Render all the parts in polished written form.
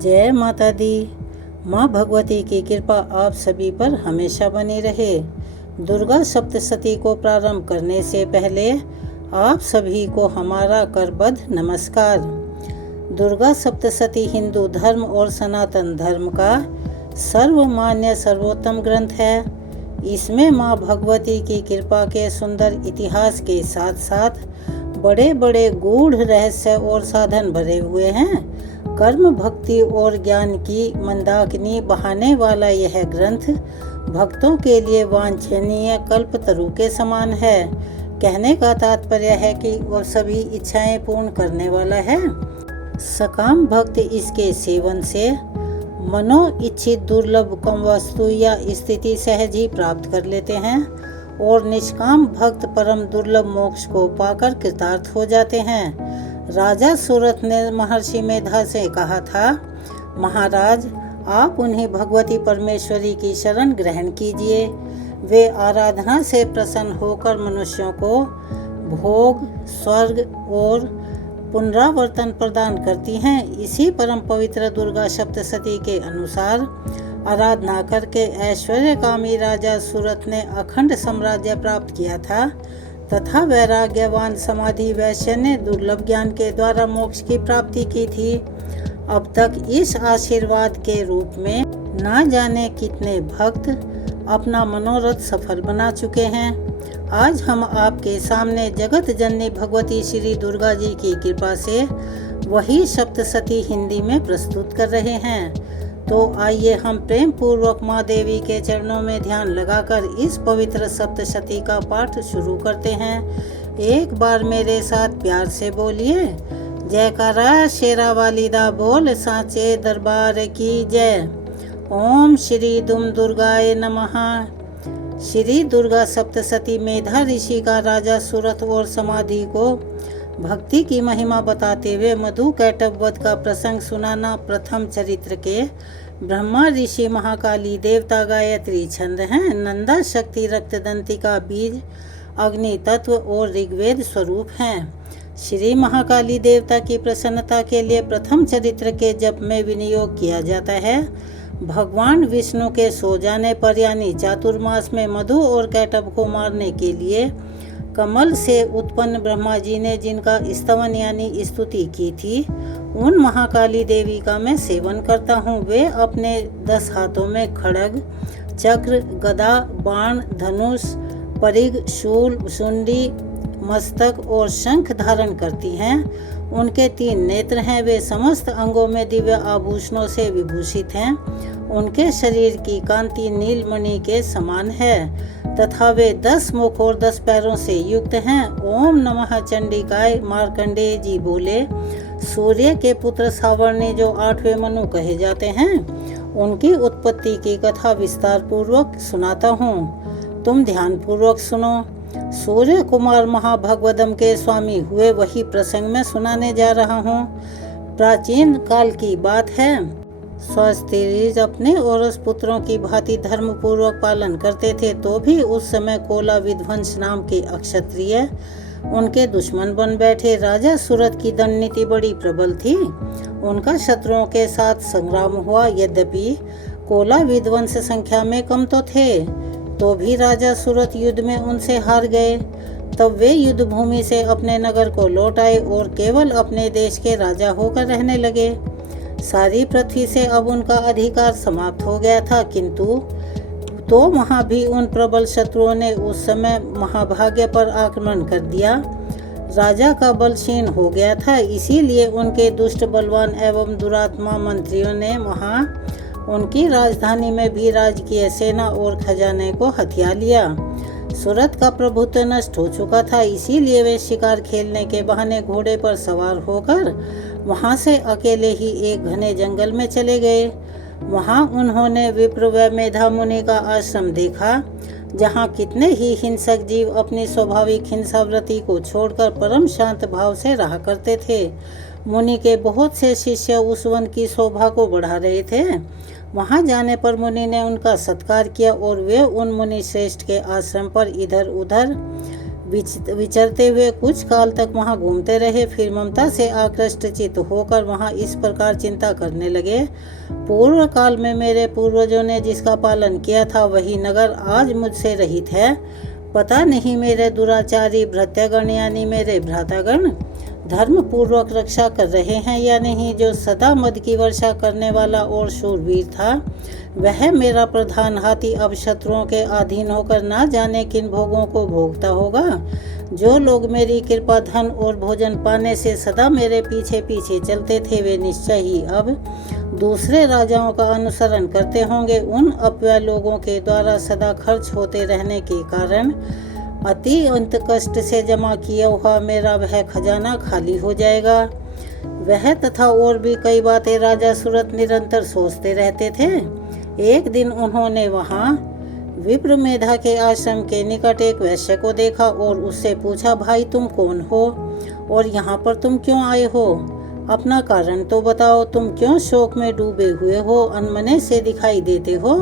जय माता दी। माँ भगवती की कृपा आप सभी पर हमेशा बनी रहे। दुर्गा सप्तशती को प्रारंभ करने से पहले आप सभी को हमारा करबद्ध नमस्कार। दुर्गा सप्तशती हिंदू धर्म और सनातन धर्म का सर्वमान्य सर्वोत्तम ग्रंथ है। इसमें माँ भगवती की कृपा के सुंदर इतिहास के साथ साथ बड़े बड़े गूढ़ रहस्य और साधन भरे हुए हैं। कर्म, भक्ति और ज्ञान की मंदाकिनी बहाने वाला यह ग्रंथ भक्तों के लिए वांछनीय कल्पतरु के समान है। कहने का तात्पर्य है कि वह सभी इच्छाएं पूर्ण करने वाला है। सकाम भक्त इसके सेवन से मनो इच्छित दुर्लभ कम वस्तु या स्थिति सहज ही प्राप्त कर लेते हैं और निष्काम भक्त परम दुर्लभ मोक्ष को पाकर कृतार्थ हो जाते हैं। राजा सूरत ने महर्षि मेधा से कहा था, महाराज आप उन्हीं भगवती परमेश्वरी की शरण ग्रहण कीजिए। वे आराधना से प्रसन्न होकर मनुष्यों को भोग, स्वर्ग और पुनरावर्तन प्रदान करती हैं। इसी परम पवित्र दुर्गा सप्तशती के अनुसार आराधना करके ऐश्वर्यकामी राजा सूरत ने अखंड साम्राज्य प्राप्त किया था तथा वैराग्यवान समाधि वैश्य ने दुर्लभ ज्ञान के द्वारा मोक्ष की प्राप्ति की थी। अब तक इस आशीर्वाद के रूप में ना जाने कितने भक्त अपना मनोरथ सफल बना चुके हैं। आज हम आपके सामने जगत जननी भगवती श्री दुर्गा जी की कृपा से वही सप्तशती हिंदी में प्रस्तुत कर रहे हैं। तो आइए हम प्रेम पूर्वक माँ देवी के चरणों में ध्यान लगाकर इस पवित्र सप्तशती का पाठ शुरू करते हैं। एक बार मेरे साथ प्यार से बोलिए, जयकारा शेरा वाली दा बोल सांचे दरबार की जय। ओम श्री दुम दुर्गाए नमः। श्री दुर्गा सप्तशती मेधा ऋषि का राजा सूरत और समाधि को भक्ति की महिमा बताते हुए मधु कैटभ वध का प्रसंग सुनाना प्रथम चरित्र के ब्रह्मा ऋषि महाकाली देवता गायत्री छंद हैं। नंदा शक्ति रक्तदंती का बीज अग्नि तत्व और ऋग्वेद स्वरूप हैं। श्री महाकाली देवता की प्रसन्नता के लिए प्रथम चरित्र के जप में विनियोग किया जाता है। भगवान विष्णु के सो जाने पर यानी चातुर्मास में मधु और कैटभ को मारने के लिए कमल से उत्पन्न ब्रह्मा जी ने जिनका स्तवन यानी स्तुति की थी, उन महाकाली देवी का मैं सेवन करता हूँ। वे अपने 10 हाथों में खड्ग, चक्र, गदा, बाण, धनुष, परिघ, शूल, सुंडी, मस्तक और शंख धारण करती हैं। उनके 3 नेत्र हैं। वे समस्त अंगों में दिव्य आभूषणों से विभूषित हैं। उनके शरीर की कांति नीलमणि के समान है तथा वे 10 मुख और 10 पैरों से युक्त हैं। ओम नमः चंडिकाय। मार्कंडेय जी बोले, सूर्य के पुत्र सावर्णी जो 8वें मनु कहे जाते हैं, उनकी उत्पत्ति की कथा विस्तार पूर्वक सुनाता हूँ, तुम ध्यान पूर्वक सुनो। सूर्य कुमार महाभगवदम के स्वामी हुए वही प्रसंग में सुनाने जा रहा हूँ। प्राचीन काल की बात है। स्वस्तिरीज अपने औरस पुत्रों की भांति धर्म पूर्वक पालन करते थे, तो भी उस समय कोला विध्वंस नाम के अक्षत्रिय उनके दुश्मन बन बैठे। राजा सूरत की दंडनीति बड़ी प्रबल थी। उनका शत्रुओं के साथ संग्राम हुआ। यद्यपि कोला विध्वंस संख्या में कम तो थे, तो भी राजा सूरत युद्ध में उनसे हार गए। तब वे युद्ध भूमि से अपने नगर को लौट आए और केवल अपने देश के राजा होकर रहने लगे। सारी पृथ्वी से अब उनका अधिकार समाप्त हो गया था, किंतु तो वहाँ भी उन प्रबल शत्रुओं ने उस समय महाभाग्य पर आक्रमण कर दिया। राजा का बल क्षीण हो गया था, इसीलिए उनके दुष्ट बलवान एवं दुरात्मा मंत्रियों ने वहाँ उनकी राजधानी में भी राजकीय सेना और खजाने को हथिया लिया। सूरत का प्रभुत्व नष्ट हो चुका था, इसीलिए वे शिकार खेलने के बहाने घोड़े पर सवार होकर वहां से अकेले ही एक घने जंगल में चले गए। वहां उन्होंने विप्र व मेधा मुनि का आश्रम देखा, जहां कितने ही हिंसक जीव अपनी स्वाभाविक हिंसावृत्ति को छोड़कर परम शांत भाव से रहा करते थे। मुनि के बहुत से शिष्य उस वन की शोभा को बढ़ा रहे थे। वहां जाने पर मुनि ने उनका सत्कार किया और वे उन मुनि श्रेष्ठ के आश्रम पर इधर उधर विचरते हुए कुछ काल तक वहां घूमते रहे। फिर ममता से आकृष्टचित होकर वहां इस प्रकार चिंता करने लगे, पूर्व काल में मेरे पूर्वजों ने जिसका पालन किया था वही नगर आज मुझसे रहित है। पता नहीं मेरे दुराचारी भृत्यगण यानी मेरे भ्रातागण धर्म पूर्वक रक्षा कर रहे हैं या नहीं। जो सदा मद की वर्षा करने वाला और शूरवीर था, वह मेरा प्रधान हाथी अब शत्रुओं के अधीन होकर ना जाने किन भोगों को भोगता होगा। जो लोग मेरी कृपा, धन और भोजन पाने से सदा मेरे पीछे पीछे चलते थे, वे निश्चय ही अब दूसरे राजाओं का अनुसरण करते होंगे। उन अपव्यय लोगों के द्वारा सदा खर्च होते रहने के कारण अति अंत कष्ट से जमा किया हुआ मेरा वह खजाना खाली हो जाएगा। वह तथा और भी कई बातें राजा सूरत निरंतर सोचते रहते थे। एक दिन उन्होंने वहां विप्रमेधा के आश्रम के निकट एक वैश्य को देखा और उससे पूछा, भाई तुम कौन हो और यहाँ पर तुम क्यों आए हो? अपना कारण तो बताओ, तुम क्यों शोक में डूबे हुए हो, अनमने से दिखाई देते हो?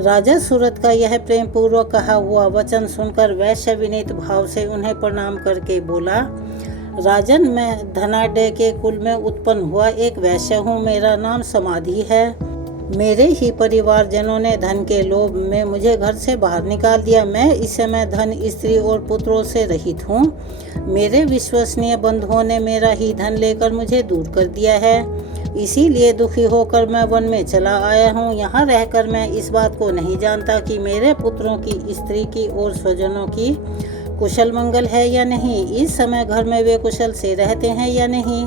राजा सूरत का यह प्रेम पूर्वक कहा हुआ वचन सुनकर वैश्य विनीत भाव से उन्हें प्रणाम करके बोला, राजन, मैं धनाढ्य के कुल में उत्पन्न हुआ एक वैश्य हूँ। मेरा नाम समाधि है। मेरे ही परिवारजनों ने धन के लोभ में मुझे घर से बाहर निकाल दिया। मैं इस समय धन, स्त्री और पुत्रों से रहित हूँ। मेरे विश्वसनीय बंधुओं ने मेरा ही धन लेकर मुझे दूर कर दिया है। इसीलिए दुखी होकर मैं वन में चला आया हूँ। यहाँ रहकर मैं इस बात को नहीं जानता कि मेरे पुत्रों की, स्त्री की और स्वजनों की कुशल मंगल है या नहीं। इस समय घर में वे कुशल से रहते हैं या नहीं,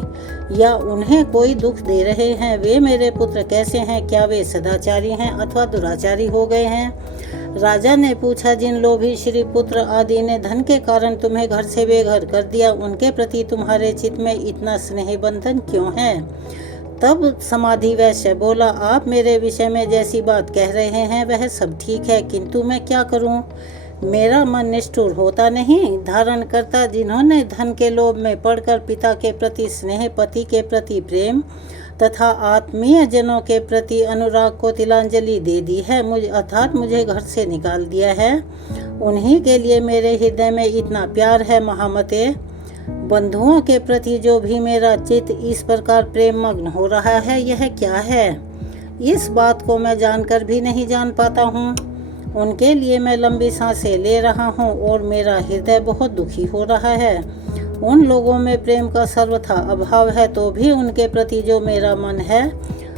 या उन्हें कोई दुख दे रहे हैं। वे मेरे पुत्र कैसे हैं? क्या वे सदाचारी हैं अथवा दुराचारी हो गए हैं? राजा ने पूछा, जिन लोभी श्री पुत्र आदि ने धन के कारण तुम्हें घर से बेघर कर दिया, उनके प्रति तुम्हारे चित्त में इतना स्नेह बंधन क्यों है? तब समाधि वैश्य बोला, आप मेरे विषय में जैसी बात कह रहे हैं वह सब ठीक है, किंतु मैं क्या करूं? मेरा मन निष्ठुर होता नहीं। धारण करता जिन्होंने धन के लोभ में पड़कर पिता के प्रति स्नेह, पति के प्रति प्रेम तथा आत्मीय जनों के प्रति अनुराग को तिलांजलि दे दी है, अर्थात मुझे घर से निकाल दिया है, उन्हीं के लिए मेरे हृदय में इतना प्यार है। महामते, बंधुओं के प्रति जो भी मेरा चित्त इस प्रकार प्रेम मग्न हो रहा है, यह क्या है? इस बात को मैं जानकर भी नहीं जान पाता हूँ। उनके लिए मैं लंबी सांसें ले रहा हूँ और मेरा हृदय बहुत दुखी हो रहा है। उन लोगों में प्रेम का सर्वथा अभाव है, तो भी उनके प्रति जो मेरा मन है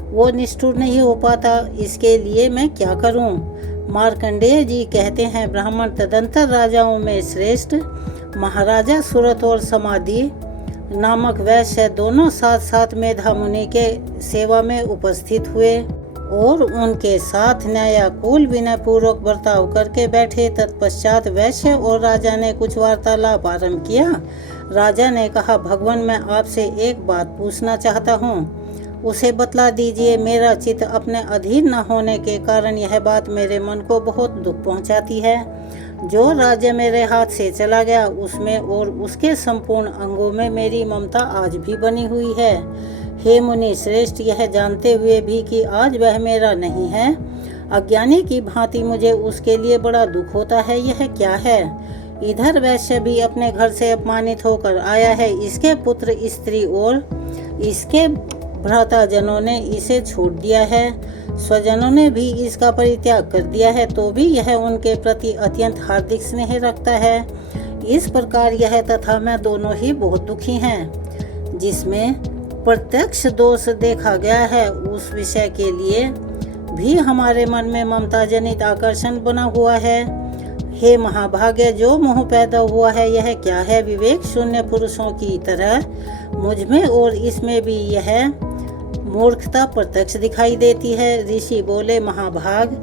वो निष्ठुर नहीं हो पाता। इसके लिए मैं क्या करूँ? मार्कंडेय जी कहते हैं, ब्राह्मण तदंतर राजाओं में श्रेष्ठ महाराजा सूरत और समाधि नामक वैश्य दोनों साथ साथ मेधा मुनि के सेवा में उपस्थित हुए और उनके साथ न्यायाकुल विनय पूर्वक बर्ताव करके बैठे। तत्पश्चात वैश्य और राजा ने कुछ वार्तालाप आरंभ किया। राजा ने कहा, भगवान, मैं आपसे एक बात पूछना चाहता हूँ, उसे बतला दीजिए। मेरा चित्त अपने अधीन न होने के कारण यह बात मेरे मन को बहुत दुख पहुँचाती है। जो राज्य मेरे हाथ से चला गया, उसमें और उसके संपूर्ण अंगों में मेरी ममता आज भी बनी हुई है। हे मुनि श्रेष्ठ, यह जानते हुए भी कि आज वह मेरा नहीं है, अज्ञानी की भांति मुझे उसके लिए बड़ा दुख होता है। यह क्या है? इधर वैश्य भी अपने घर से अपमानित होकर आया है। इसके पुत्र, स्त्री और इसके भ्राताजनों ने इसे छोड़ दिया है। स्वजनों ने भी इसका परित्याग कर दिया है, तो भी यह उनके प्रति अत्यंत हार्दिक स्नेह रखता है। इस प्रकार यह तथा मैं दोनों ही बहुत दुखी हैं। जिसमें प्रत्यक्ष दोष देखा गया है, उस विषय के लिए भी हमारे मन में ममता जनित आकर्षण बना हुआ है। हे महाभाग्य, जो मोह पैदा हुआ है यह क्या है? विवेक शून्य पुरुषों की तरह मुझ में और इसमें भी यह मूर्खता प्रत्यक्ष दिखाई देती है। ऋषि बोले, महाभाग,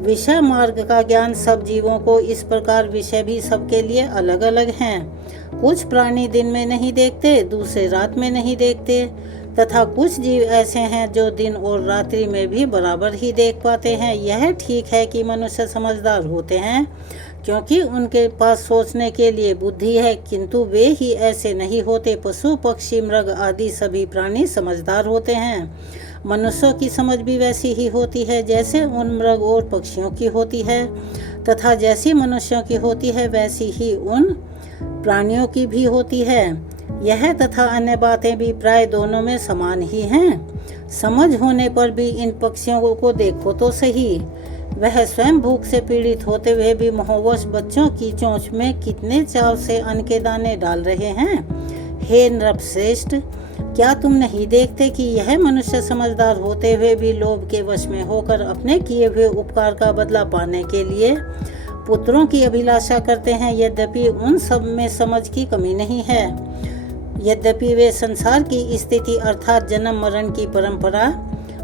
विषय मार्ग का ज्ञान सब जीवों को इस प्रकार विषय भी सबके लिए अलग अलग हैं। कुछ प्राणी दिन में नहीं देखते, दूसरे रात में नहीं देखते, तथा कुछ जीव ऐसे हैं जो दिन और रात्रि में भी बराबर ही देख पाते हैं। यह ठीक है कि मनुष्य समझदार होते हैं, क्योंकि उनके पास सोचने के लिए बुद्धि है, किंतु वे ही ऐसे नहीं होते। पशु, पक्षी, मृग आदि सभी प्राणी समझदार होते हैं। मनुष्यों की समझ भी वैसी ही होती है जैसे उन मृग और पक्षियों की होती है, तथा जैसी मनुष्यों की होती है वैसी ही उन प्राणियों की भी होती है। यह तथा अन्य बातें भी प्राय दोनों में समान ही हैं। समझ होने पर भी इन पक्षियों को देखो तो सही। वह स्वयं भूख से पीड़ित होते हुए भी मोहवश बच्चों की चोंच में कितने चाव से अन्न के दाने डाल रहे हैं। हे नृपश्रेष्ठ, क्या तुम नहीं देखते कि यह मनुष्य समझदार होते हुए भी लोभ के वश में होकर अपने किए हुए उपकार का बदला पाने के लिए पुत्रों की अभिलाषा करते हैं। यद्यपि उन सब में समझ की कमी नहीं है, यद्यपि वे संसार की स्थिति अर्थात जन्म मरण की परंपरा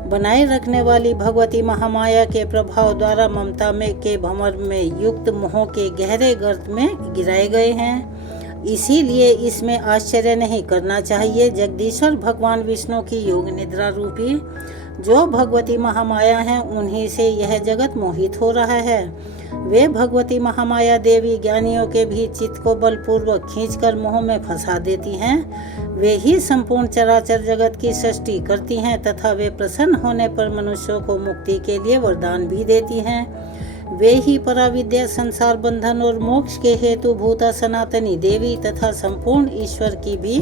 बनाए रखने वाली भगवती महामाया के प्रभाव द्वारा ममता में के भंवर में युक्त मोह के गहरे गर्त में गिराए गए हैं। इसीलिए इसमें आश्चर्य नहीं करना चाहिए। जगदीश्वर भगवान विष्णु की योग निद्रा रूपी जो भगवती महामाया हैं, उन्हीं से यह जगत मोहित हो रहा है। वे भगवती महामाया देवी ज्ञानियों के भी चित्त को बलपूर्वक खींचकर मोह में फंसा देती हैं। वे ही संपूर्ण चराचर जगत की सृष्टि करती हैं तथा वे प्रसन्न होने पर मनुष्यों को मुक्ति के लिए वरदान भी देती हैं। वे ही पराविद्या, संसार बंधन और मोक्ष के हेतु भूता सनातनी देवी तथा संपूर्ण ईश्वर की भी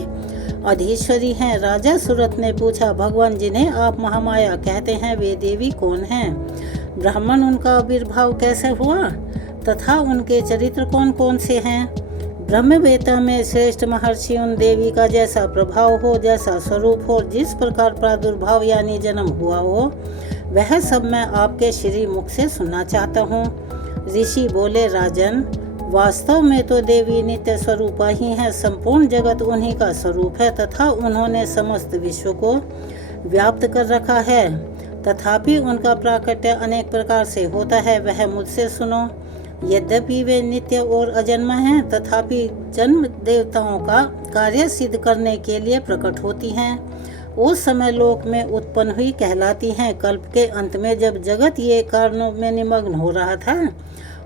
अधीश्वरी हैं। राजा सुरत ने पूछा, भगवान जिन्हें आप महामाया कहते हैं, वे देवी कौन हैं? ब्राह्मण उनका आविर्भाव कैसे हुआ तथा उनके चरित्र कौन कौन से हैं? ब्रह्मवेत्ता में श्रेष्ठ महर्षि उन देवी का जैसा प्रभाव हो, जैसा स्वरूप हो, जिस प्रकार प्रादुर्भाव यानी जन्म हुआ हो, वह सब मैं आपके श्री मुख से सुनना चाहता हूँ। ऋषि बोले, राजन, वास्तव में तो देवी नित्य स्वरूपा ही है। संपूर्ण जगत उन्हीं का स्वरूप है तथा उन्होंने समस्त विश्व को व्याप्त कर रखा है। तथापि उनका प्राकट्य अनेक प्रकार से होता है, वह मुझसे सुनो। यद्यपि वे नित्य और अजन्म हैं, तथापि जन्म देवताओं का कार्य सिद्ध करने के लिए प्रकट होती हैं। उस समय लोक में उत्पन्न हुई कहलाती हैं। कल्प के अंत में जब जगत ये कारणों में निमग्न हो रहा था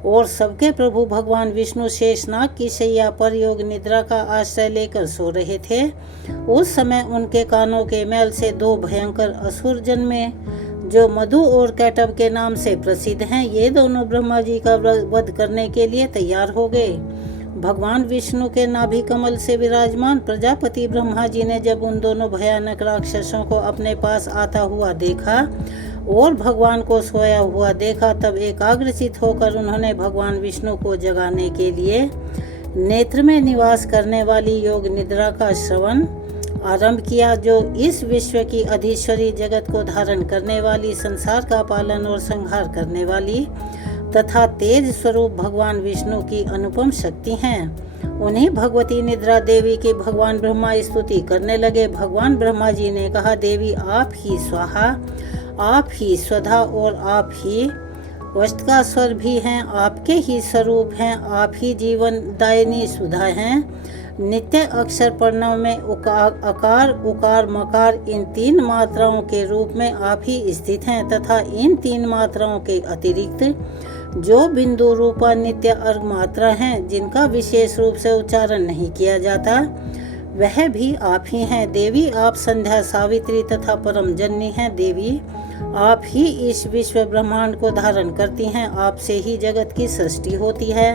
और सबके प्रभु भगवान विष्णु शेषनाग की शैया पर योग निद्रा का आश्रय लेकर सो रहे थे, उस समय उनके कानों के मैल से दो भयंकर असुर जन्मे जो मधु और कैटभ के नाम से प्रसिद्ध हैं। ये दोनों ब्रह्मा जी का वध करने के लिए तैयार हो गए। भगवान विष्णु के नाभि कमल से विराजमान प्रजापति ब्रह्मा जी ने जब उन दोनों भयानक राक्षसों को अपने पास आता हुआ देखा और भगवान को सोया हुआ देखा, तब एकाग्रचित होकर उन्होंने भगवान विष्णु को जगाने के लिए नेत्र में निवास करने वाली योग निद्रा का श्रवण आरंभ किया, जो इस विश्व की अधीश्वरी, जगत को धारण करने वाली, संसार का पालन और संहार करने वाली तथा तेज स्वरूप भगवान विष्णु की अनुपम शक्ति हैं। उन्हीं भगवती निद्रा देवी की भगवान ब्रह्मा स्तुति करने लगे। भगवान ब्रह्मा जी ने कहा, देवी आप ही स्वाहा, आप ही स्वधा और आप ही वस्त का स्वर भी हैं, आपके ही स्वरूप हैं, आप ही जीवन दायिनी सुधा हैं। नित्य अक्षर प्रणव में अकार, उकार, मकार इन तीन मात्राओं के रूप में आप ही स्थित हैं तथा इन तीन मात्राओं के अतिरिक्त जो बिंदु रूपा नित्य अर्घ मात्रा हैं, जिनका विशेष रूप से उच्चारण नहीं किया जाता, वह भी आप ही हैं। देवी आप संध्या, सावित्री तथा परम जननी हैं। देवी आप ही इस विश्व ब्रह्मांड को धारण करती हैं। आपसे ही जगत की सृष्टि होती है,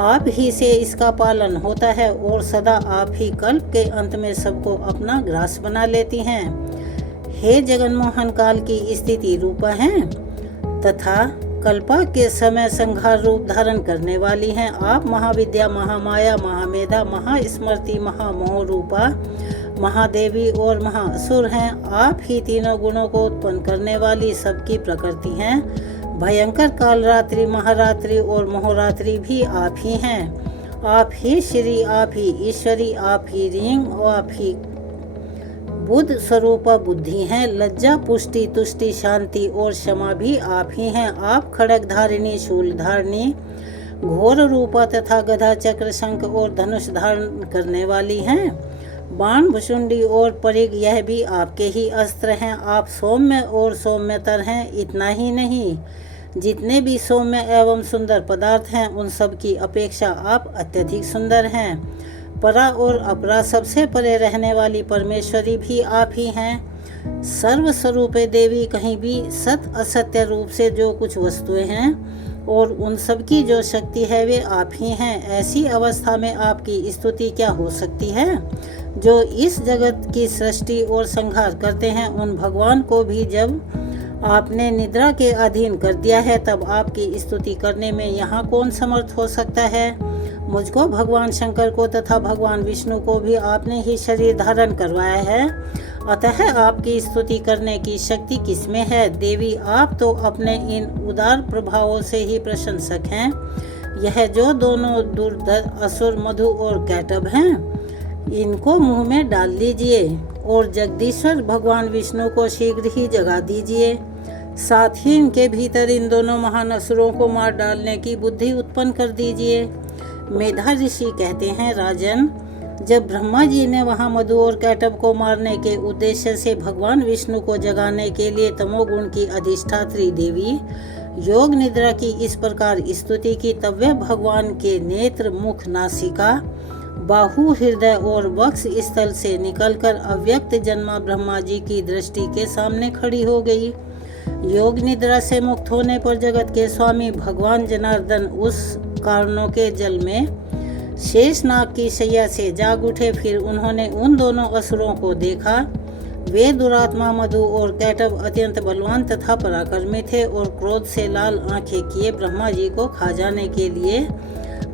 आप ही से इसका पालन होता है और सदा आप ही कल्प के अंत में सबको अपना ग्रास बना लेती हैं। हे जगन्मोहन काल की स्थिति रूपा हैं तथा कल्पा के समय संहार रूप धारण करने वाली हैं। आप महाविद्या, महामाया, महामेधा, महास्मृति, महामोह रूपा महादेवी और महाअसुर हैं। आप ही तीनों गुणों को उत्पन्न करने वाली सबकी प्रकृति हैं। भयंकर कालरात्रि, महारात्रि और मोहरात्रि भी आप ही हैं। आप ही श्री, आप ही ईश्वरी, आप ही रींग और आप ही बुद्ध स्वरूपा बुद्धि हैं। लज्जा, पुष्टि, तुष्टि, शांति और क्षमा भी आप ही हैं। आप खड़ग धारिणी, शूल धारिणी, घोर रूपा तथा गधा, चक्र, शंख और धनुष धारण करने वाली हैं। बाण, भुषुंडी और परिग यह भी आपके ही अस्त्र हैं। आप सौम्य और सौम्यतर हैं। इतना ही नहीं, जितने भी सौम्य एवं सुंदर पदार्थ हैं, उन सब की अपेक्षा आप अत्यधिक सुंदर हैं। परा और अपरा सबसे परे रहने वाली परमेश्वरी भी आप ही हैं। सर्वस्वरूपे देवी, कहीं भी सत असत्य रूप से जो कुछ वस्तुएं हैं और उन सब की जो शक्ति है वे आप ही हैं। ऐसी अवस्था में आपकी स्तुति क्या हो सकती है? जो इस जगत की सृष्टि और संहार करते हैं, उन भगवान को भी जब आपने निद्रा के अधीन कर दिया है, तब आपकी स्तुति करने में यहाँ कौन समर्थ हो सकता है? मुझको, भगवान शंकर को तथा भगवान विष्णु को भी आपने ही शरीर धारण करवाया है, अतः आपकी स्तुति करने की शक्ति किसमें है? देवी, आप तो अपने इन उदार प्रभावों से ही प्रशंसक हैं। यह जो दोनों दुर्धर असुर मधु और कैटब हैं, इनको मुंह में डाल लीजिए और जगदीश्वर भगवान विष्णु को शीघ्र ही जगा दीजिए। साथ ही इनके भीतर इन दोनों महान असुरों को मार डालने की बुद्धि उत्पन्न कर दीजिए। मेधा ऋषि कहते हैं, राजन, जब ब्रह्मा जी ने वहां मधु और कैटब को मारने के उद्देश्य से भगवान विष्णु को जगाने के लिए तमोगुण की अधिष्ठात्री देवी योग निद्रा की इस प्रकार स्तुति की, तब वे भगवान के नेत्र, मुख, नासिका, बाहु, हृदय और वक्ष स्थल से निकलकर अव्यक्त जन्मा ब्रह्मा जी की दृष्टि के सामने खड़ी हो गई। योग निद्रा से मुक्त होने पर जगत के स्वामी भगवान जनार्दन उस कारणों के जल में शेषनाग की शैया से जाग उठे। फिर उन्होंने उन दोनों असुरों को देखा। वे दुरात्मा मधु और कैटब अत्यंत बलवान तथा पराक्रमी थे और क्रोध से लाल आंखें किए ब्रह्मा जी को खा जाने के लिए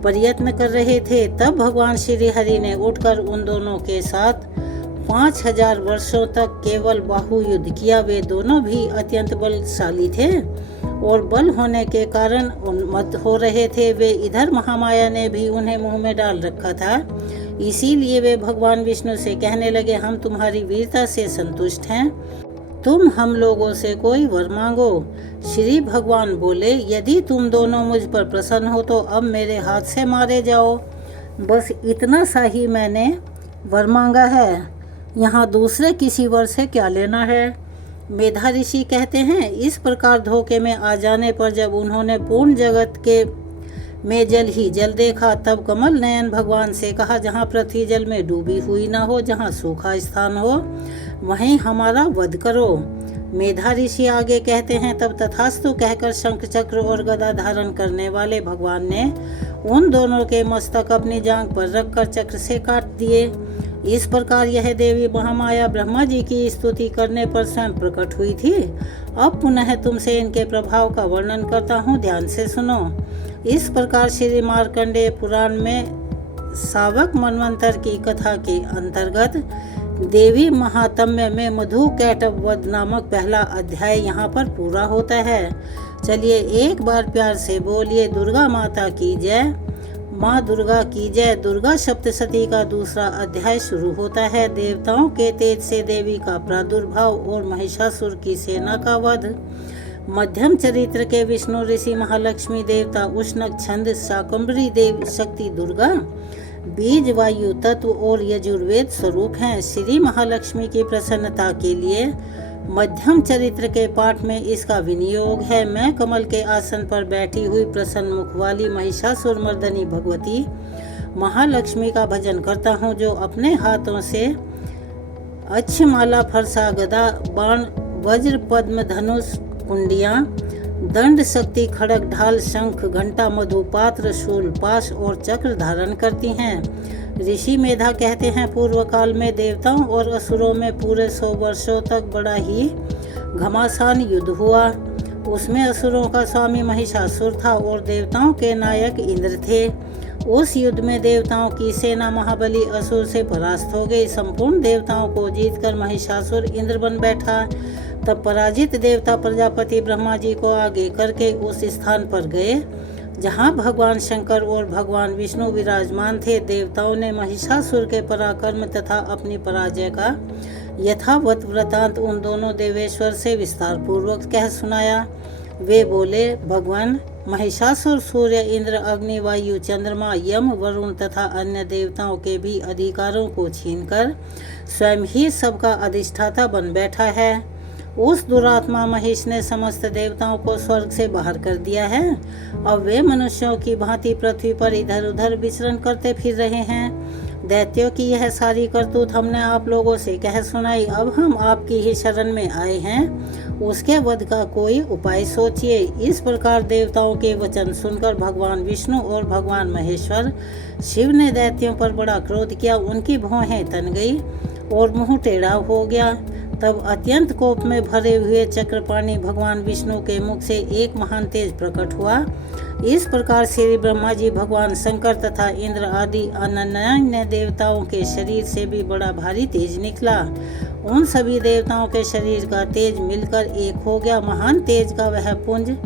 प्रयत्न कर रहे थे। तब भगवान श्री हरि ने उठकर उन दोनों के साथ 5000 वर्षों तक केवल बाहु युद्ध किया। वे दोनों भी अत्यंत बलशाली थे और बल होने के कारण उन्मत्त हो रहे थे। वे इधर महामाया ने भी उन्हें मुंह में डाल रखा था। इसीलिए वे भगवान विष्णु से कहने लगे, हम तुम्हारी वीरता से संतुष्ट हैं, तुम हम लोगों से कोई वर मांगो। श्री भगवान बोले, यदि तुम दोनों मुझ पर प्रसन्न हो तो अब मेरे हाथ से मारे जाओ। बस इतना सा ही मैंने वर मांगा है, यहाँ दूसरे किसी वर से क्या लेना है। मेधा ऋषि कहते हैं, इस प्रकार धोखे में आ जाने पर जब उन्होंने पूर्ण जगत के में जल ही जल देखा, तब कमल नयन भगवान से कहा, जहाँ पृथ्वी जल में डूबी हुई न हो, जहाँ सूखा स्थान हो, वहीं हमारा वध करो। मेधा ऋषि आगे कहते हैं, तब तथास्तु कहकर शंख चक्र और गदा धारण करने वाले भगवान ने उन दोनों के मस्तक अपनी जांघ पर रखकर चक्र से काट दिए। इस प्रकार यह देवी महामाया ब्रह्मा जी की स्तुति करने पर स्वयं प्रकट हुई थी। अब पुनः तुमसे इनके प्रभाव का वर्णन करता हूँ, ध्यान से सुनो। इस प्रकार श्री मार्कंडेय पुराण में सावक मनवंतर की कथा के अंतर्गत देवी महात्म्य में मधु कैटब वध नामक पहला अध्याय यहाँ पर पूरा होता है। चलिए एक बार प्यार से बोलिए, दुर्गा माता की जय, माँ दुर्गा की जय। दुर्गा सप्तशती का दूसरा अध्याय शुरू होता है। देवताओं के तेज से देवी का प्रादुर्भाव और महिषासुर की सेना का वध। मध्यम चरित्र के विष्णु ऋषि महालक्ष्मी देवता उष्णक छंद शाकंभरी देव शक्ति दुर्गा बीज वायु तत्व और यजुर्वेद स्वरूप हैं। श्री महालक्ष्मी की प्रसन्नता के लिए मध्यम चरित्र के पाठ में इसका विनियोग है। मैं कमल के आसन पर बैठी हुई प्रसन्न मुख वाली महिषासुर मर्दनी भगवती महालक्ष्मी का भजन करता हूँ, जो अपने हाथों से अक्षमाला, फरसा, गदा, बाण, वज्र, पद्म, धनुष, कुंडियाँ, दंड, शक्ति, खड़ग, ढाल, शंख, घंटा, मधु, पात्र, शूल, पाश और चक्र धारण करती हैं। ऋषि मेधा कहते हैं, पूर्व काल में देवताओं और असुरों में पूरे 100 वर्षों तक बड़ा ही घमासान युद्ध हुआ। उसमें असुरों का स्वामी महिषासुर था और देवताओं के नायक इंद्र थे। उस युद्ध में देवताओं की सेना महाबली असुर से परास्त हो गई। संपूर्ण देवताओं को जीतकर महिषासुर इंद्र बन बैठा। तब पराजित देवता प्रजापति ब्रह्मा जी को आगे करके उस स्थान पर गए जहाँ भगवान शंकर और भगवान विष्णु विराजमान थे। देवताओं ने महिषासुर के पराक्रम तथा अपनी पराजय का यथावत वृतांत उन दोनों देवेश्वर से विस्तार पूर्वक कह सुनाया। वे बोले, भगवान, महिषासुर सूर्य, इंद्र, अग्नि, वायु, चंद्रमा, यम, वरुण तथा अन्य देवताओं के भी अधिकारों को छीनकर स्वयं ही सबका अधिष्ठाता बन बैठा है। उस दुरात्मा महिष ने समस्त देवताओं को स्वर्ग से बाहर कर दिया है। अब वे मनुष्यों की भांति पृथ्वी पर इधर उधर विचरण करते फिर रहे हैं। दैत्यों की यह सारी करतूत हमने आप लोगों से कह सुनाई। अब हम आपकी ही शरण में आए हैं, उसके वध का कोई उपाय सोचिए। इस प्रकार देवताओं के वचन सुनकर भगवान विष्णु और भगवान महेश्वर शिव ने दैत्यों पर बड़ा क्रोध किया। उनकी भौहें तन गई और मुंह टेढ़ा हो गया। तब अत्यंत कोप में भरे हुए चक्रपाणी भगवान विष्णु के मुख से एक महान तेज प्रकट हुआ। इस प्रकार श्री ब्रह्मा जी, भगवान शंकर तथा इंद्र आदि अन्य देवताओं के शरीर से भी बड़ा भारी तेज निकला। उन सभी देवताओं के शरीर का तेज मिलकर एक हो गया। महान तेज का वह पुंज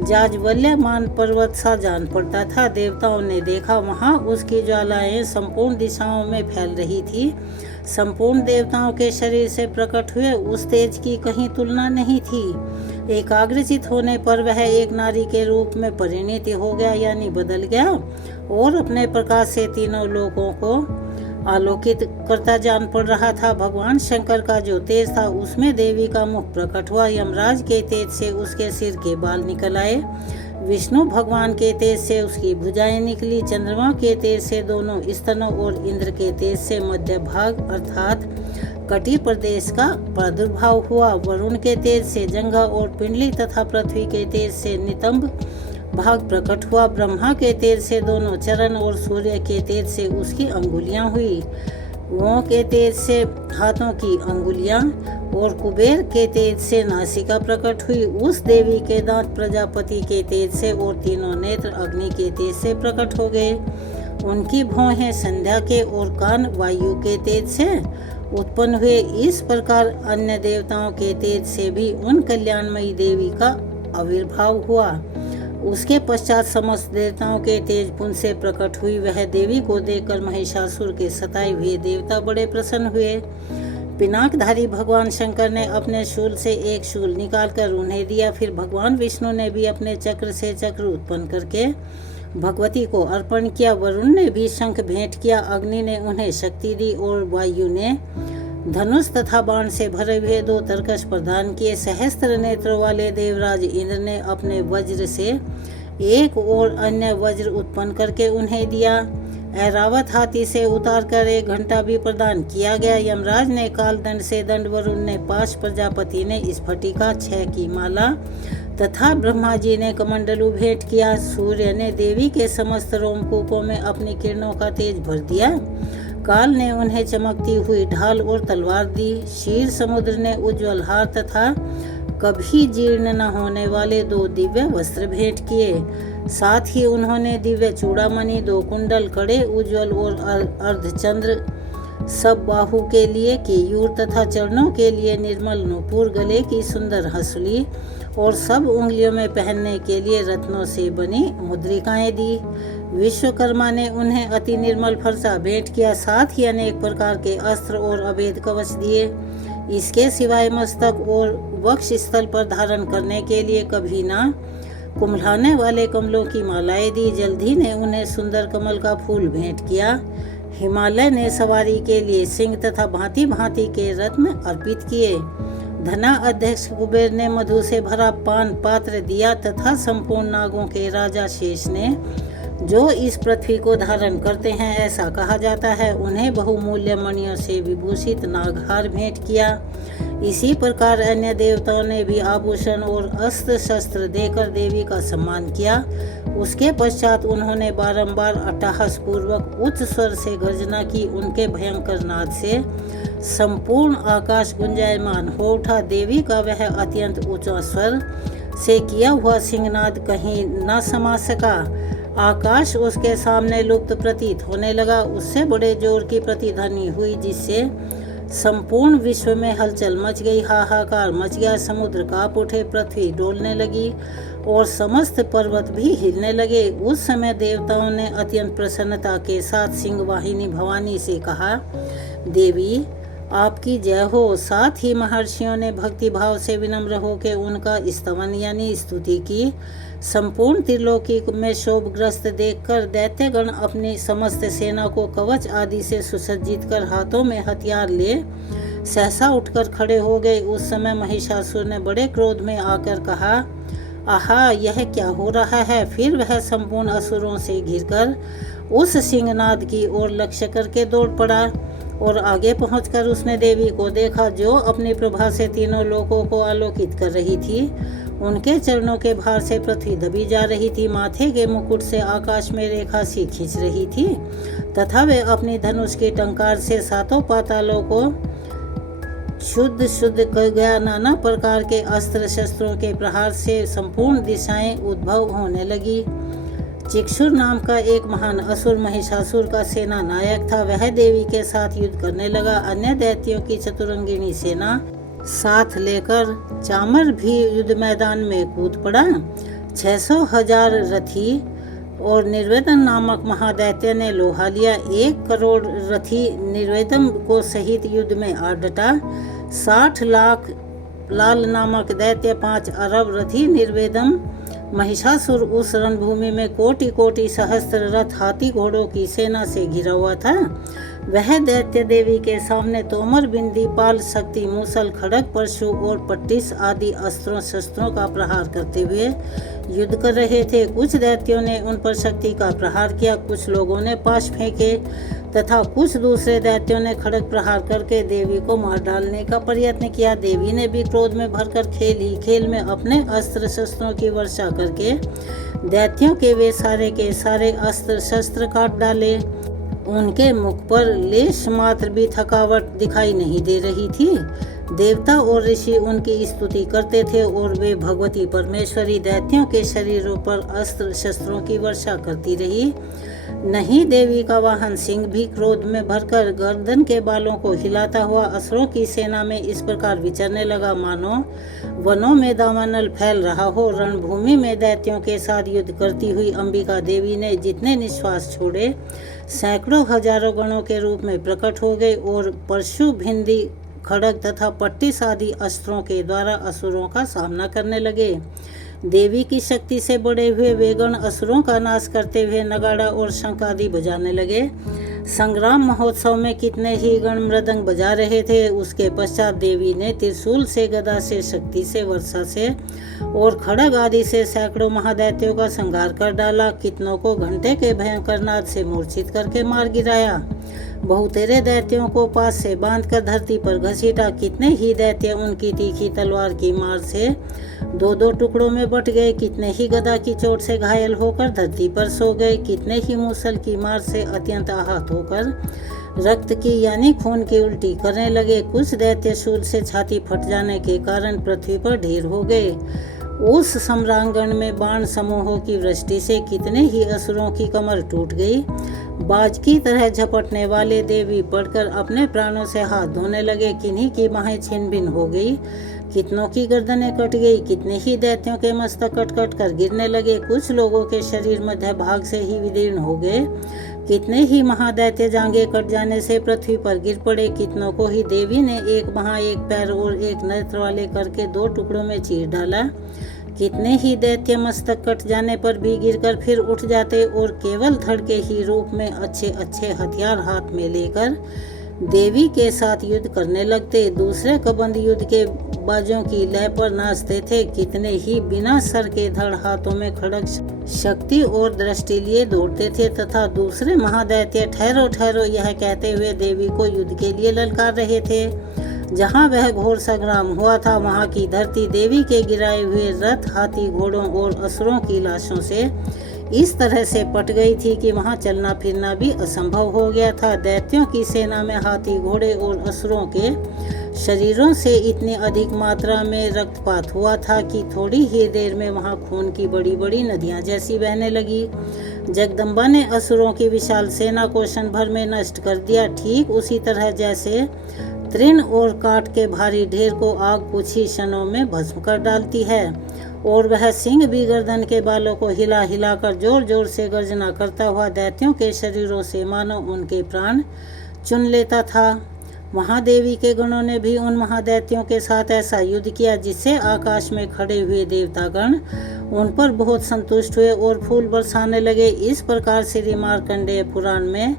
जाज्वल्यमान पर्वत सा जान पड़ता था। देवताओं ने देखा, वहां उसकी ज्वालाएं संपूर्ण दिशाओं में फैल रही थी। संपूर्ण देवताओं के शरीर से प्रकट हुए उस तेज की कहीं तुलना नहीं थी। एकाग्रचित होने पर वह एक नारी के रूप में परिणित हो गया, यानी बदल गया, और अपने प्रकाश से तीनों लोगों को आलोकित करता जान पड़ रहा था। भगवान शंकर का जो तेज था उसमें देवी का मुख प्रकट हुआ। यमराज के तेज से उसके सिर के बाल निकल आए। विष्णु भगवान के तेज से उसकी भुजाएं निकली। चंद्रमा के तेज से दोनों स्तनों और इंद्र के तेज से मध्य भाग अर्थात कटी प्रदेश का प्रादुर्भाव हुआ। वरुण के तेज से जंघा और पिंडली तथा पृथ्वी के तेज से नितंब भाग प्रकट हुआ। ब्रह्मा के तेज से दोनों चरण और सूर्य के तेज से उसकी अंगुलियां हुई। वो के तेज से हाथों की अंगुलियां और कुबेर के तेज से नासिका प्रकट हुई। उस देवी के दांत प्रजापति के तेज से और तीनों नेत्र अग्नि के तेज से प्रकट हो गए। उनकी भौहें संध्या के और कान वायु के तेज से उत्पन्न हुए। इस प्रकार अन्य देवताओं के तेज से भी उन कल्याणमयी देवी का आविर्भाव हुआ। उसके पश्चात समस्त देवताओं के तेज पुंज से प्रकट हुई। वह देवी को देखकर महिषासुर के सताए हुए देवता बड़े प्रसन्न हुए। पिनाकधारी भगवान शंकर ने अपने शूल से एक शूल निकालकर उन्हें दिया। फिर भगवान विष्णु ने भी अपने चक्र से चक्र उत्पन्न करके भगवती को अर्पण किया। वरुण ने भी शंख भेंट किया। अग्नि ने उन्हें शक्ति दी और वायु ने धनुष तथा बाण से भरे हुए 2 तरकश प्रदान किए। सहस्त्र नेत्रों वाले देवराज इंद्र ने अपने वज्र से एक और अन्य वज्र उत्पन्न करके उन्हें दिया। ऐरावत हाथी से उतारकर 1 घंटा भी प्रदान किया गया। यमराज ने कालदंड से दंड, वरुण ने पाश, प्रजापति ने स्फटिका 6 की माला तथा ब्रह्मा जी ने कमंडलू भेंट किया। सूर्य ने देवी के समस्त रोमकूपों में अपनी किरणों का तेज भर दिया। काल ने उन्हें चमकती हुई ढाल और तलवार दी। क्षीर समुद्र ने उज्ज्वल हार तथा कभी जीर्ण न होने वाले 2 दिव्य वस्त्र भेंट किए। साथ ही उन्होंने दिव्य चूड़ामणि, 2 कुंडल, कड़े, उज्ज्वल और अर्धचंद्र, सब बाहु के लिए केयूर तथा चरणों के लिए निर्मल नूपुर, गले की सुंदर हंसुली और सब उंगलियों में पहनने के लिए रत्नों से बनी मुद्रिकाएं दी। विश्वकर्मा ने उन्हें अति निर्मल फरसा भेंट किया। साथ ही अनेक प्रकार के अस्त्र और अभेद कवच दिए। इसके सिवाय मस्तक और वक्ष स्थल पर धारण करने के लिए कभी ना कुम्हलाने वाले कमलों की मालाएं दी। जल्दी ने उन्हें सुंदर कमल का फूल भेंट किया। हिमालय ने सवारी के लिए सिंह तथा भांति भांति के रत्न अर्पित किए। धना अध्यक्ष कुबेर ने मधु से भरा पान पात्र दिया तथा संपूर्ण नागों के राजा शेष ने, जो इस पृथ्वी को धारण करते हैं ऐसा कहा जाता है, उन्हें बहुमूल्य मणियों से विभूषित नागहार भेंट किया। इसी प्रकार अन्य देवताओं ने भी आभूषण और अस्त्र शस्त्र देकर देवी का सम्मान किया। उसके पश्चात उन्होंने बारंबार अट्टहास पूर्वक उच्च स्वर से गर्जना की। उनके भयंकर नाद से संपूर्ण आकाश गुंजायमान हो उठा। देवी का वह अत्यंत ऊंचा स्वर से किया हुआ सिंहनाद कहीं न समा सका। आकाश उसके सामने लुप्त प्रतीत होने लगा। उससे बड़े जोर की प्रतिध्वनि हुई, जिससे संपूर्ण विश्व में हलचल मच गई, हाहाकार मच गया। समुद्र कांप उठे, पृथ्वी डोलने लगी और समस्त पर्वत भी हिलने लगे। उस समय देवताओं ने अत्यंत प्रसन्नता के साथ सिंहवाहिनी भवानी से कहा, देवी आपकी जय हो। साथ ही महर्षियों ने भक्ति भाव से विनम्र होकर उनका स्तवन यानी स्तुति की। संपूर्ण त्रिलोकी में शोभग्रस्त देखकर दैत्यगण अपनी समस्त सेना को कवच आदि से सुसज्जित कर हाथों में हथियार ले सहसा उठकर खड़े हो गए। उस समय महिषासुर ने बड़े क्रोध में आकर कहा, आहा, यह क्या हो रहा है। फिर वह संपूर्ण असुरों से घिरकर उस सिंहनाद की ओर लक्ष्य करके दौड़ पड़ा और आगे पहुंचकर उसने देवी को देखा जो अपनी प्रभा से तीनों लोकों को आलोकित कर रही थी। उनके चरणों के भार से पृथ्वी दबी जा रही थी, माथे के मुकुट से आकाश में रेखा सी खींच रही थी तथा वे अपनी धनुष की टंकार से सातों पातालों को शुद्ध कर गया। नाना प्रकार के अस्त्र शस्त्रों के प्रहार से संपूर्ण दिशाएं उद्भव होने लगी। चिक्षुर नाम का एक महान असुर महिषासुर का सेना नायक था। वह देवी के साथ युद्ध करने लगा। अन्य दैत्यों की चतुरंगिनी सेना साथ लेकर चामर भी युद्ध मैदान में कूद पड़ा। 600,000 रथी और निर्वेदन नामक महादैत्य ने लोहा लिया। 1 करोड़ रथी निर्वेदन को सहित युद्ध में आ डटा। 60 लाख लाल नामक दैत्य 5 अरब रथी निर्वेदन महिषासुर उस रणभूमि में कोटि कोटि सहस्त्र रथ हाथी घोड़ों की सेना से घिरा हुआ था। वह दैत्य देवी के सामने तोमर, बिंदी, पाल, शक्ति, मूसल, खड़ग, परशु और पट्टिस आदि अस्त्रों शस्त्रों का प्रहार करते हुए युद्ध कर रहे थे। कुछ दैत्यों ने उन पर शक्ति का प्रहार किया, कुछ लोगों ने पाश फेंके तथा कुछ दूसरे दैत्यों ने खड़ग प्रहार करके देवी को मार डालने का प्रयत्न किया। देवी ने भी क्रोध में भरकर खेल में अपने अस्त्र शस्त्रों की वर्षा करके दैत्यों के वे सारे के सारे अस्त्र शस्त्र काट डाले। उनके मुख पर लेश मात्र भी थकावट दिखाई नहीं दे रही थी। देवता और ऋषि उनकी स्तुति करते थे और वे भगवती परमेश्वरी दैत्यों के शरीरों पर अस्त्र शस्त्रों की वर्षा करती रही। नहीं, देवी का वाहन सिंह भी क्रोध में भरकर गर्दन के बालों को हिलाता हुआ असुरों की सेना में इस प्रकार विचरने लगा मानो वनों में दावानल फैल रहा हो। रणभूमि में दैत्यों के साथ युद्ध करती हुई अंबिका देवी ने जितने निश्वास छोड़े सैकड़ों हजारों गणों के रूप में प्रकट हो गए और परशु, भिंदी, खड़ग तथा पट्टिस आदि अस्त्रों के द्वारा असुरों का सामना करने लगे। देवी की शक्ति से बड़े हुए वे गण असुरों का नाश करते हुए नगाड़ा और शंख आदि बजाने लगे। संग्राम महोत्सव में कितने ही गण मृदंग बजा रहे थे। उसके पश्चात देवी ने त्रिशूल से, गदा से, शक्ति से, वर्षा से और खड़ग आदि से सैकड़ों महादैत्यों का संहार कर डाला। कितनों को घंटे के भयंकर नाद से मूर्छित करके मार गिराया। बहुतेरे दैत्यों को पास से बांधकर धरती पर घसीटा। कितने ही दैत्य उनकी तीखी तलवार की मार से 2-2 टुकड़ों में बट गए। कितने ही गदा की चोट से घायल होकर धरती पर सो गए। कितने ही मूसल की मार से अत्यंत आहत होकर रक्त की यानी खून की उल्टी करने लगे। कुछ दैत्य शूल से छाती फट जाने के कारण पृथ्वी पर ढेर हो गए। उस सम्रांगण में बाण समूहों की वृष्टि से कितने ही असुरों की कमर टूट गई। बाज की तरह झपटने वाले देवी पड़कर अपने प्राणों से हाथ धोने लगे। किन्हीं की बाहें छिन्न भिन्न हो गई, कितनों की गर्दनें कट गई। कितने ही दैत्यों के मस्तक कट कट कर गिरने लगे। कुछ लोगों के शरीर मध्य भाग से ही विदीर्ण हो गए। कितने ही महादैत्य जांघें कट जाने से पृथ्वी पर गिर पड़े। कितनों को ही देवी ने एक बाह, एक पैर और एक नेत्र वाले करके 2 टुकड़ों में चीर डाला। कितने ही दैत्य मस्तक कट जाने पर भी गिरकर फिर उठ जाते और केवल धड़ के ही रूप में अच्छे अच्छे हथियार हाथ में लेकर देवी के साथ युद्ध करने लगते। दूसरे कबंध युद्ध के बाजों की लय पर नाचते थे। कितने ही बिना सर के धड़ हाथों में खड़ग, शक्ति और दृष्टि लिए दौड़ते थे तथा दूसरे महादैत्य ठहरो ठहरो यह कहते हुए देवी को युद्ध के लिए ललकार रहे थे। जहाँ वह घोर संग्राम हुआ था वहाँ की धरती देवी के गिराए हुए रथ, हाथी, घोड़ों और असुरों की लाशों से इस तरह से पट गई थी कि वहाँ चलना फिरना भी असंभव हो गया था। दैत्यों की सेना में हाथी, घोड़े और असुरों के शरीरों से इतनी अधिक मात्रा में रक्तपात हुआ था कि थोड़ी ही देर में वहाँ खून की बड़ी बड़ी नदियाँ जैसी बहने लगी। जगदम्बा ने असुरों की विशाल सेना को क्षण भर में नष्ट कर दिया, ठीक उसी तरह जैसे तृण और काठ के भारी ढेर को आग कुछ ही क्षणों में भस्म कर डालती है। और वह सिंह भी गर्दन के बालों को हिला हिलाकर जोर जोर से गर्जना करता हुआ दैत्यों के शरीरों से मानो उनके प्राण चुन लेता था। महादेवी के गणों ने भी उन महादैत्यों के साथ ऐसा युद्ध किया जिससे आकाश में खड़े हुए देवतागण उन पर बहुत संतुष्ट हुए और फूल बरसाने लगे। इस प्रकार श्री मार्कंडेय पुराण में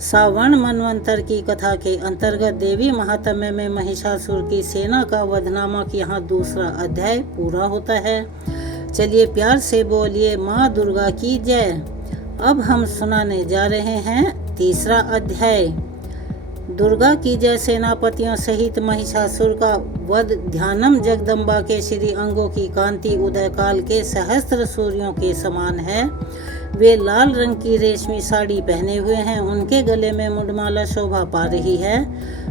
सावर्ण मनवंतर की कथा के अंतर्गत देवी महात्म्य में महिषासुर की सेना का वध नामक यहाँ दूसरा अध्याय पूरा होता है। चलिए प्यार से बोलिए माँ दुर्गा की जय। अब हम सुनाने जा रहे हैं तीसरा अध्याय। दुर्गा की जय सेनापतियों सहित महिषासुर का वध। ध्यानम जगदम्बा के श्री अंगों की कांति उदय काल के सहस्त्र सूर्यों के समान है। वे लाल रंग की रेशमी साड़ी पहने हुए हैं। उनके गले में मुंडमाला शोभा पा रही है।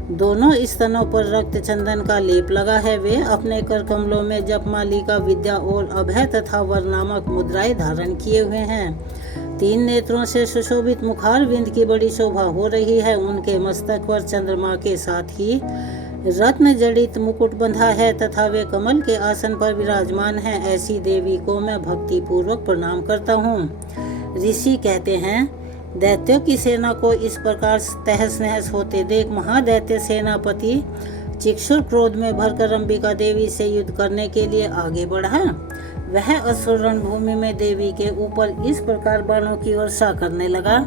दोनों स्तनों पर रक्त चंदन का लेप लगा है। वे अपने कर कमलों में जपमालिका, विद्या और अभय तथा वर नामक मुद्राएं धारण किए हुए हैं। 3 नेत्रों से सुशोभित मुखार बिंद की बड़ी शोभा हो रही है। उनके मस्तक पर चंद्रमा के साथ ही रत्न जड़ित मुकुट बंधा है तथा वे कमल के आसन पर विराजमान हैं। ऐसी देवी को मैं भक्ति पूर्वक प्रणाम करता हूँ। ऋषि कहते हैं, दैत्यों की सेना को इस प्रकार तहस नहस होते देख महादैत्य सेनापति चिक्षुर क्रोध में भरकर अंबिका देवी से युद्ध करने के लिए आगे बढ़ा। वह असुर रणभूमि में देवी के ऊपर इस प्रकार बाणों की वर्षा करने लगा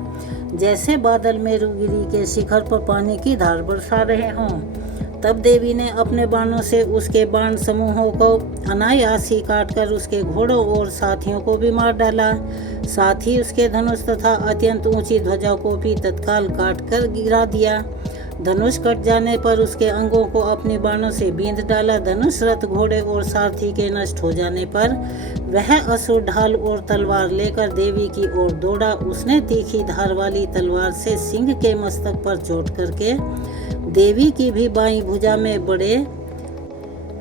जैसे बादल मेरुगिरी के शिखर पर पानी की धार बरसा रहे हों। तब देवी ने अपने बाणों से उसके बाण समूहों को अनायास ही काटकर उसके घोड़ों और साथियों को भी मार डाला। साथ ही उसके धनुष तथा अत्यंत ऊंची ध्वजा को भी तत्काल काटकर गिरा दिया। धनुष कट जाने पर उसके अंगों को अपने बाणों से बींध डाला। धनुष, रथ, घोड़े और सारथी के नष्ट हो जाने पर वह असुर ढाल और तलवार लेकर देवी की ओर दौड़ा। उसने तीखी धार वाली तलवार से सिंह के मस्तक पर चोट करके देवी की भी बाईं भुजा में बड़े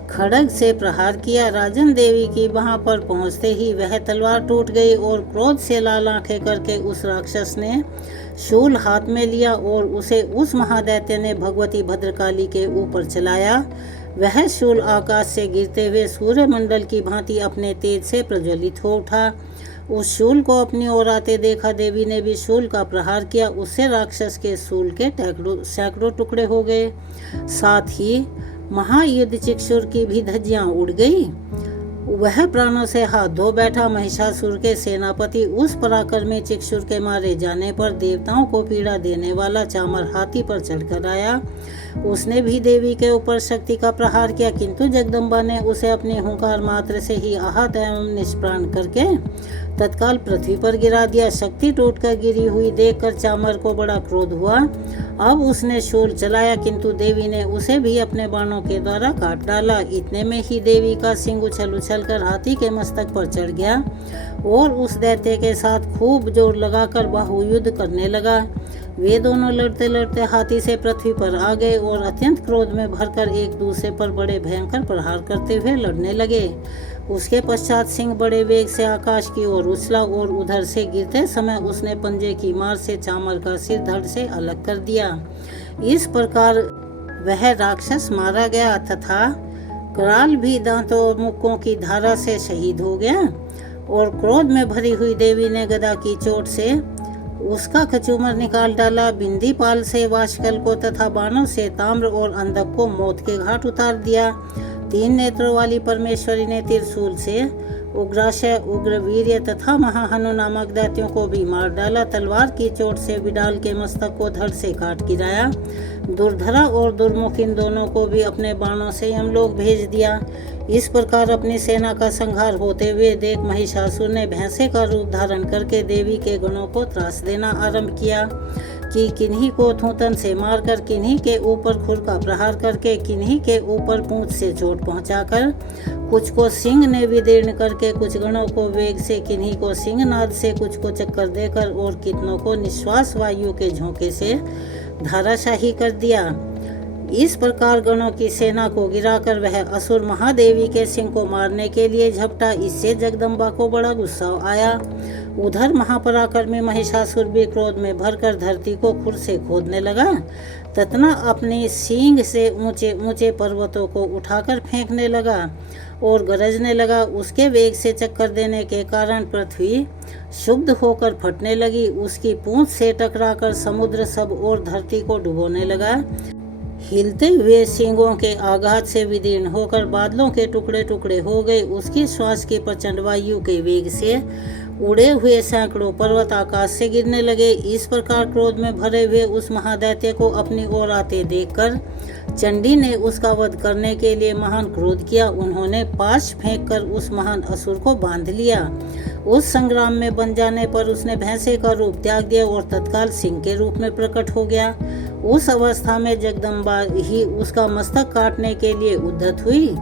खड़ग से प्रहार किया। राजन देवी की वहां पर पहुंचते ही वह तलवार टूट गई और क्रोध से लाल आंखें करके उस राक्षस ने शूल हाथ में लिया और उसे उस महादैत्य ने भगवती भद्रकाली के ऊपर चलाया। वह शूल आकाश से गिरते हुए सूर्य मंडल की भांति अपने तेज से प्रज्वलित हो उठा। उस शूल को अपनी ओर आते देखा देवी ने भी शूल का प्रहार किया। उससे राक्षस के शूल के सैकड़ों टुकड़े हो गए। साथ ही महायुद्ध चिक्षुर की भी धज्जियां उड़ गई। वह प्राणों से हाथ धो बैठा। महिषासुर के सेनापति उस पराक्रमी चिक्षुर के मारे जाने पर देवताओं को पीड़ा देने वाला चामर हाथी पर चढ़कर आया। उसने भी देवी के ऊपर शक्ति का प्रहार किया, किंतु जगदम्बा ने उसे अपनी हुंकार मात्र से ही आहत एवं निष्प्राण करके तत्काल पृथ्वी पर गिरा दिया। शक्ति टूटकर गिरी हुई देखकर चामर को बड़ा क्रोध हुआ। अब उसने शूल चलाया, किंतु देवी ने उसे भी अपने बाणों के द्वारा काट डाला। इतने में ही देवी का सिंह उछल उछल कर हाथी के मस्तक पर चढ़ गया और उस दैत्य के साथ खूब जोर लगाकर बाहुयुद्ध करने लगा। वे दोनों लड़ते लड़ते हाथी से पृथ्वी पर आ गए और अत्यंत क्रोध में भरकर एक दूसरे पर बड़े भयंकर प्रहार करते हुए लड़ने लगे। उसके पश्चात सिंह बड़े वेग से आकाश की ओर उछला और उधर से गिरते समय उसने पंजे की मार से चामर का सिर धड़ से अलग कर दिया। इस प्रकार वह राक्षस मारा गया तथा कराल भी दांतों और मुक्कों की धारा से शहीद हो गया। और क्रोध में भरी हुई देवी ने गदा की चोट से उसका कचूमर निकाल डाला। बिंदी पाल से वाशकल को तथा बाणों से ताम्र और अंधक को मौत के घाट उतार दिया। 3 नेत्रों वाली परमेश्वरी ने त्रिशूल से उग्राशय, उग्रवीर्य तथा महाहनु नामक दैत्यों को भी मार डाला। तलवार की चोट से विडाल के मस्तक को धड़ से काट गिराया। दुर्धरा और दुर्मुख इन दोनों को भी अपने बाणों से यमलोक भेज दिया। इस प्रकार अपनी सेना का संहार होते हुए देख महिषासुर ने भैंसे का रूप धारण करके देवी के गणों को त्रास देना आरंभ किया कि किन्हीं को थूतन से मारकर, किन्हीं के ऊपर खुर का प्रहार करके, किन्हीं के ऊपर पूंछ से चोट पहुंचाकर, कुछ को सिंह ने विदीर्ण करके, कुछ गणों को वेग से, किन्हीं को सिंहनाद से, कुछ को चक्कर देकर और कितनों को निश्वास वायु के झोंके से धाराशाही कर दिया। इस प्रकार गणों की सेना को गिराकर वह असुर महादेवी के सिंह को मारने के लिए झपटा। इससे जगदम्बा को बड़ा गुस्सा आया। उधर महापराक्रमी महिषासुर भी क्रोध में भरकर धरती को खुर से खोदने लगा तथा अपनी सींग से ऊंचे ऊंचे पर्वतों को उठाकर फेंकने लगा और गरजने लगा। उसके वेग से चक्कर देने के कारण पृथ्वी क्षुब्ध होकर फटने लगी। उसकी पूंछ से टकराकर समुद्र सब और धरती को डुबोने लगा। हिलते हुए सींगों के आघात से विदीर्ण होकर बादलों के टुकड़े टुकड़े हो गए। उसकी श्वास की प्रचंड वायु के वेग से उड़े हुए सैकड़ों पर्वत आकाश से गिरने लगे। इस प्रकार क्रोध में भरे हुए उस महादैत्य को अपनी ओर आते देखकर चंडी ने उसका वध करने के लिए महान क्रोध किया। उन्होंने पाश फेंककर उस महान असुर को बांध लिया उस संग्राम में बन जाने पर उसने भैंसे का रूप त्याग दिया और तत्काल सिंह के रूप में प्रकट हो गया। उस अवस्था में जगदम्बा ही उसका मस्तक काटने के लिए उद्यत हुई।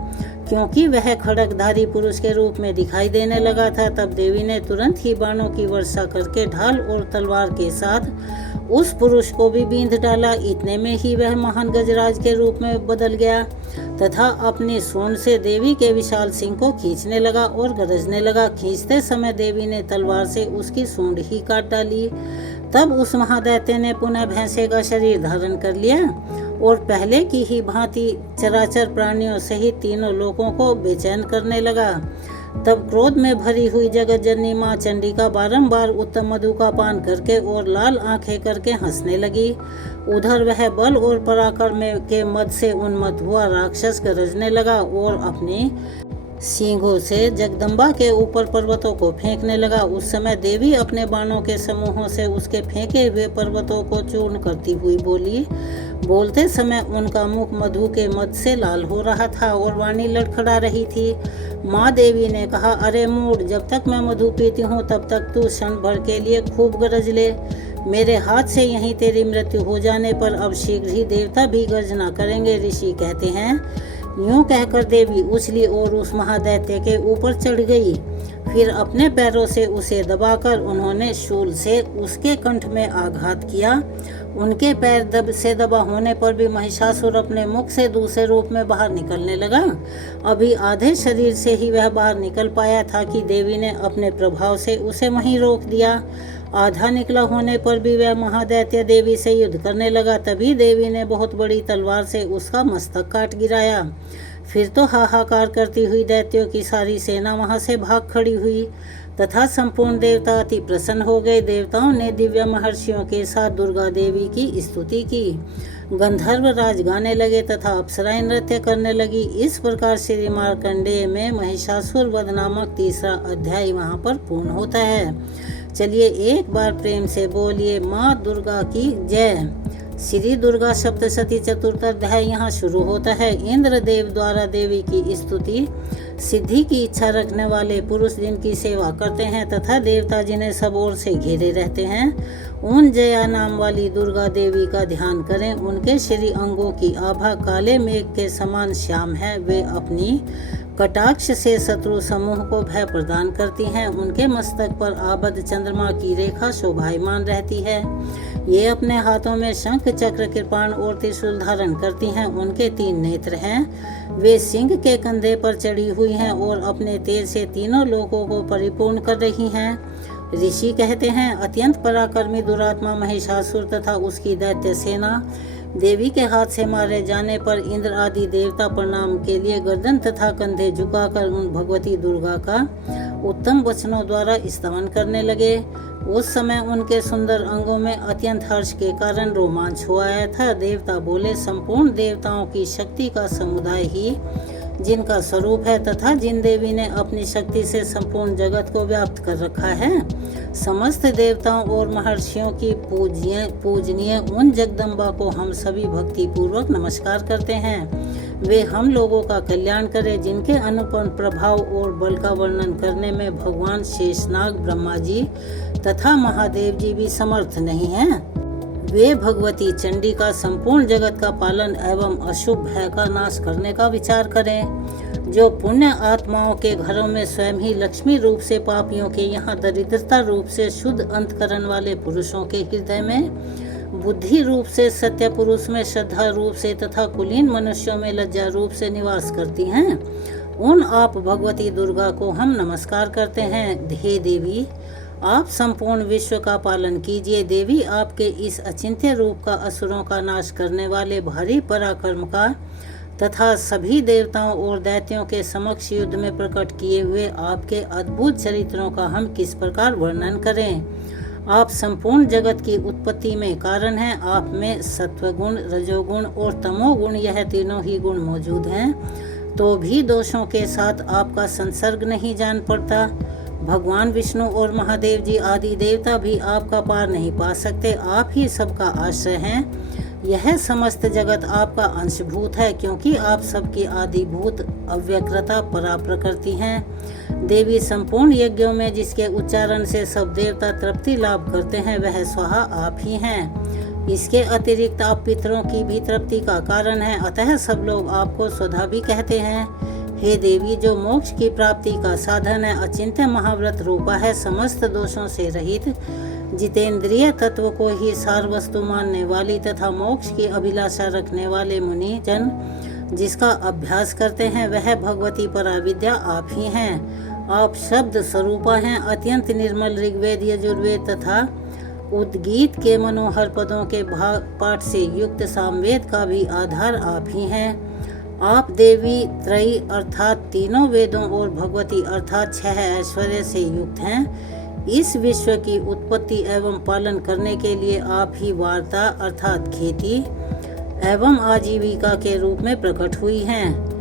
क्योंकि वह खड्गधारी पुरुष के रूप में दिखाई देने लगा था, तब देवी ने तुरंत ही बाणों की वर्षा करके ढाल और तलवार के साथ उस पुरुष को भी बींध डाला। इतने में ही वह महान गजराज के रूप में बदल गया तथा अपनी सूंड से देवी के विशाल सिंह को खींचने लगा और गरजने लगा। खींचते समय देवी ने तलवार से उसकी सूंड ही काट डाली। तब उस महादैत्य ने पुनः भैंसे का शरीर धारण कर लिया और पहले की ही भांति चराचर प्राणियों सहित तीनों लोगों को बेचैन करने लगा। तब क्रोध में भरी हुई जगत जननी माँ चंडिका बारंबार उत्तम मधु का पान करके और लाल आंखें करके हंसने लगी। उधर वह बल और पराक्रम के मद से उन्मत्त हुआ राक्षस गरजने लगा और अपनी सींगों से जगदम्बा के ऊपर पर्वतों को फेंकने लगा। उस समय देवी अपने बाणों के समूहों से उसके फेंके हुए पर्वतों को चूर्ण करती हुई बोली। बोलते समय उनका मुख मधु के मद से लाल हो रहा था और वाणी लड़खड़ा रही थी। माँ देवी ने कहा, अरे मूढ़, जब तक मैं मधु पीती हूँ तब तक तू क्षण भर के लिए खूब गरज ले। मेरे हाथ से यहीं तेरी मृत्यु हो जाने पर अब शीघ्र ही देवता भी गर्जना करेंगे। ऋषि कहते हैं, यूं कहकर देवी उछली और उस महादैत्य के ऊपर चढ़ गई। फिर अपने पैरों से उसे दबाकर उन्होंने शूल से उसके कंठ में आघात किया। उनके पैर से दबा होने पर भी महिषासुर अपने मुख से दूसरे रूप में बाहर निकलने लगा। अभी आधे शरीर से ही वह बाहर निकल पाया था कि देवी ने अपने प्रभाव से उसे वहीं रोक दिया। आधा निकला होने पर भी वह महादैत्य देवी से युद्ध करने लगा। तभी देवी ने बहुत बड़ी तलवार से उसका मस्तक काट गिराया। फिर तो हाहाकार करती हुई दैत्यों की सारी सेना वहां से भाग खड़ी हुई तथा संपूर्ण देवता अति प्रसन्न हो गए। देवताओं ने दिव्य महर्षियों के साथ दुर्गा देवी की स्तुति की। गंधर्व राज गाने लगे तथा अप्सराएं नृत्य करने लगी। इस प्रकार श्री मार्कंडेय में महिषासुर वध नामक तीसरा अध्याय वहाँ पर पूर्ण होता है। चलिए एक बार प्रेम से बोलिए, माँ दुर्गा की जय। श्री दुर्गा सप्तशती चतुर्थ अध्याय यहाँ शुरू होता है। इंद्र देव द्वारा देवी की स्तुति। सिद्धि की इच्छा रखने वाले पुरुष जिनकी सेवा करते हैं तथा देवता जिन्हें सब ओर से घेरे रहते हैं, उन जया नाम वाली दुर्गा देवी का ध्यान करें। उनके श्री अंगों की आभा काले मेघ के समान श्याम है। वे अपनी कटाक्ष से शत्रु समूह को भय प्रदान करती हैं। उनके मस्तक पर आबद्ध चंद्रमा की रेखा शोभायमान रहती है। ये अपने हाथों में शंख, चक्र, कृपाण और त्रिशूल धारण करती हैं। उनके 3 नेत्र हैं। वे सिंह के कंधे पर चढ़ी हुई हैं और अपने तेज से तीनों लोगों को परिपूर्ण कर रही हैं। ऋषि कहते हैं, अत्यंत पराक्रमी दुरात्मा महिषासुर तथा उसकी दैत्य सेना देवी के हाथ से मारे जाने पर इंद्र आदि देवता प्रणाम के लिए गर्दन तथा कंधे झुकाकर उन भगवती दुर्गा का उत्तम वचनों द्वारा स्तवन करने लगे। उस समय उनके सुंदर अंगों में अत्यंत हर्ष के कारण रोमांच हो आया था। देवता बोले, संपूर्ण देवताओं की शक्ति का समुदाय ही जिनका स्वरूप है तथा जिन देवी ने अपनी शक्ति से संपूर्ण जगत को व्याप्त कर रखा है, समस्त देवताओं और महर्षियों की पूजनीय उन जगदम्बा को हम सभी भक्ति पूर्वक नमस्कार करते हैं। वे हम लोगों का कल्याण करें। जिनके अनुपम प्रभाव और बल का वर्णन करने में भगवान शेषनाग, ब्रह्मा जी तथा महादेव जी भी समर्थ नहीं हैं। वे भगवती चंडी का संपूर्ण जगत का पालन एवं अशुभ भय का नाश करने का विचार करें। जो पुण्य आत्माओं के घरों में स्वयं ही लक्ष्मी रूप से, पापियों के यहाँ दरिद्रता रूप से, शुद्ध अंतकरण वाले पुरुषों के हृदय में बुद्धि रूप से, सत्य पुरुष में श्रद्धा रूप से तथा कुलीन मनुष्यों में लज्जा रूप से निवास करती हैं, उन आप भगवती दुर्गा को हम नमस्कार करते हैं। हे देवी, आप संपूर्ण विश्व का पालन कीजिए। देवी, आपके इस अचिंत्य रूप का, असुरों का नाश करने वाले भारी पराक्रम का तथा सभी देवताओं और दैत्यों के समक्ष युद्ध में प्रकट किए हुए आपके अद्भुत चरित्रों का हम किस प्रकार वर्णन करें। आप संपूर्ण जगत की उत्पत्ति में कारण हैं। आप में सत्वगुण, रजोगुण और तमोगुण, यह तीनों ही गुण मौजूद हैं, तो भी दोषों के साथ आपका संसर्ग नहीं जान पड़ता। भगवान विष्णु और महादेव जी आदि देवता भी आपका पार नहीं पा सकते। आप ही सबका आश्रय हैं। यह समस्त जगत आपका अंशभूत है, क्योंकि आप सबकी आदिभूत अव्यक्रता परा प्रकृति हैं। देवी संपूर्ण यज्ञों में जिसके उच्चारण से सब देवता तृप्ति लाभ करते हैं वह स्वाहा आप ही हैं। इसके अतिरिक्त आप पितरों की भी तृप्ति का कारण है, अतः सब लोग आपको स्वधा भी कहते हैं। हे देवी, जो मोक्ष की प्राप्ति का साधन है, अचिंत्य महाव्रत रूपा है, समस्त दोषों से रहित, जितेंद्रिय तत्व को ही सार वस्तु मानने वाली तथा मोक्ष की अभिलाषा रखने वाले मुनि जन जिसका अभ्यास करते हैं वह भगवती पराविद्या आप ही हैं। आप शब्द स्वरूपा हैं। अत्यंत निर्मल ऋग्वेद, यजुर्वेद तथा उद्गीत के मनोहर पदों के पाठ से युक्त सामवेद का भी आधार आप ही हैं। आप देवी त्रयी अर्थात तीनों वेदों और भगवती अर्थात 6 ऐश्वर्य से युक्त हैं। इस विश्व की उत्पत्ति एवं पालन करने के लिए आप ही वार्ता अर्थात खेती एवं आजीविका के रूप में प्रकट हुई हैं।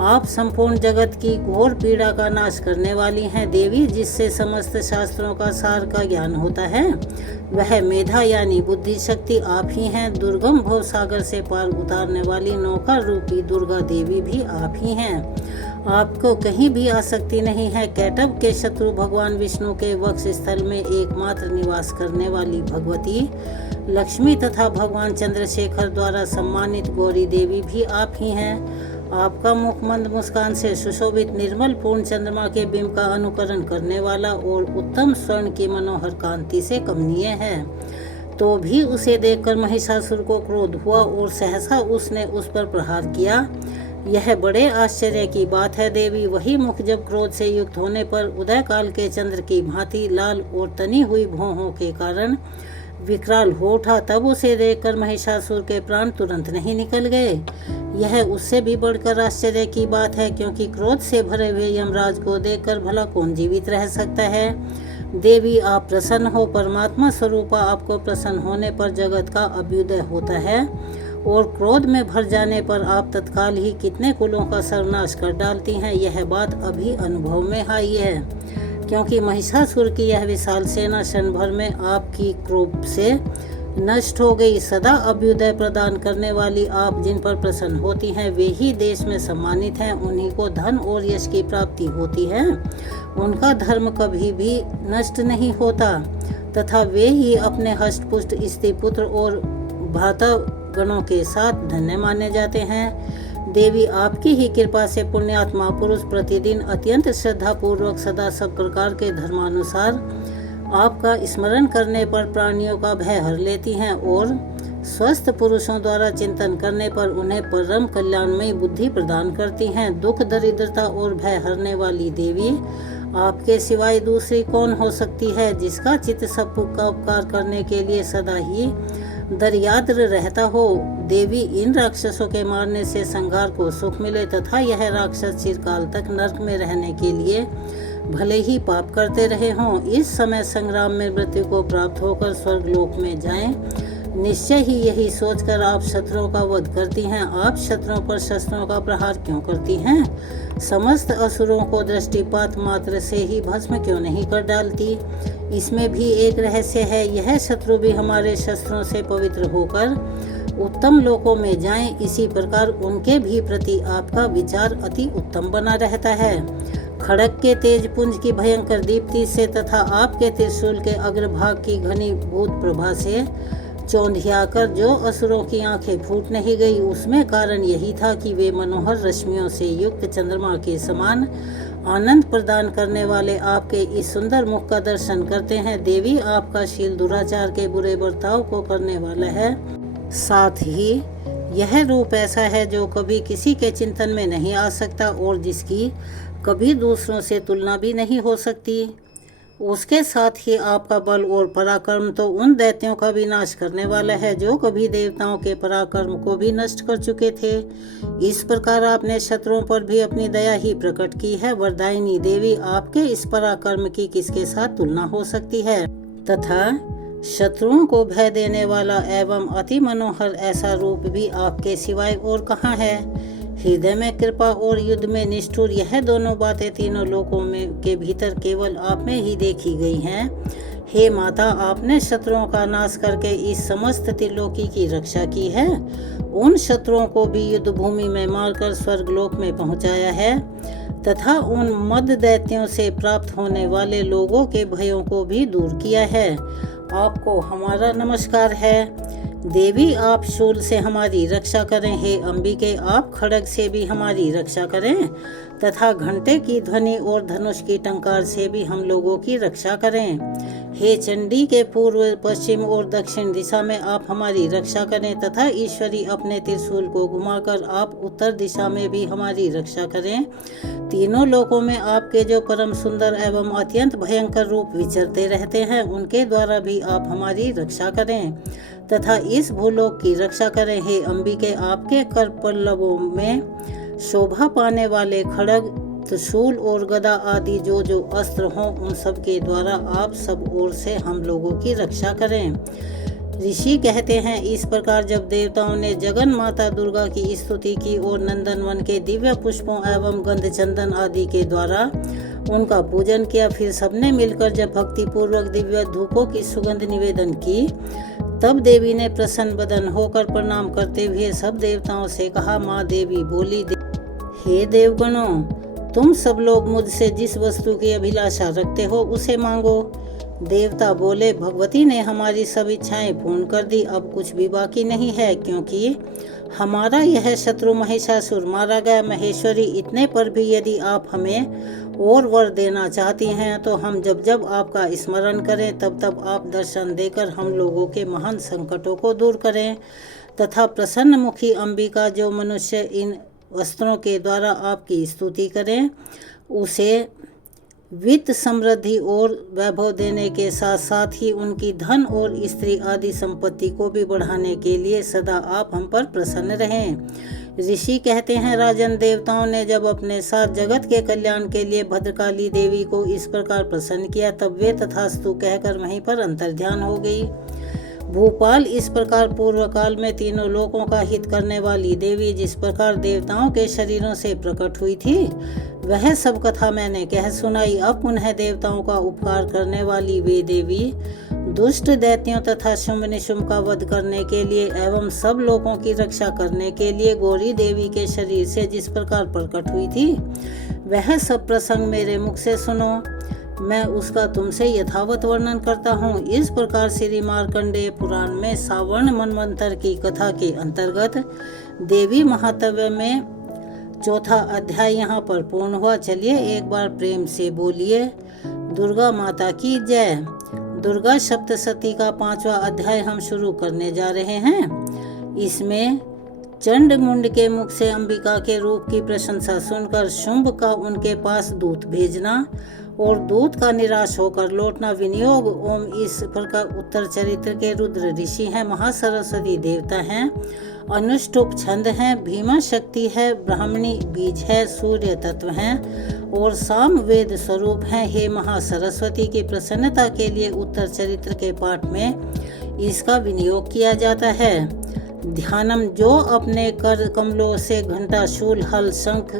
आप संपूर्ण जगत की घोर पीड़ा का नाश करने वाली हैं। देवी, जिससे समस्त शास्त्रों का सार का ज्ञान होता है वह मेधा यानी बुद्धि शक्ति आप ही हैं। दुर्गम भव सागर से पार उतारने वाली नौका रूपी दुर्गा देवी भी आप ही हैं। आपको कहीं भी आसक्ति नहीं है। कैटभ के शत्रु भगवान विष्णु के वक्ष स्थल में एकमात्र निवास करने वाली भगवती लक्ष्मी तथा भगवान चंद्रशेखर द्वारा सम्मानित गौरी देवी भी आप ही हैं। आपका मुख मंद मुस्कान से सुशोभित निर्मल पूर्ण चंद्रमा के बिंब का अनुकरण करने वाला और उत्तम स्वर्ण की मनोहर कांति से कमनीय है। तो भी उसे देखकर महिषासुर को क्रोध हुआ और सहसा उसने उस पर प्रहार किया। यह बड़े आश्चर्य की बात है देवी। वही मुख जब क्रोध से युक्त होने पर उदय काल के चंद्र की भांति लाल और तनी हुई भौहों के कारण विकराल हो उठा, तब उसे देखकर महिषासुर के प्राण तुरंत नहीं निकल गए। यह उससे भी बढ़कर आश्चर्य की बात है, क्योंकि क्रोध से भरे हुए यमराज को देखकर भला कौन जीवित रह सकता है। देवी, आप प्रसन्न हो। परमात्मा स्वरूपा आपको प्रसन्न होने पर जगत का अभ्युदय होता है और क्रोध में भर जाने पर आप तत्काल ही कितने कुलों का सर्वनाश कर डालती हैं। यह बात अभी अनुभव में आई है, क्योंकि महिषासुर की यह विशाल सेना क्षण भर में आपकी क्रोध से नष्ट हो गई। सदा अभ्युदय प्रदान करने वाली आप जिन पर प्रसन्न होती हैं वे ही देश में सम्मानित हैं। उन्हीं को धन और यश की प्राप्ति होती है। उनका धर्म कभी भी नष्ट नहीं होता तथा वे ही अपने हष्टपुष्ट स्त्री पुत्र और भ्राता गणों के साथ धन्य माने जाते हैं। देवी, आपकी ही कृपा से पुण्यात्मा पुरुष प्रतिदिन अत्यंत श्रद्धा पूर्वक सदा सब प्रकार के धर्मानुसार आपका स्मरण करने पर प्राणियों का भय हर लेती हैं और स्वस्थ पुरुषों द्वारा चिंतन करने पर उन्हें परम कल्याणमयी बुद्धि प्रदान करती हैं। दुख दरिद्रता और भय हरने वाली देवी, आपके सिवाय दूसरी कौन हो सकती है जिसका चित्त सब का उपकार करने के लिए सदा ही दर्याद्र रहता हो। देवी, इन राक्षसों के मारने से संहार को सुख मिले तथा यह राक्षस चिरकाल तक नरक में रहने के लिए भले ही पाप करते रहे हों, इस समय संग्राम में मृत्यु को प्राप्त होकर स्वर्गलोक में जाएं। निश्चय ही यही सोचकर आप शत्रुओं का वध करती हैं। आप शत्रुओं पर शस्त्रों का प्रहार क्यों करती हैं? समस्त असुरों को दृष्टिपात मात्र से ही भस्म क्यों नहीं कर डालती? इसमें भी एक रहस्य है। यह शत्रु भी हमारे शस्त्रों से पवित्र होकर उत्तम लोकों में जाएं, इसी प्रकार उनके भी प्रति आपका विचार अति उत्तम बना रहता है। खड़ग के तेज पुंज की भयंकर दीप्ति से तथा आपके त्रिशूल के अग्रभाग की घनीभूत प्रभा से चौंधियाकर जो असुरों की आंखें फूट नहीं गई, उसमें कारण यही था कि वे मनोहर रश्मियों से युक्त चंद्रमा के समान आनंद प्रदान करने वाले आपके इस सुंदर मुख का दर्शन करते हैं। देवी, आपका शील दुराचार के बुरे बर्ताव को करने वाला है। साथ ही यह रूप ऐसा है जो कभी किसी के चिंतन में नहीं आ सकता और जिसकी कभी दूसरों से तुलना भी नहीं हो सकती। उसके साथ ही आपका बल और पराक्रम तो उन दैत्यों का भी नाश करने वाला है जो कभी देवताओं के पराक्रम को भी नष्ट कर चुके थे। इस प्रकार आपने शत्रुओं पर भी अपनी दया ही प्रकट की है। वरदायिनी देवी, आपके इस पराक्रम की किसके साथ तुलना हो सकती है? तथा शत्रुओं को भय देने वाला एवं अति मनोहर ऐसा रूप भी आपके सिवाय और कहाँ है? हृदय में कृपा और युद्ध में निष्ठुर, यह दोनों बातें तीनों लोकों में के भीतर केवल आप में ही देखी गई हैं। हे माता, आपने शत्रुओं का नाश करके इस समस्त त्रिलोकी की रक्षा की है। उन शत्रुओं को भी युद्ध भूमि में मारकर स्वर्गलोक में पहुंचाया है। तथा उन मद दैत्यों से प्राप्त होने वाले लोगों के भयों को भी दूर किया है। आपको हमारा नमस्कार है। देवी, आप शूल से हमारी रक्षा करें। हे अंबिके, आप खड्ग से भी हमारी रक्षा करें तथा घंटे की ध्वनि और धनुष की टंकार से भी हम लोगों की रक्षा करें। हे चंडी के पूर्व, पश्चिम और दक्षिण दिशा में आप हमारी रक्षा करें तथा ईश्वरी अपने त्रिशूल को घुमाकर आप उत्तर दिशा में भी हमारी रक्षा करें। तीनों लोकों में आपके जो परम सुंदर एवं अत्यंत भयंकर रूप विचरते रहते हैं, उनके द्वारा भी आप हमारी रक्षा करें तथा इस भूलोक की रक्षा करें। हे अंबिके, आपके कर पल्लवों में शोभा पाने वाले खड्ग, त्रिशूल और गदा आदि जो जो अस्त्र हों, उन सब के द्वारा आप सब ओर से हम लोगों की रक्षा करें। ऋषि कहते हैं, इस प्रकार जब देवताओं ने जगन माता दुर्गा की स्तुति की और नंदनवन के दिव्य पुष्पों एवं गंध चंदन आदि के द्वारा उनका पूजन किया, फिर सबने मिलकर जब भक्ति पूर्वक दिव्य धूपों की सुगंध निवेदन की, तब देवी ने प्रसन्न बदन होकर प्रणाम करते हुए सब देवताओं से कहा। माँ देवी बोली, हे देवगणों, तुम सब लोग मुझसे जिस वस्तु की अभिलाषा रखते हो उसे मांगो। देवता बोले, भगवती ने हमारी सब इच्छाएं पूर्ण कर दी, अब कुछ भी बाकी नहीं है, क्योंकि हमारा यह शत्रु महिषासुर मारा गया। महेश्वरी, इतने पर भी यदि आप हमें और वर देना चाहती हैं तो हम जब जब आपका स्मरण करें तब तब आप दर्शन देकर हम लोगों के महान संकटों को दूर करें तथा प्रसन्न मुखी अंबिका, जो मनुष्य इन वस्त्रों के द्वारा आपकी स्तुति करें, उसे वित्त, समृद्धि और वैभव देने के साथ साथ ही उनकी धन और स्त्री आदि संपत्ति को भी बढ़ाने के लिए सदा आप हम पर प्रसन्न रहें। ऋषि कहते हैं, राजन, देवताओं ने जब अपने साथ जगत के कल्याण के लिए भद्रकाली देवी को इस प्रकार प्रसन्न किया, तब वे तथास्तु कहकर वहीं पर अंतर्ध्यान हो गई। भूपाल, इस प्रकार पूर्व काल में तीनों लोकों का हित करने वाली देवी जिस प्रकार देवताओं के शरीरों से प्रकट हुई थी, वह सब कथा मैंने कह सुनाई। अब पुनः देवताओं का उपकार करने वाली वे देवी दुष्ट दैत्यों तथा शुंभ निशुंभ का वध करने के लिए एवं सब लोगों की रक्षा करने के लिए गौरी देवी के शरीर से जिस प्रकार प्रकट हुई थी, वह सब प्रसंग मेरे मुख से सुनो। मैं उसका तुमसे यथावत वर्णन करता हूँ। इस प्रकार श्री मार्कंडेय पुराण में सावर्ण मनवंतर की कथा के अंतर्गत देवी महात्म्य में चौथा अध्याय यहाँ पर पूर्ण हुआ। चलिए एक बार प्रेम से बोलिए, दुर्गा माता की जय। दुर्गा सप्तशती का 5वां अध्याय हम शुरू करने जा रहे हैं। इसमें चंड मुंड के मुख से अंबिका के रूप की प्रशंसा सुनकर शुंभ का उनके पास दूत भेजना और दूत का निराश होकर लौटना विनियोग। ओम इस प्रकार उत्तर चरित्र के रुद्र ऋषि हैं, महासरस्वती देवता हैं, अनुष्टुप छंद हैं, भीमा शक्ति है, ब्राह्मणी बीज है, सूर्य तत्व हैं और साम वेद स्वरूप हैं। हे महासरस्वती की प्रसन्नता के लिए उत्तर चरित्र के पाठ में इसका विनियोग किया जाता है। ध्यानम, जो अपने कर कमलों से घंटा, शूल, हल, शंख,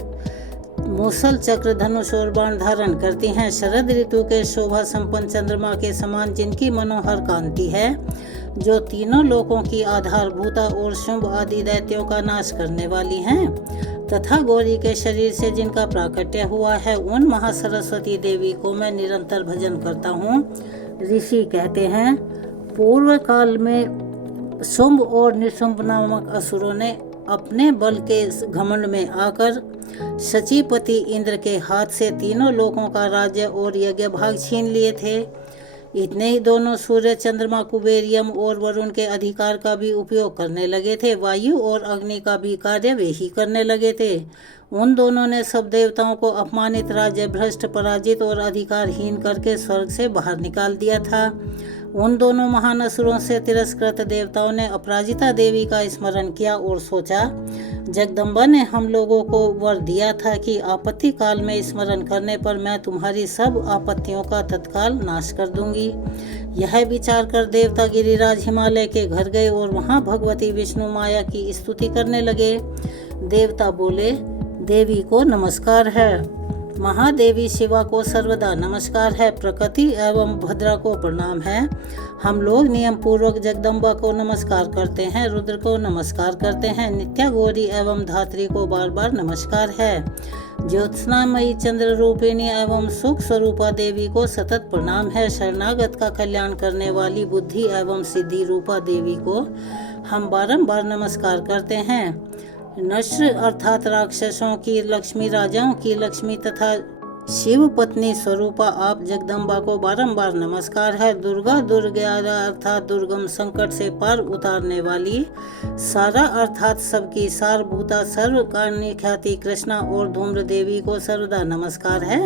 मूसल, चक्र, धनुष और बाण धारण करती हैं। शरद ऋतु के शोभा संपन्न चंद्रमा के समान जिनकी मनोहर कांति है, जो तीनों लोकों की आधारभूता और शुंभ आदि दैत्यों का नाश करने वाली हैं, तथा गौरी के शरीर से जिनका प्राकट्य हुआ है, उन महासरस्वती देवी को मैं निरंतर भजन करता हूँ। ऋषि कहते हैं, पूर्व काल में शुंभ और निशुंभ नामक असुरों ने अपने बल के घमंड में आकर शचीपति इंद्र के हाथ से तीनों लोकों का राज्य और यज्ञ भाग छीन लिए थे। इतने ही दोनों सूर्य, चंद्रमा, कुबेर, यम और वरुण के अधिकार का भी उपयोग करने लगे थे। वायु और अग्नि का भी कार्य वे ही करने लगे थे। उन दोनों ने सब देवताओं को अपमानित, राज्य भ्रष्ट, पराजित और अधिकारहीन करके स्वर्ग से बाहर निकाल दिया था। उन दोनों महान असुरों से तिरस्कृत देवताओं ने अपराजिता देवी का स्मरण किया और सोचा, जगदम्बा ने हम लोगों को वर दिया था कि आपत्ति काल में स्मरण करने पर मैं तुम्हारी सब आपत्तियों का तत्काल नाश कर दूंगी। यह विचार कर देवता गिरिराज हिमालय के घर गए और वहां भगवती विष्णु माया की स्तुति करने लगे। देवता बोले, देवी को नमस्कार है, महादेवी शिवा को सर्वदा नमस्कार है, प्रकृति एवं भद्रा को प्रणाम है। हम लोग नियम पूर्वक जगदम्बा को नमस्कार करते हैं, रुद्र को नमस्कार करते हैं, नित्या गौरी एवं धात्री को बार बार नमस्कार है। ज्योत्सनामयी चंद्र रूपिणी एवं सुख स्वरूपा देवी को सतत प्रणाम है। शरणागत का कल्याण करने वाली बुद्धि एवं सिद्धि रूपा देवी को हम बारंबार नमस्कार करते हैं। नश्र अर्थात राक्षसों की लक्ष्मी, राजाओं की लक्ष्मी तथा शिव पत्नी स्वरूपा आप जगदम्बा को बारंबार नमस्कार है। दुर्गा दुर्ग्यारा अर्थात दुर्गम संकट से पार उतारने वाली, सारा अर्थात सबकी सारभूता सर्व कारणी ख्याति कृष्णा और धूम्र देवी को सर्वदा नमस्कार है।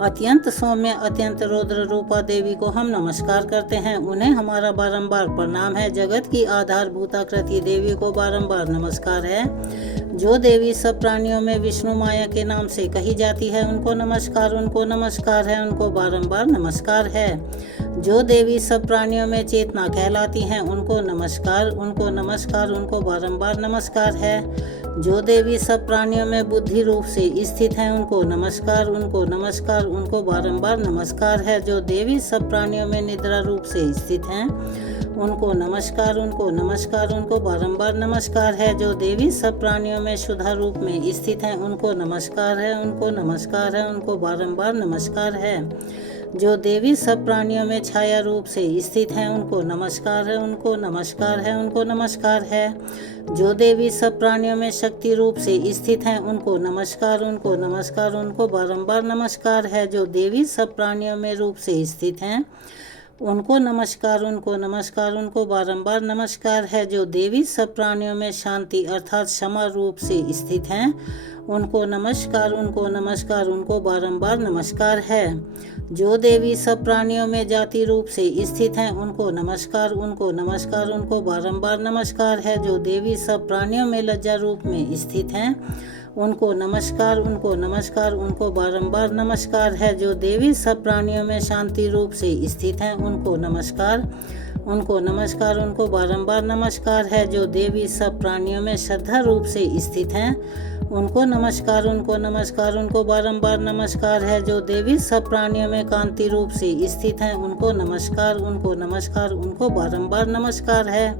अत्यंत सौम्य अत्यंत रौद्र रूपा देवी को हम नमस्कार करते हैं, उन्हें हमारा बारंबार प्रणाम है। जगत की आधारभूता कृति देवी को बारंबार नमस्कार है। जो देवी सब प्राणियों में विष्णु माया के नाम से कही जाती है उनको नमस्कार, उनको नमस्कार है, उनको बारंबार नमस्कार है। जो देवी सब प्राणियों में चेतना कहलाती हैं उनको नमस्कार, उनको नमस्कार, उनको बारंबार नमस्कार है। जो देवी सब प्राणियों में बुद्धि रूप से स्थित हैं उनको नमस्कार, उनको नमस्कार, उनको बारंबार नमस्कार है। जो देवी सब प्राणियों में निद्रा रूप से स्थित हैं उनको नमस्कार, उनको नमस्कार, उनको बारंबार नमस्कार है। जो देवी सब प्राणियों में शुद्धा रूप में स्थित हैं उनको नमस्कार है, उनको नमस्कार है, उनको बारंबार नमस्कार है। जो देवी सब प्राणियों में छाया रूप से स्थित हैं उनको नमस्कार है, उनको नमस्कार है, उनको नमस्कार है। जो देवी सब प्राणियों में शक्ति रूप से स्थित हैं उनको नमस्कार, उनको नमस्कार, उनको बारंबार नमस्कार है। जो देवी सब प्राणियों में रूप से स्थित हैं उनको नमस्कार, उनको नमस्कार, उनको बारंबार नमस्कार है। जो देवी सब प्राणियों में शांति अर्थात क्षमा रूप से स्थित हैं उनको नमस्कार, उनको नमस्कार, उनको बारंबार नमस्कार है। जो देवी सब प्राणियों में जाति रूप से स्थित हैं उनको नमस्कार, उनको नमस्कार, उनको बारंबार नमस्कार है। जो देवी सब प्राणियों में लज्जा रूप में स्थित हैं उनको नमस्कार, उनको नमस्कार, उनको बारंबार नमस्कार है। जो देवी सब प्राणियों में शांति रूप से स्थित हैं उनको नमस्कार, उनको नमस्कार, उनको बारंबार नमस्कार है। जो देवी सब प्राणियों में श्रद्धा रूप से स्थित हैं उनको नमस्कार, उनको नमस्कार, उनको बारंबार नमस्कार है। जो देवी सब प्राणियों में कांति रूप से स्थित हैं उनको नमस्कार, उनको नमस्कार, उनको बारंबार नमस्कार है।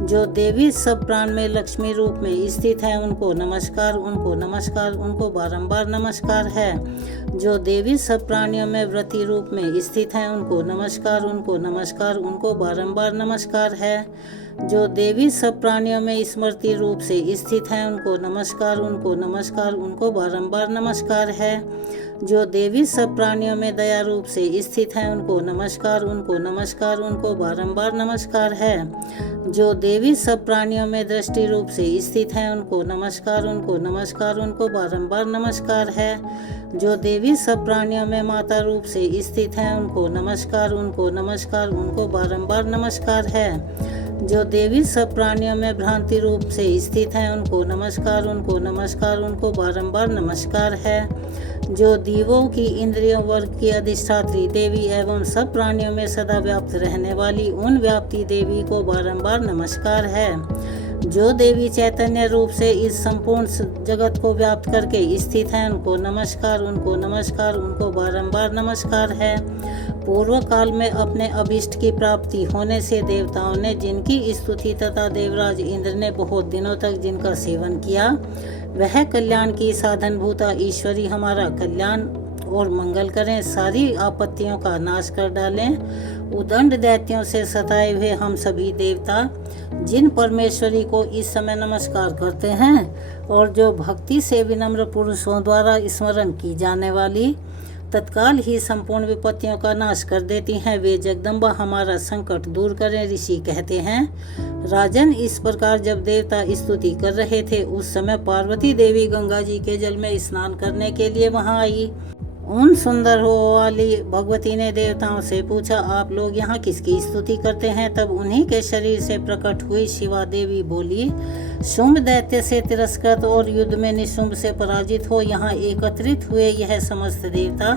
जो देवी सब प्राण में लक्ष्मी रूप में स्थित हैं उनको नमस्कार, उनको नमस्कार, उनको बारंबार नमस्कार है। जो देवी सब प्राणियों में व्रती रूप में स्थित हैं उनको नमस्कार, उनको नमस्कार, उनको बारंबार नमस्कार है। जो देवी सब प्राणियों में स्मृति रूप से स्थित हैं उनको नमस्कार, उनको नमस्कार, उनको बारंबार नमस्कार है। जो देवी सब प्राणियों में दया रूप से स्थित हैं उनको नमस्कार, उनको नमस्कार, उनको बारंबार नमस्कार है। जो देवी सब प्राणियों में दृष्टि रूप से स्थित हैं उनको नमस्कार, उनको नमस्कार, उनको बारंबार नमस्कार है। जो देवी सब प्राणियों में माता रूप से स्थित हैं उनको नमस्कार, उनको नमस्कार, उनको बारंबार नमस्कार है। जो देवी सब प्राणियों में भ्रांति रूप से स्थित हैं उनको नमस्कार, उनको नमस्कार, उनको बारंबार नमस्कार है। जो दीवों की इंद्रियों वर्ग की अधिष्ठात्री देवी एवं सब प्राणियों में सदा व्याप्त रहने वाली उन व्याप्ति देवी को बारंबार नमस्कार है। जो देवी चैतन्य रूप से इस संपूर्ण जगत को व्याप्त करके स्थित हैं उनको नमस्कार, उनको नमस्कार, उनको बारंबार नमस्कार है। पूर्व काल में अपने अभिष्ट की प्राप्ति होने से देवताओं ने जिनकी स्तुति तथा देवराज इंद्र ने बहुत दिनों तक जिनका सेवन किया, वह कल्याण की साधनभूता ईश्वरी हमारा कल्याण और मंगल करें, सारी आपत्तियों का नाश कर डालें। उदंड दैत्यों से सताए हुए हम सभी देवता जिन परमेश्वरी को इस समय नमस्कार करते हैं और जो भक्ति से विनम्र पुरुषों द्वारा स्मरण की जाने वाली तत्काल ही संपूर्ण विपत्तियों का नाश कर देती हैं, वे जगदम्बा हमारा संकट दूर करें। ऋषि कहते हैं, राजन इस प्रकार जब देवता स्तुति कर रहे थे उस समय पार्वती देवी गंगा जी के जल में स्नान करने के लिए वहां आई। उन सुंदर हो वाली भगवती ने देवताओं से पूछा, आप लोग यहाँ किसकी स्तुति करते हैं? तब उन्हीं के शरीर से प्रकट हुई शिवा देवी बोली, शुंभ दैत्य से तिरस्कृत और युद्ध में निशुंभ से पराजित हो यहाँ एकत्रित हुए यह समस्त देवता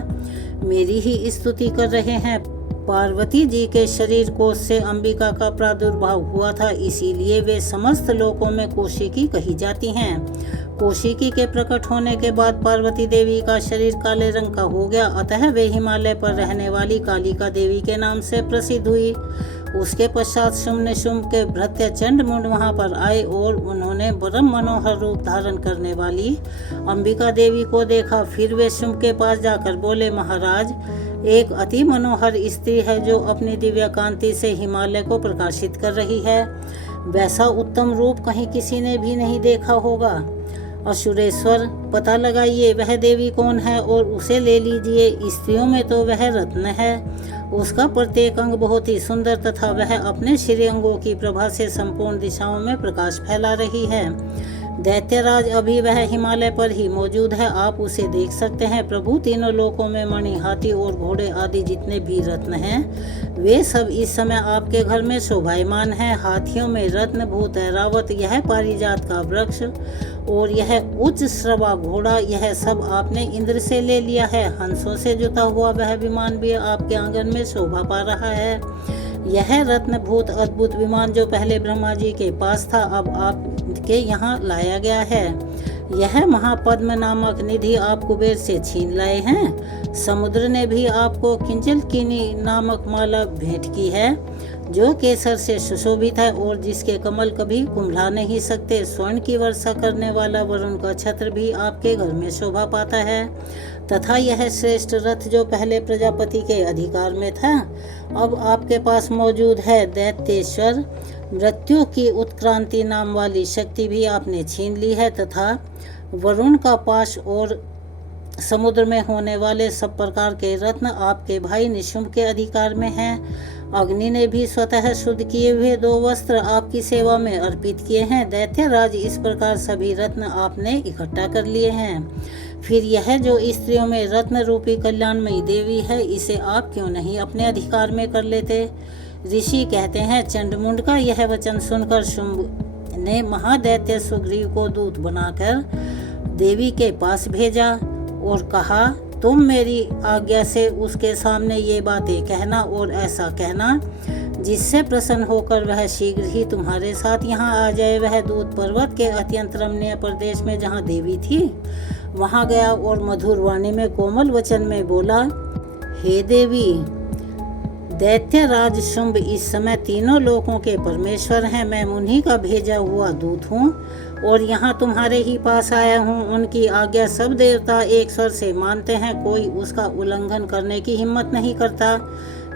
मेरी ही स्तुति कर रहे हैं। पार्वती जी के शरीर कोश से अंबिका का प्रादुर्भाव हुआ था, इसीलिए वे समस्त लोकों में कौशिकी कही जाती हैं। कौशिकी के प्रकट होने के बाद पार्वती देवी का शरीर काले रंग का हो गया, अतः वे हिमालय पर रहने वाली कालिका देवी के नाम से प्रसिद्ध हुई। उसके पश्चात शुंभ निशुंभ के भृत्य चंडमुंड वहां पर आए और उन्होंने परम मनोहर रूप धारण करने वाली अंबिका देवी को देखा। फिर वे शुंभ के पास जाकर बोले, महाराज, एक अति मनोहर स्त्री है जो अपनी दिव्य कांति से हिमालय को प्रकाशित कर रही है। वैसा उत्तम रूप कहीं किसी ने भी नहीं देखा होगा। असुरेश्वर, पता लगाइए वह देवी कौन है और उसे ले लीजिए। स्त्रियों में तो वह रत्न है। उसका प्रत्येक अंग बहुत ही सुंदर तथा वह अपने श्रीअंगों की प्रभा से संपूर्ण दिशाओं में प्रकाश फैला रही है। दैत्यराज, अभी वह हिमालय पर ही मौजूद है, आप उसे देख सकते हैं। प्रभु, तीनों लोकों में मणि, हाथी और घोड़े आदि जितने भी रत्न हैं वे सब इस समय आपके घर में शोभायमान हैं। हाथियों में रत्न भूत ऐरावत, यह पारिजात का वृक्ष और यह उच्च श्रवा घोड़ा, यह सब आपने इंद्र से ले लिया है। हंसों से जुता हुआ वह विमान भी आपके आंगन में शोभा पा रहा है। यह रत्न भूत अद्भुत विमान जो पहले ब्रह्मा जी के पास था, अब आपके यहाँ लाया गया है। यह महापद्म नामक निधि आप कुबेर से छीन लाए हैं। समुद्र ने भी आपको किंजलकिनी नामक माला भेंट की है जो केसर से सुशोभित है और जिसके कमल कभी कुम्भला नहीं सकते। स्वर्ण की वर्षा करने वाला वरुण का छत्र भी आपके घर में शोभा पाता है तथा यह श्रेष्ठ रथ जो पहले प्रजापति के अधिकार में था अब आपके पास मौजूद है। दैत्येश्वर, मृत्यु की उत्क्रांति नाम वाली शक्ति भी आपने छीन ली है तथा वरुण का पाश और समुद्र में होने वाले सब प्रकार के रत्न आपके भाई निशुंभ के अधिकार में हैं। अग्नि ने भी स्वतः शुद्ध किए हुए 2 वस्त्र आपकी सेवा में अर्पित किए हैं। दैत्यराज, इस प्रकार सभी रत्न आपने इकट्ठा कर लिए हैं। फिर यह जो स्त्रियों में रत्न रूपी कल्याणमयी देवी है, इसे आप क्यों नहीं अपने अधिकार में कर लेते? ऋषि कहते हैं, चंडमुंड का यह वचन सुनकर शुंभ ने महादैत्य सुग्रीव को दूत बनाकर देवी के पास भेजा और कहा, तुम मेरी आज्ञा से उसके सामने ये बातें कहना और ऐसा कहना जिससे प्रसन्न होकर वह शीघ्र ही तुम्हारे साथ यहाँ आ जाए। वह दूत पर्वत के अत्यंत रमणीय प्रदेश में जहाँ देवी थी वहाँ गया और मधुर वाणी में कोमल वचन में बोला, हे देवी, दैत्यराज शुंभ इस समय तीनों लोकों के परमेश्वर हैं। मैं उन्हीं का भेजा हुआ दूत हूँ और यहाँ तुम्हारे ही पास आया हूँ। उनकी आज्ञा सब देवता एक स्वर से मानते हैं, कोई उसका उल्लंघन करने की हिम्मत नहीं करता।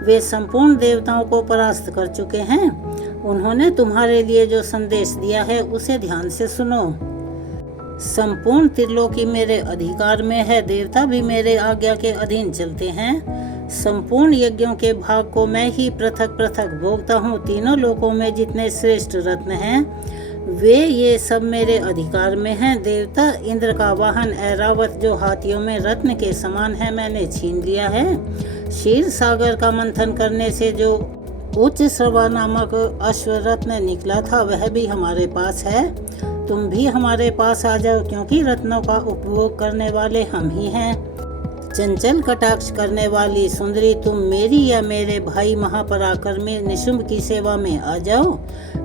वे संपूर्ण देवताओं को परास्त कर चुके हैं। उन्होंने तुम्हारे लिए जो संदेश दिया है उसे ध्यान से सुनो। संपूर्ण त्रिलोकी मेरे अधिकार में है, देवता भी मेरे आज्ञा के अधीन चलते हैं। संपूर्ण यज्ञों के भाग को मैं ही पृथक पृथक भोगता हूँ। तीनों लोकों में जितने श्रेष्ठ रत्न हैं वे ये सब मेरे अधिकार में हैं। देवता इंद्र का वाहन ऐरावत जो हाथियों में रत्न के समान है मैंने छीन लिया है। क्षीर सागर का मंथन करने से जो उच्च श्रवा नामक अश्वरत्न निकला था वह भी हमारे पास है। तुम भी हमारे पास आ जाओ क्योंकि रत्नों का उपभोग करने वाले हम ही हैं। चंचल कटाक्ष करने वाली सुंदरी, तुम मेरी या मेरे भाई महापराक्रमी निशुंभ की सेवा में आ जाओ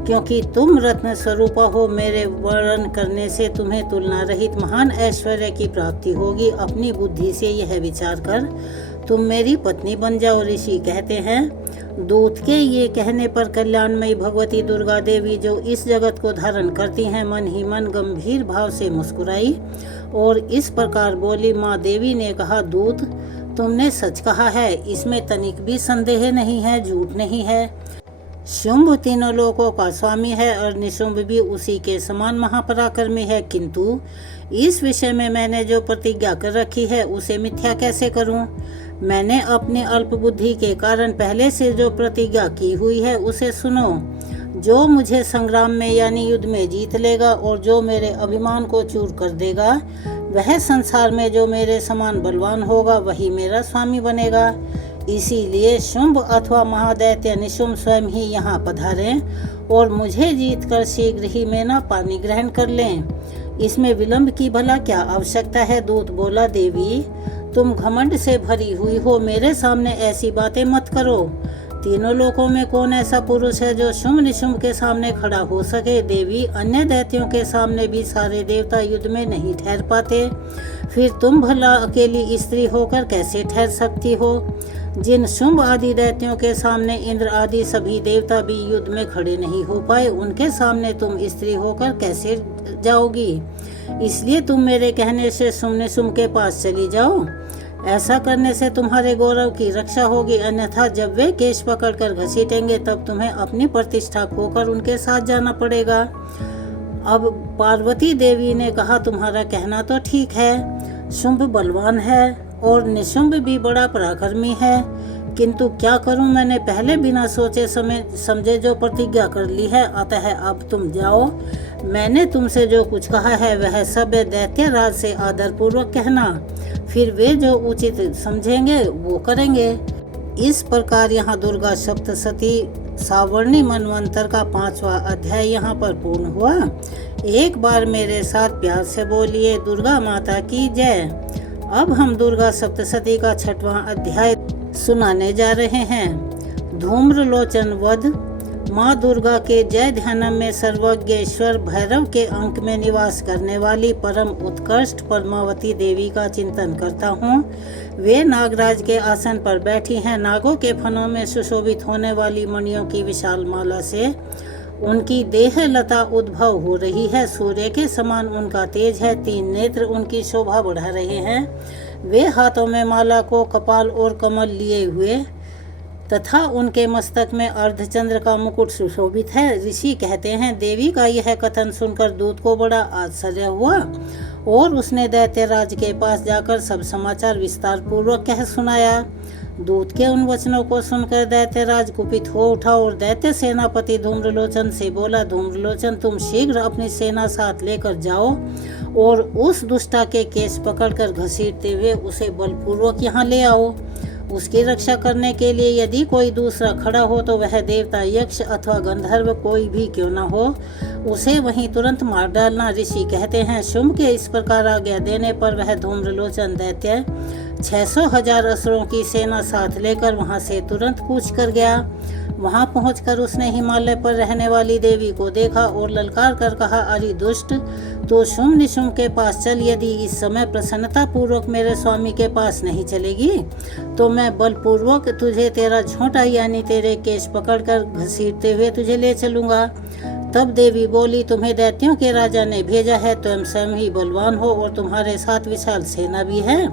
क्योंकि तुम रत्न स्वरूपा हो। मेरे वर्णन करने से तुम्हें तुलना रहित महान ऐश्वर्य की प्राप्ति होगी। अपनी बुद्धि से यह विचार कर तुम मेरी पत्नी बन जाओ। ऋषि कहते हैं, दूत के ये कहने पर कल्याणमयी भगवती दुर्गा देवी जो इस जगत को धारण करती हैं मन ही मन गंभीर भाव से मुस्कुराई और इस प्रकार बोली। माँ देवी ने कहा, दूत, तुमने सच कहा है, इसमें तनिक भी संदेह नहीं है, झूठ नहीं है। शुंभ तीनों लोकों का स्वामी है और निशुंभ भी उसी के समान महापराक्रमी है, किंतु इस विषय में मैंने जो प्रतिज्ञा कर रखी है उसे मिथ्या कैसे करूं? मैंने अपनी अल्प बुद्धि के कारण पहले से जो प्रतिज्ञा की हुई है उसे सुनो। जो मुझे संग्राम में यानी युद्ध में जीत लेगा और जो मेरे अभिमान को चूर कर देगा वह संसार में जो मेरे समान बलवान होगा वही मेरा स्वामी बनेगा। इसीलिए शुंभ अथवा महादैत्य निशुंभ स्वयं ही यहाँ पधारें और मुझे जीतकर शीघ्र ही मेना पानी ग्रहण कर लें। इसमें विलंब की भला क्या आवश्यकता है? दूत बोला, देवी, तुम घमंड से भरी हुई हो, मेरे सामने ऐसी बातें मत करो। तीनों लोकों में कौन ऐसा पुरुष है जो शुंभ निशुंभ के सामने खड़ा हो सके? देवी, अन्य दैत्यों के सामने भी सारे देवता युद्ध में नहीं ठहर पाते, फिर तुम भला अकेली स्त्री होकर कैसे ठहर सकती हो? जिन शुंभ आदि दैत्यों के सामने इंद्र आदि सभी देवता भी युद्ध में खड़े नहीं हो पाए, उनके सामने तुम स्त्री होकर कैसे जाओगी? इसलिए तुम मेरे कहने से निशुंभ के पास चली जाओ। ऐसा करने से तुम्हारे गौरव की रक्षा होगी, अन्यथा जब वे केश पकड़कर घसीटेंगे तब तुम्हें अपनी प्रतिष्ठा खोकर उनके साथ जाना पड़ेगा। अब पार्वती देवी ने कहा, तुम्हारा कहना तो ठीक है, शुंभ बलवान है और निशुंभ भी बड़ा पराक्रमी है, किंतु क्या करूं, मैंने पहले बिना सोचे समझे जो प्रतिज्ञा कर ली है, अतः अब तुम जाओ। मैंने तुमसे जो कुछ कहा है वह सब दैत्य राज से आदर पूर्वक कहना, फिर वे जो उचित समझेंगे वो करेंगे। इस प्रकार यहाँ दुर्गा सप्तशती सावर्णी मनवंतर का 5वां अध्याय यहाँ पर पूर्ण हुआ। एक बार मेरे साथ प्यार से बोलिए, दुर्गा माता की जय। अब हम दुर्गा सप्तशती का 6वां अध्याय सुनाने जा रहे हैं। धूम्रलोचन वध। माँ दुर्गा के जय ध्यानम में सर्वज्ञेश्वर भैरव के अंक में निवास करने वाली परम उत्कृष्ट पद्मावती देवी का चिंतन करता हूँ। वे नागराज के आसन पर बैठी हैं। नागों के फनों में सुशोभित होने वाली मणियों की विशाल माला से उनकी देह लता उद्भव हो रही है। सूर्य के समान उनका तेज है। 3 नेत्र उनकी शोभा बढ़ा रहे हैं। वे हाथों में माला को कपाल और कमल लिए हुए तथा उनके मस्तक में अर्धचंद्र का मुकुट सुशोभित है। ऋषि कहते हैं, देवी का यह कथन सुनकर दूत को बड़ा आश्चर्य हुआ और उसने दैत्यराज के पास जाकर सब समाचार विस्तार पूर्वक कह सुनाया। दूत के उन वचनों को सुनकर दैत्यराज कुपित हो उठा और दैत्य सेनापति धूम्रलोचन से बोला, धूम्रलोचन, तुम शीघ्र अपनी सेना साथ लेकर जाओ और उस दुष्टा के केस पकड़कर घसीटते हुए उसे बलपूर्वक यहाँ ले आओ। उसकी रक्षा करने के लिए यदि कोई दूसरा खड़ा हो तो वह देवता, यक्ष अथवा गंधर्व कोई भी क्यों न हो, उसे वहीं तुरंत मार डालना। ऋषि कहते हैं, शुंभ के इस प्रकार आज्ञा देने पर वह धूम्रलोचन दैत्य 600,000 असुरों की सेना साथ लेकर वहां से तुरंत कूच कर गया। वहां पहुंचकर उसने हिमालय पर रहने वाली देवी को देखा और ललकार कर कहा, अरे दुष्ट, तो शुंभ निशुंभ के पास चल। यदि इस समय प्रसन्नता पूर्वक मेरे स्वामी के पास नहीं चलेगी तो मैं बलपूर्वक तुझे तेरा झोंटा यानी तेरे केश पकड़कर घसीटते हुए तुझे ले चलूंगा। तब देवी बोली, तुम्हें दैत्यों के राजा ने भेजा है, तुम स्वयं ही बलवान हो और तुम्हारे साथ विशाल सेना भी है।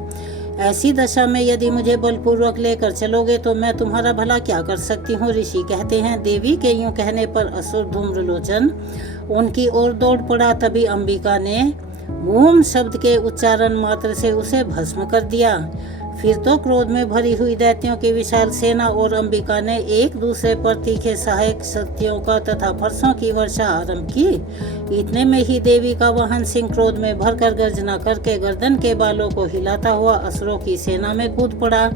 ऐसी दशा में यदि मुझे बलपूर्वक लेकर चलोगे तो मैं तुम्हारा भला क्या कर सकती हूँ। ऋषि कहते हैं, देवी के यूं कहने पर असुर धूम्रलोचन उनकी ओर दौड़ पड़ा। तभी अंबिका ने ओम शब्द के उच्चारण मात्र से उसे भस्म कर दिया। फिर तो क्रोध में भरी हुई दैत्यों की विशाल सेना और अंबिका ने एक दूसरे पर तीखे सहायक शक्तियों का तथा फरसों की वर्षा आरंभ की। इतने में ही देवी का वाहन सिंह क्रोध में भरकर गर्जना करके गर्दन के बालों को हिलाता हुआ असुरों की सेना में कूद पड़ा।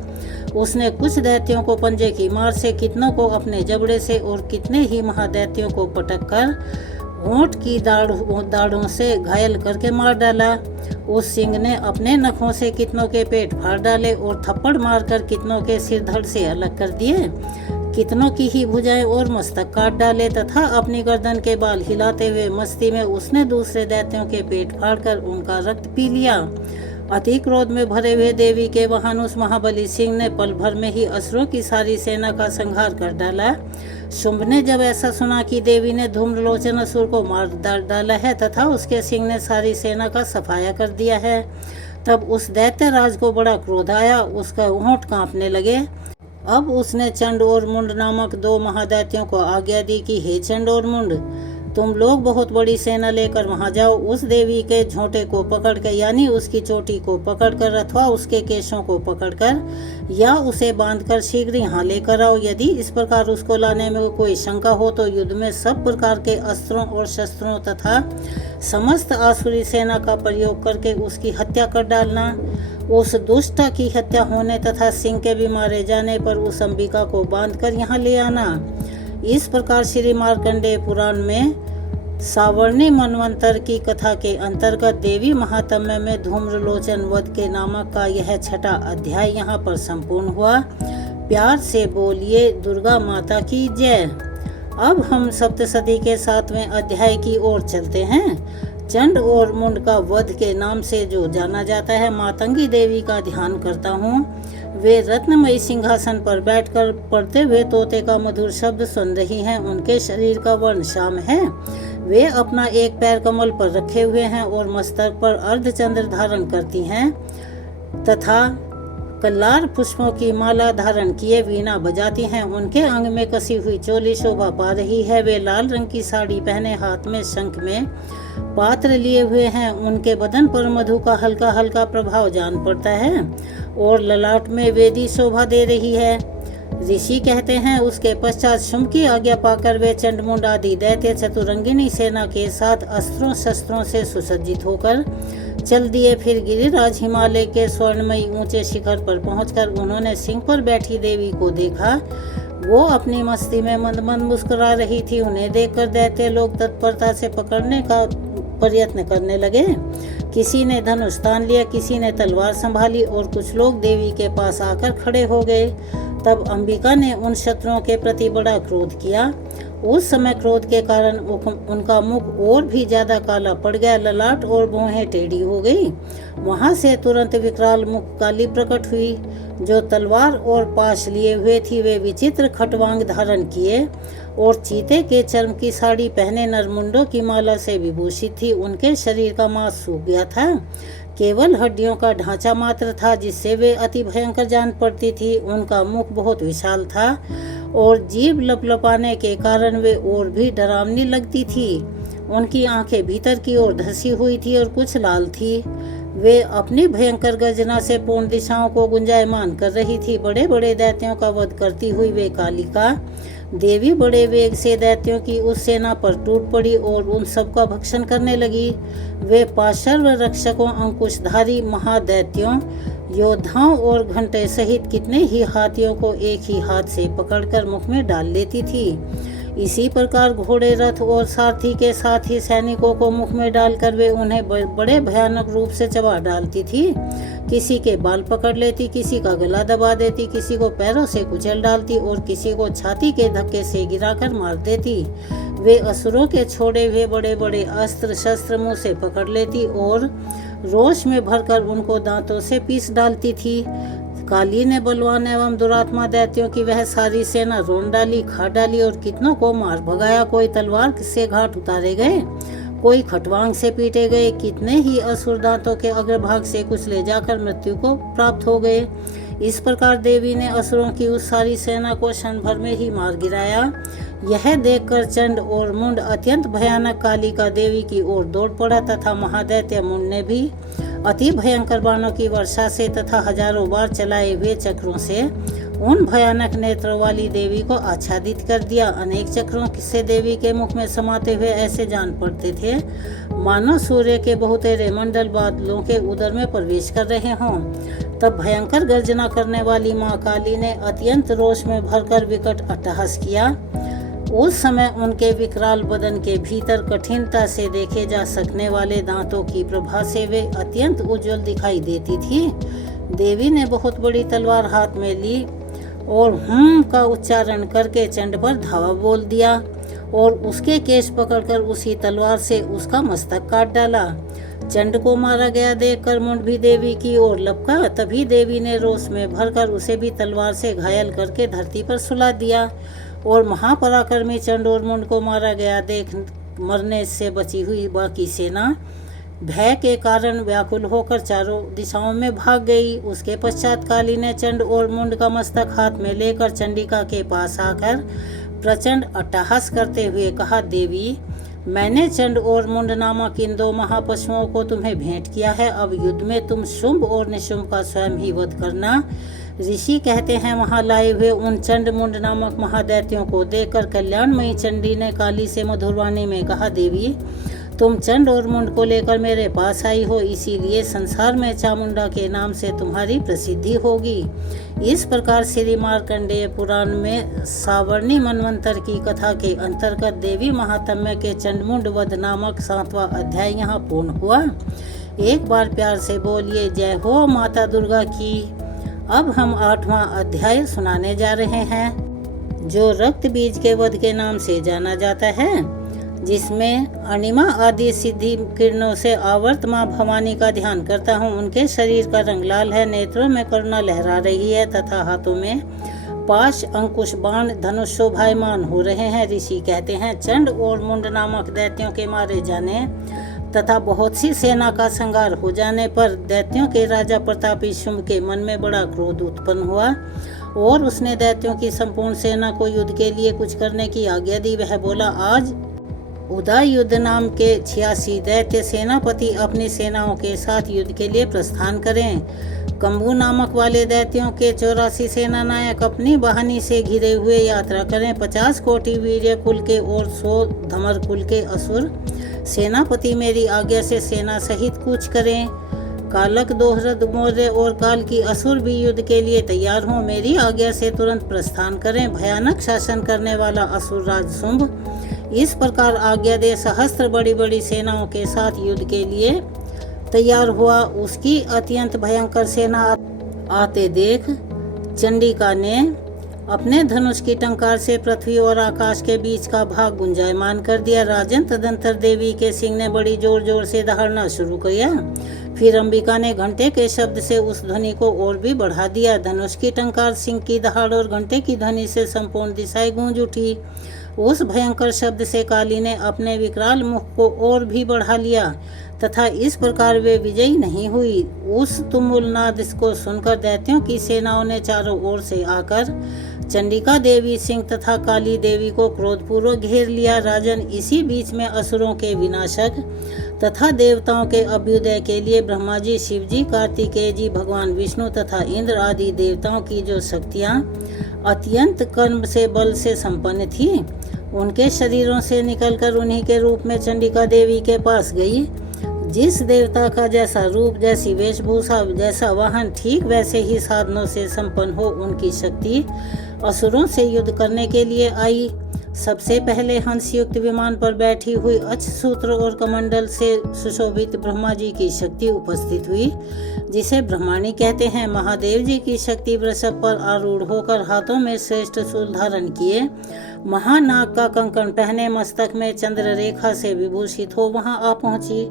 उसने कुछ दैत्यों को पंजे की मार से, कितनों को अपने जबड़े से और कितने ही महादैत्यों को पटक कर होंठ की दाढ़ों से घायल करके मार डाला। उस सिंह ने अपने नखों से कितनों के पेट फाड़ डाले और थप्पड़ मारकर कितनों के सिर धड़ से अलग कर दिए। कितनों की ही भुजाएं और मस्तक काट डाले तथा अपनी गर्दन के बाल हिलाते हुए मस्ती में उसने दूसरे दैत्यों के पेट फाड़कर उनका रक्त पी लिया। अति क्रोध में भरे हुए देवी के वाहन उस महाबली सिंह ने पल भर में ही असुरों की सारी सेना का संहार कर डाला। शुंभ ने जब ऐसा सुना कि देवी ने धूम्रलोचन असुर को मार डाला है तथा उसके सिंह ने सारी सेना का सफाया कर दिया है, तब उस दैत्य राज को बड़ा क्रोध आया। उसका होंठ कांपने लगे। अब उसने चंड और मुंड नामक 2 महादैत्यों को आज्ञा दी कि हे चंड और मुंड, तुम लोग बहुत बड़ी सेना लेकर वहां जाओ। उस देवी के झोंटे को पकड़कर यानी उसकी चोटी को पकड़कर अथवा उसके केशों को पकड़कर या उसे बांधकर शीघ्र यहाँ लेकर आओ। यदि इस प्रकार उसको लाने में कोई शंका हो तो युद्ध में सब प्रकार के अस्त्रों और शस्त्रों तथा समस्त आसुरी सेना का प्रयोग करके उसकी हत्या कर डालना। उस दुष्ट की हत्या होने तथा सिंह के भी मारे जाने पर उस अंबिका को बांधकर यहाँ ले आना। इस प्रकार श्री मार्कंडेय पुराण में सावर्णी मनवंतर की कथा के अंतर्गत देवी महात्म्य में धूम्रलोचन वध के नामक का यह 6वां अध्याय यहाँ पर संपूर्ण हुआ। प्यार से बोलिए दुर्गा माता की जय। अब हम सप्तशती के 7वें अध्याय की ओर चलते हैं। चंड और मुंड का वध के नाम से जो जाना जाता है, मातंगी देवी का ध्यान करता हूँ। वे रत्नमयी सिंहासन पर बैठकर पढ़ते हुए तोते का मधुर शब्द सुन रही हैं। उनके शरीर का वर्ण श्याम है। वे अपना एक पैर कमल पर रखे हुए हैं और मस्तक पर अर्धचंद्र धारण करती हैं तथा कल्लार पुष्पों की माला धारण किए वीणा बजाती हैं। उनके अंग में कसी हुई चोली शोभा पा रही है। वे लाल रंग की साड़ी पहने हाथ में शंख में पात्र लिए हुए हैं। उनके बदन पर मधु का हल्का हल्का प्रभाव जान पड़ता है और ललाट में वेदी शोभा दे रही है। ऋषि कहते हैं, उसके पश्चात शुंभ की आज्ञा पाकर वे चंडमुंड आदि दैत्य चतुरंगिनी सेना के साथ अस्त्रों शस्त्रों से सुसज्जित होकर चल दिए। फिर गिरिराज हिमालय के स्वर्णमयी ऊंचे शिखर पर पहुंचकर उन्होंने सिंह पर बैठी देवी को देखा। वो अपनी मस्ती में मंद मंद मुस्कुरा रही थी। उन्हें देखकर दैत्य लोग तत्परता से पकड़ने का प्रयत्न करने लगे। किसी ने धनुष तान लिया, किसी ने तलवार संभाली और कुछ लोग देवी के पास आकर खड़े हो गए। तब अंबिका ने उन शत्रुओं के प्रति बड़ा क्रोध किया। उस समय क्रोध के कारण उनका मुख और भी ज्यादा काला पड़ गया। ललाट और भौहें टेढ़ी हो गई। वहां से तुरंत विकराल मुख काली प्रकट हुई, जो तलवार और पाश लिए हुए थी। वे विचित्र खटवांग धारण किए और चीते के चर्म की साड़ी पहने नरमुंडों की माला से विभूषित थी। उनके शरीर का मांस सूख गया था, केवल हड्डियों का ढांचा मात्र था, जिससे वे अति भयंकर जान पड़ती थी। उनका मुख बहुत विशाल था और जीभ लपलपाने के कारण वे और भी डरावनी लगती थी। उनकी आंखें भीतर की ओर धसी हुई थी और कुछ लाल थी। वे अपनी भयंकर गर्जना से पूर्ण दिशाओं को गुंजायमान कर रही थी। बड़े बड़े दैत्यों का वध करती हुई वे कालिका देवी बड़े वेग से दैत्यों की उस सेना पर टूट पड़ी और उन सबका भक्षण करने लगी। वे पाशर्व रक्षकों, अंकुशधारी महादैत्यों, योद्धाओं और घंटे सहित कितने ही हाथियों को एक ही हाथ से पकड़कर मुख में डाल लेती थी। इसी प्रकार घोड़े, रथ और सारथी के साथ ही सैनिकों को मुख में डालकर वे उन्हें बड़े भयानक रूप से चबा डालती थी। किसी के बाल पकड़ लेती, किसी का गला दबा देती, किसी को पैरों से कुचल डालती और किसी को छाती के धक्के से गिराकर मार देती। वे असुरों के छोड़े हुए बड़े बड़े अस्त्र शस्त्र मुंह से पकड़ लेती और रोष में भरकर उनको दांतों से पीस डालती थी। काली ने बलवान एवं दुरात्मा दैत्यों की वह सारी सेना रोन डाली, खा डाली और कितनों को मार भगाया। कोई तलवार से घाट उतारे गए, कोई खटवांग से पीटे गए। कितने ही असुर दांतों के अग्रभाग से कुछ ले जाकर मृत्यु को प्राप्त हो गए। इस प्रकार देवी ने असुरों की उस सारी सेना को क्षण भर में ही मार गिराया। यह देखकर चंड और मुंड अत्यंत भयानक कालिका देवी की ओर दौड़ पड़ा तथा महादैत्य मुंड ने भी अति भयंकर बाणों की वर्षा से तथा हजारों बार चलाए हुए चक्रों से उन भयानक नेत्रों वाली देवी को आच्छादित कर दिया। अनेक चक्रों से देवी के मुख में समाते हुए ऐसे जान पड़ते थे मानो सूर्य के बहुतेरे मंडल बादलों के उदर में प्रवेश कर रहे हों। तब भयंकर गर्जना करने वाली माँ काली ने अत्यंत रोष में भरकर विकट अट्टहास किया। उस समय उनके विकराल बदन के भीतर कठिनता से देखे जा सकने वाले दांतों की प्रभा से वे अत्यंत उज्जवल दिखाई देती थी। देवी ने बहुत बड़ी तलवार हाथ में ली और हुम का उच्चारण करके चंड पर धावा बोल दिया और उसके केश पकड़कर उसी तलवार से उसका मस्तक काट डाला। चंड को मारा गया देखकर मुंड भी देवी की ओर लपका। तभी देवी ने रोष में भरकर उसे भी तलवार से घायल करके धरती पर सुला दिया और महापराक्रमी चंड और मुंड को मारा गया देख मरने से बची हुई बाकी सेना भय के कारण व्याकुल होकर चारों दिशाओं में भाग गई। उसके पश्चात काली ने चंड और मुंड का मस्तक हाथ में लेकर चंडिका के पास आकर प्रचंड अट्टहास करते हुए कहा, देवी, मैंने चंड और मुंड नामक इन दो महापशुओं को तुम्हें भेंट किया है। अब युद्ध में तुम शुंभ और निशुंभ का स्वयं ही वध करना। ऋषि कहते हैं, वहां लाए हुए उन चंड मुंड नामक महादैत्यों को देखकर कल्याणमयी चंडी ने काली से मधुरवाणी में कहा, देवी, तुम चंड और मुंड को लेकर मेरे पास आई हो, इसीलिए संसार में चामुंडा के नाम से तुम्हारी प्रसिद्धि होगी। इस प्रकार श्री मार्कंडेय पुराण में सावर्णी मनवंतर की कथा के अंतर्गत देवी महात्म्य के चंडमुंड वध नामक 7वां अध्याय यहाँ पूर्ण हुआ। एक बार प्यार से बोलिए, जय हो माता दुर्गा की। अब हम 8वां अध्याय सुनाने जा रहे हैं, जो रक्त बीज के वध के नाम से जाना जाता है। जिसमें अनिमा आदि सिद्धि किरणों से आवर्त माँ भवानी का ध्यान करता हूँ। उनके शरीर का रंग लाल है, नेत्रों में करुणा लहरा रही है तथा हाथों में पाश, अंकुश, बाण, धनुष शोभायमान हो रहे हैं। ऋषि कहते हैं, चंड और मुंड नामक दैत्यों के मारे जाने तथा बहुत सी सेना का संहार हो जाने पर दैत्यों के राजा प्रतापी शुंभ के मन में बड़ा क्रोध उत्पन्न हुआ और उसने दैत्यों की संपूर्ण सेना को युद्ध के लिए कुछ करने की आज्ञा दी। वह बोला, आज उदय युद्ध नाम के 86 दैत्य सेनापति अपनी सेनाओं के साथ युद्ध के लिए प्रस्थान करें। कंबू नामक वाले दैत्यों के 84 सेना नायक अपनी वाहिनी से घिरे हुए यात्रा करें। 50 कोटि वीर्य कुल के और 100 धमर कुल के असुर सेनापति मेरी आज्ञा से सेना सहित कूच करें। कालक, दोहरद, मौर्य और काल की असुर भी युद्ध के लिए तैयार हों। मेरी आज्ञा से तुरंत प्रस्थान करें। भयानक शासन करने वाला असुर राज शुंभ इस प्रकार आज्ञा दे सहस्त्र बड़ी बड़ी सेनाओं के साथ युद्ध के लिए तैयार हुआ। उसकी अत्यंत भयंकर सेना आते देख चंडिका ने अपने धनुष की टंकार से पृथ्वी और आकाश के बीच का भाग गुंजायमान कर दिया। राजन तदंतर देवी के सिंह ने बड़ी जोर जोर से दहाड़ना शुरू किया। फिर अंबिका ने घंटे के शब्द से उस ध्वनि को और भी बढ़ा दिया। धनुष की टंकार, सिंह की दहाड़ और घंटे की ध्वनि से संपूर्ण दिशाएं गूंज उठी। उस भयंकर शब्द से काली ने अपने विकराल मुख को और भी बढ़ा लिया तथा इस प्रकार वे विजयी नहीं हुई। उस तुमुल नाद को सुनकर दैत्यों की सेनाओं ने चारों ओर से आकर चंडिका देवी, सिंह तथा काली देवी को क्रोधपूर्वक घेर लिया। राजन, इसी बीच में असुरों के विनाशक तथा देवताओं के अभ्युदय के लिए ब्रह्मा जी, शिव जी, कार्तिकेय जी, भगवान विष्णु तथा इंद्र आदि देवताओं की जो शक्तियाँ अत्यंत कर्म से बल से संपन्न थी, उनके शरीरों से निकलकर उन्हीं के रूप में चंडिका देवी के पास गई। जिस देवता का जैसा रूप, जैसी वेशभूषा, जैसा वाहन, ठीक वैसे ही साधनों से संपन्न हो उनकी शक्ति असुरों से युद्ध करने के लिए आई। सबसे पहले हंसयुक्त विमान पर बैठी हुई अक्षसूत्र और कमंडल से सुशोभित ब्रह्मा जी की शक्ति उपस्थित हुई, जिसे ब्रह्माणी कहते हैं। महादेव जी की शक्ति वृषभ पर आरूढ़ होकर हाथों में श्रेष्ठ शूल धारण किए, महानाग का कंकण पहने, मस्तक में चंद्र रेखा से विभूषित हो वहां आ पहुंची।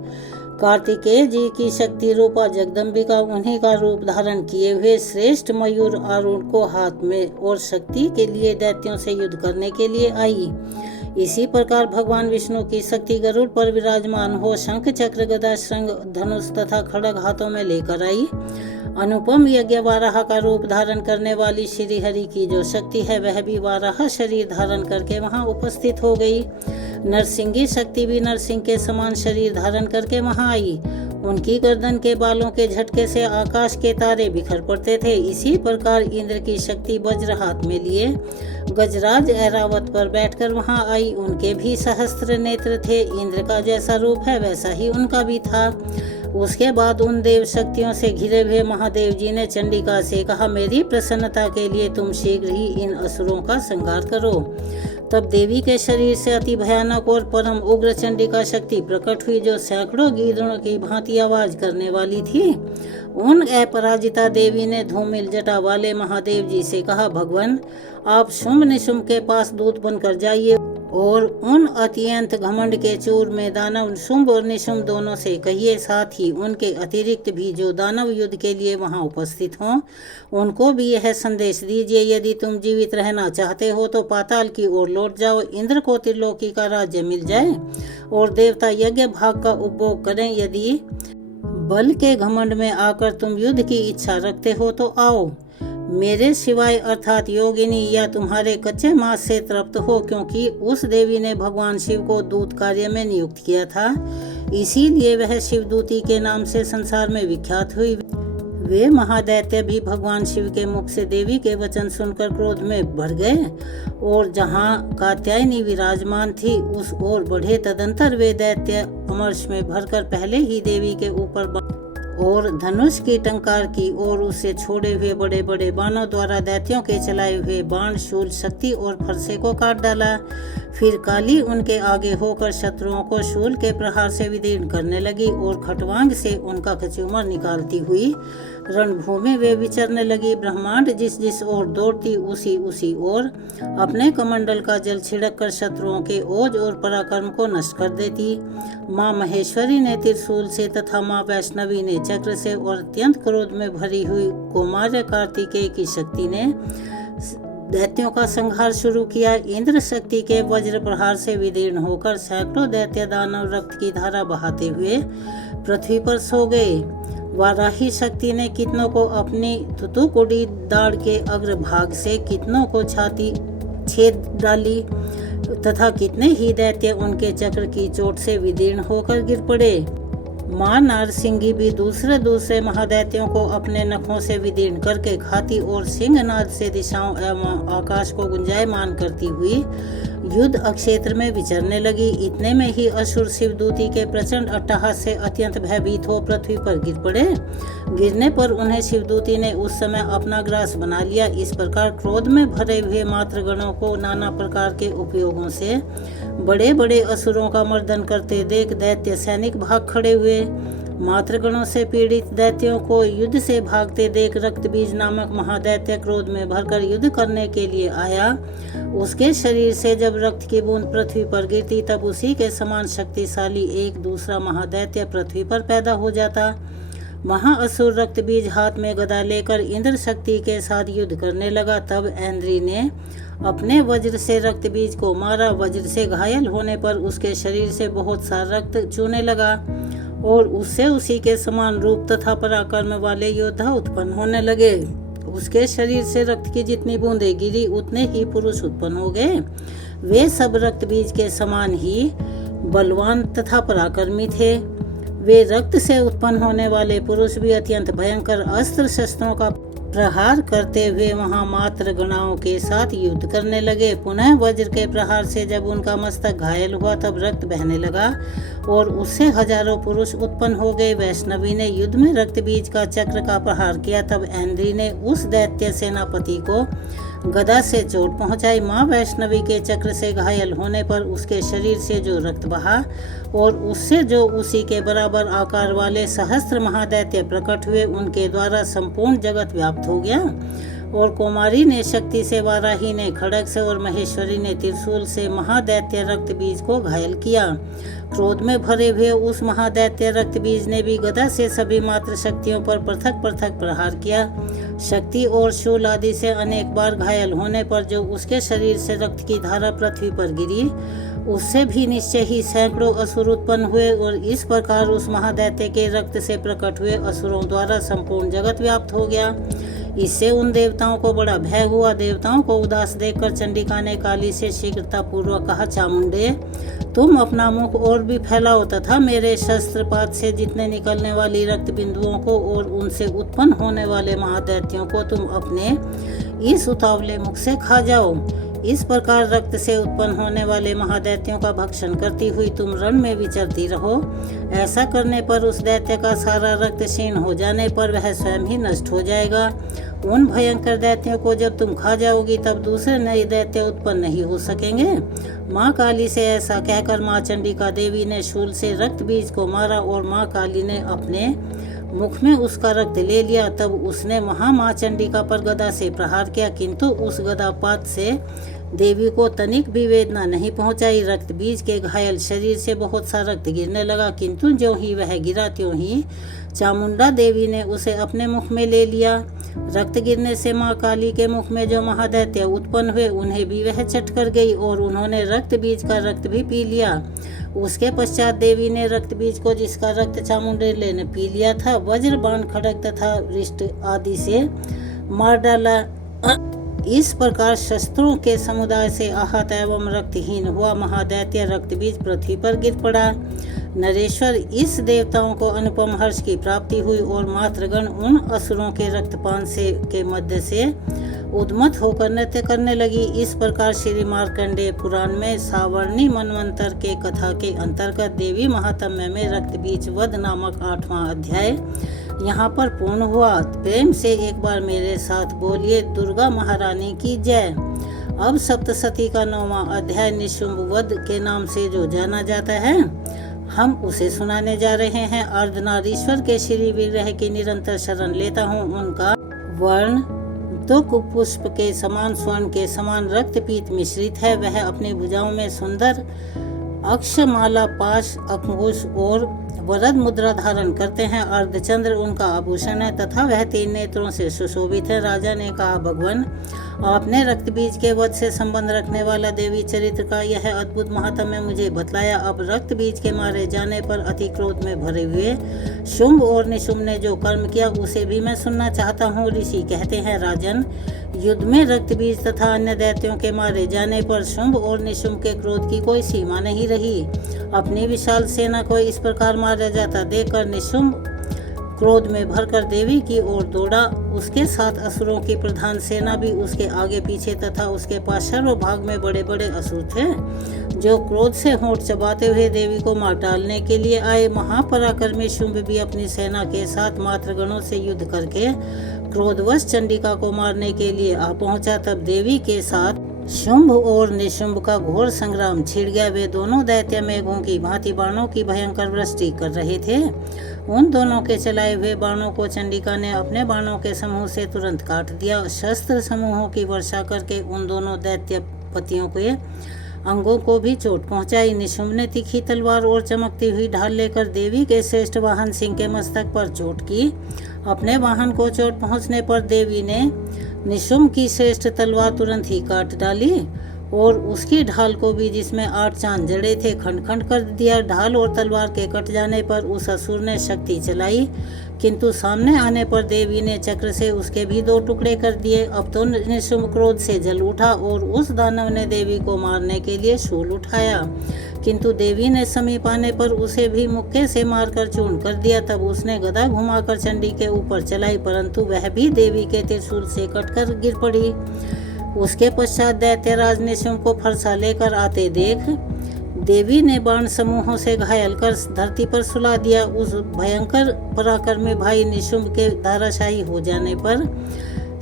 कार्तिकेय जी की शक्ति रूपा जगदम्बिका उन्हीं का रूप धारण किए हुए श्रेष्ठ मयूर आरूढ़ को हाथ में और शक्ति के लिए दैत्यों से युद्ध करने के लिए आई। इसी प्रकार भगवान विष्णु की शक्ति गरुड़ पर विराजमान हो शंख, चक्र, गदा, श्रृंग, धनुष तथा खड्ग हाथों में लेकर आई। अनुपम यज्ञ वाराह का रूप धारण करने वाली श्री हरि की जो शक्ति है वह भी वाराह शरीर धारण करके वहां उपस्थित हो गई। नरसिंगी शक्ति भी नरसिंह के समान शरीर धारण करके वहां आई। उनकी गर्दन के बालों के झटके से आकाश के तारे बिखर पड़ते थे। इसी प्रकार इंद्र की शक्ति वज्र हाथ में लिए गजराज ऐरावत पर बैठकर वहां आई। उनके भी सहस्त्र नेत्र थे। इंद्र का जैसा रूप है वैसा ही उनका भी था। उसके बाद उन देव शक्तियों से घिरे हुए महादेव जी ने चंडिका से कहा, मेरी प्रसन्नता के लिए तुम शीघ्र ही इन असुरों का संहार करो। तब देवी के शरीर से अति भयानक और परम उग्र चंडिका शक्ति प्रकट हुई, जो सैकड़ों गीदड़ों की भांति आवाज करने वाली थी। उन अपराजिता देवी ने धूमिल जटा वाले महादेव जी से कहा, भगवान आप शुंभ निशुंभ के पास दूत बनकर जाइए और उन अत्यंत घमंड के चूर में दानव शुंभ और निशुंभ दोनों से कहिए, साथ ही उनके अतिरिक्त भी जो दानव युद्ध के लिए वहां उपस्थित हों उनको भी यह संदेश दीजिए, यदि तुम जीवित रहना चाहते हो तो पाताल की ओर लौट जाओ। इंद्र को त्रिलोकी का राज्य मिल जाए और देवता यज्ञ भाग का उपभोग करें। यदि बल के घमंड में आकर तुम युद्ध की इच्छा रखते हो तो आओ, मेरे सिवाय अर्थात योगिनी या तुम्हारे कच्चे मांस से तृप्त हो, क्योंकि उस देवी ने भगवान शिव को दूत कार्य में नियुक्त किया था, इसीलिए वह शिवदूती के नाम से संसार में विख्यात हुई। वे महादैत्य भी भगवान शिव के मुख से देवी के वचन सुनकर क्रोध में भर गए और जहाँ कात्यायनी विराजमान थी उस ओर बढ़े। तदंतर वे दैत्य अमर्ष में भरकर पहले ही देवी के ऊपर और धनुष की टंकार की और उससे छोड़े हुए बड़े बड़े बाणों द्वारा दैत्यों के चलाए हुए बाण, शूल, शक्ति और फरसे को काट डाला। फिर काली उनके आगे होकर शत्रुओं को शूल के प्रहार से विदीर्ण करने लगी और खटवांग से उनका कचूमर निकालती हुई रणभूमि वे विचरने लगी। ब्रह्मांड जिस जिस ओर दौड़ती उसी उसी ओर अपने कमंडल का जल छिड़क कर शत्रुओं के ओज और पराक्रम को नष्ट कर देती। माँ महेश्वरी ने त्रिशूल से तथा माँ वैष्णवी ने चक्र से और अत्यंत क्रोध में भरी हुई कौमार्य कार्तिकेय की शक्ति ने दैत्यों का संहार शुरू किया। इंद्र शक्ति के वज्र प्रहार से विदीर्ण होकर सैकड़ों दैत्य दानव रक्त की धारा बहाते हुए पृथ्वी पर सो गए। वाराही शक्ति ने कितनों को अपनी तुतुकुड़ी दाढ़ के अग्रभाग से कितनों को छाती छेद डाली तथा कितने ही दैत्य उनके चक्र की चोट से विदीर्ण होकर गिर पड़े। माँ नारसिंगी भी दूसरे दूसरे महादैत्यों को अपने नखों से विदीर्ण करके खाती और सिंहनाद से दिशाओं एवं आकाश को गुंजायमान करती हुई युद्ध अक्षेत्र में विचरने लगी। इतने में ही असुर शिवदूती के प्रचंड अट्टहास से अत्यंत भयभीत हो पृथ्वी पर गिर पड़े। गिरने पर उन्हें शिवदूती ने उस समय अपना ग्रास बना लिया। इस प्रकार क्रोध में भरे हुए मातृगणों को नाना प्रकार के उपयोगों से बड़े बड़े असुरों का मर्दन करते देख दैत्य सैनिक भाग खड़े हुए। मातृगणों से पीड़ित दैत्यों को युद्ध से भागते देख रक्तबीज नामक महादैत्य क्रोध में भरकर युद्ध करने के लिए आया। उसके शरीर से जब रक्त की बूंद पृथ्वी पर गिरती तब उसी के समान शक्तिशाली एक दूसरा महादैत्य पृथ्वी पर पैदा हो जाता। महाअसुर रक्तबीज हाथ में गदा लेकर इंद्र शक्ति के साथ युद्ध करने लगा। तब ऐन्द्री ने अपने वज्र से रक्तबीज को मारा। वज्र से घायल होने पर उसके शरीर से बहुत सा रक्त चूने लगा और उससे उसी के समान रूप तथा पराक्रम वाले योद्धा उत्पन्न होने लगे। उसके शरीर से रक्त की जितनी बूंदें गिरी उतने ही पुरुष उत्पन्न हो गए। वे सब रक्त बीज के समान ही बलवान तथा पराक्रमी थे। वे रक्त से उत्पन्न होने वाले पुरुष भी अत्यंत भयंकर अस्त्र शस्त्रों का प्रहार करते हुए वहां मात्र गणाओं के साथ युद्ध करने लगे। पुनः वज्र के प्रहार से जब उनका मस्तक घायल हुआ तब रक्त बहने लगा और उससे हजारों पुरुष उत्पन्न हो गए। वैष्णवी ने युद्ध में रक्त बीज का चक्र का प्रहार किया। तब ऐन्द्री ने उस दैत्य सेनापति को गदा से चोट पहुंचाई। माँ वैष्णवी के चक्र से घायल होने पर उसके शरीर से जो रक्त बहा और उससे जो उसी के बराबर आकार वाले सहस्त्र महादैत्य प्रकट हुए उनके द्वारा संपूर्ण जगत व्याप्त हो गया। और कुमारी ने शक्ति से, वाराही ने खड्ग से और महेश्वरी ने त्रिशूल से महादैत्य रक्त बीज को घायल किया। क्रोध में भरे हुए उस महादैत्य रक्त बीज ने भी गदा से सभी मात्र शक्तियों पर पृथक पृथक प्रहार किया। शक्ति और शूल आदि से अनेक बार घायल होने पर जो उसके शरीर से रक्त की धारा पृथ्वी पर गिरी उससे भी निश्चय ही सैकड़ों असुर उत्पन्न हुए। और इस प्रकार उस महादैत्य के रक्त से प्रकट हुए असुरों द्वारा संपूर्ण जगत व्याप्त हो गया। इससे उन देवताओं को बड़ा भय हुआ। देवताओं को उदास देखकर चंडिका ने काली से शीघ्रता पूर्वक कहा, चामुंडे, तुम अपना मुख और भी फैलाओ तथा मेरे शस्त्रपात से जितने निकलने वाली रक्त बिंदुओं को और उनसे उत्पन्न होने वाले महादैत्यों को तुम अपने इस उतावले मुख से खा जाओ। इस प्रकार रक्त से उत्पन्न होने वाले महादैत्यों का भक्षण करती हुई तुम रण में विचरती रहो। ऐसा करने पर उस दैत्य का सारा रक्त क्षीण हो जाने पर वह स्वयं ही नष्ट हो जाएगा। उन भयंकर दैत्यों को जब तुम खा जाओगी तब दूसरे नए दैत्य उत्पन्न नहीं हो सकेंगे। माँ काली से ऐसा कहकर माँ चंडिका देवी ने शूल से रक्त बीज को मारा और माँ काली ने अपने मुख में उसका रक्त ले लिया। तब उसने वहां माँ चंडिका पर गदा से प्रहार किया, किंतु उस गदापात से देवी को तनिक भी वेदना नहीं पहुंचाई। रक्त बीज के घायल शरीर से बहुत सा रक्त गिरने लगा, किंतु ज्यों ही वह गिरा त्यों ही चामुंडा देवी ने उसे अपने मुख में ले लिया। रक्त गिरने से माँ काली के मुख में जो महादैत्य उत्पन्न हुए उन्हें भी वह चट कर गई और उन्होंने रक्त बीज का रक्त भी पी लिया। उसके पश्चात देवी ने रक्त बीज को, जिसका रक्त चामुंडे ने पी लिया था, वज्र, बाण, खड्ग तथा वृष्ट आदि से मार डाला। इस प्रकार शस्त्रों के समुदाय से आहत एवं रक्तहीन हुआ महादैत्य रक्त बीज पृथ्वी पर गिर पड़ा। नरेश्वर, इस देवताओं को अनुपम हर्ष की प्राप्ति हुई और मातृगण उन असुरों के रक्तपान से के मध्य से उद्मत होकर नृत्य करने लगी। इस प्रकार श्री मार्कंडेय पुराण में सावर्णी मनवंतर के कथा के अंतर्गत देवी महात्म्य में रक्त बीज वध नामक 8वां अध्याय यहाँ पर पूर्ण हुआ। प्रेम से एक बार मेरे साथ बोलिए, दुर्गा महारानी की जय। अब सप्तशती का 9वां अध्याय निशुंभ वध के नाम से जो जाना जाता है। हम उसे सुनाने जा रहे हैं। अर्धनारीश्वर के श्री विग्रह की निरंतर शरण लेता हूँ। उनका वर्ण तो पुष्प के समान, स्वर्ण के समान रक्त पीत मिश्रित है। वह अपनी भुजाओं में सुंदर अक्षमाला, पाश, अंकुश और वरद मुद्रा धारण करते हैं। अर्धचंद्र उनका आभूषण है तथा वह 3 नेत्रों से सुशोभित है। राजा ने कहा, भगवान, आपने रक्त बीज के वध से संबंध रखने वाला देवी चरित्र का यह अद्भुत महात्म्य मुझे बतलाया। अब रक्त बीज के मारे जाने पर अति क्रोध में भरे हुए शुंभ और निशुंभ ने जो कर्म किया उसे भी मैं सुनना चाहता हूँ। ऋषि कहते हैं, राजन, युद्ध में रक्त बीज तथा अन्य दैत्यों के मारे जाने पर शुंभ और निशुंभ के क्रोध की कोई सीमा नहीं रही। अपनी विशाल सेना को इस प्रकार मारा जाता देखकर निशुंभ क्रोध में भरकर देवी की ओर दौड़ा। उसके साथ असुरों की प्रधान सेना भी उसके आगे पीछे तथा उसके पास सर्वभाग में बड़े बड़े असुर थे, जो क्रोध से होंठ चबाते हुए देवी को मार डालने के लिए आए। महापराक्रमी शुंभ भी अपनी सेना के साथ मातृगणों से युद्ध करके क्रोधवश चंडिका को मारने के लिए आ पहुंचा। तब देवी के साथ शुंभ और निशुंभ का घोर संग्राम छिड़ गया। वे दोनों दैत्य मेघों की भांति बाणों की भयंकर वृष्टि कर रहे थे। उन दोनों के चलाए हुए बाणों को चंडिका ने अपने बाणों के समूह से तुरंत काट दिया। शस्त्र समूहों की वर्षा करके उन दोनों दैत्य पतियों के अंगों को भी चोट पहुंचाई। निशुंभ ने तीखी तलवार और चमकती हुई ढाल लेकर देवी के श्रेष्ठ वाहन सिंह के मस्तक पर चोट की। अपने वाहन को चोट पहुंचने पर देवी ने निशुंभ की श्रेष्ठ तलवार तुरंत ही काट डाली और उसकी ढाल को भी, जिसमें 8 चांद जड़े थे, खंड खंड कर दिया। ढाल और तलवार के कट जाने पर उस असुर ने शक्ति चलाई, किंतु सामने आने पर देवी ने चक्र से उसके भी 2 टुकड़े कर दिए। अब तो निशुंभ क्रोध से जल उठा और उस दानव ने देवी को मारने के लिए शूल उठाया, किंतु देवी ने समीप आने पर उसे भी मुक्के से मारकर चूर्ण कर दिया। तब उसने गदा घुमाकर चंडी के ऊपर चलाई, परंतु वह भी देवी के त्रिशूल से कटकर गिर पड़ी। उसके पश्चात दैत्यराज निशुंभ को फरसा लेकर आते देख देवी ने बाण समूहों से घायल कर धरती पर सुला दिया। उस भयंकर पराक्रमी भाई निशुंभ के धराशायी हो जाने पर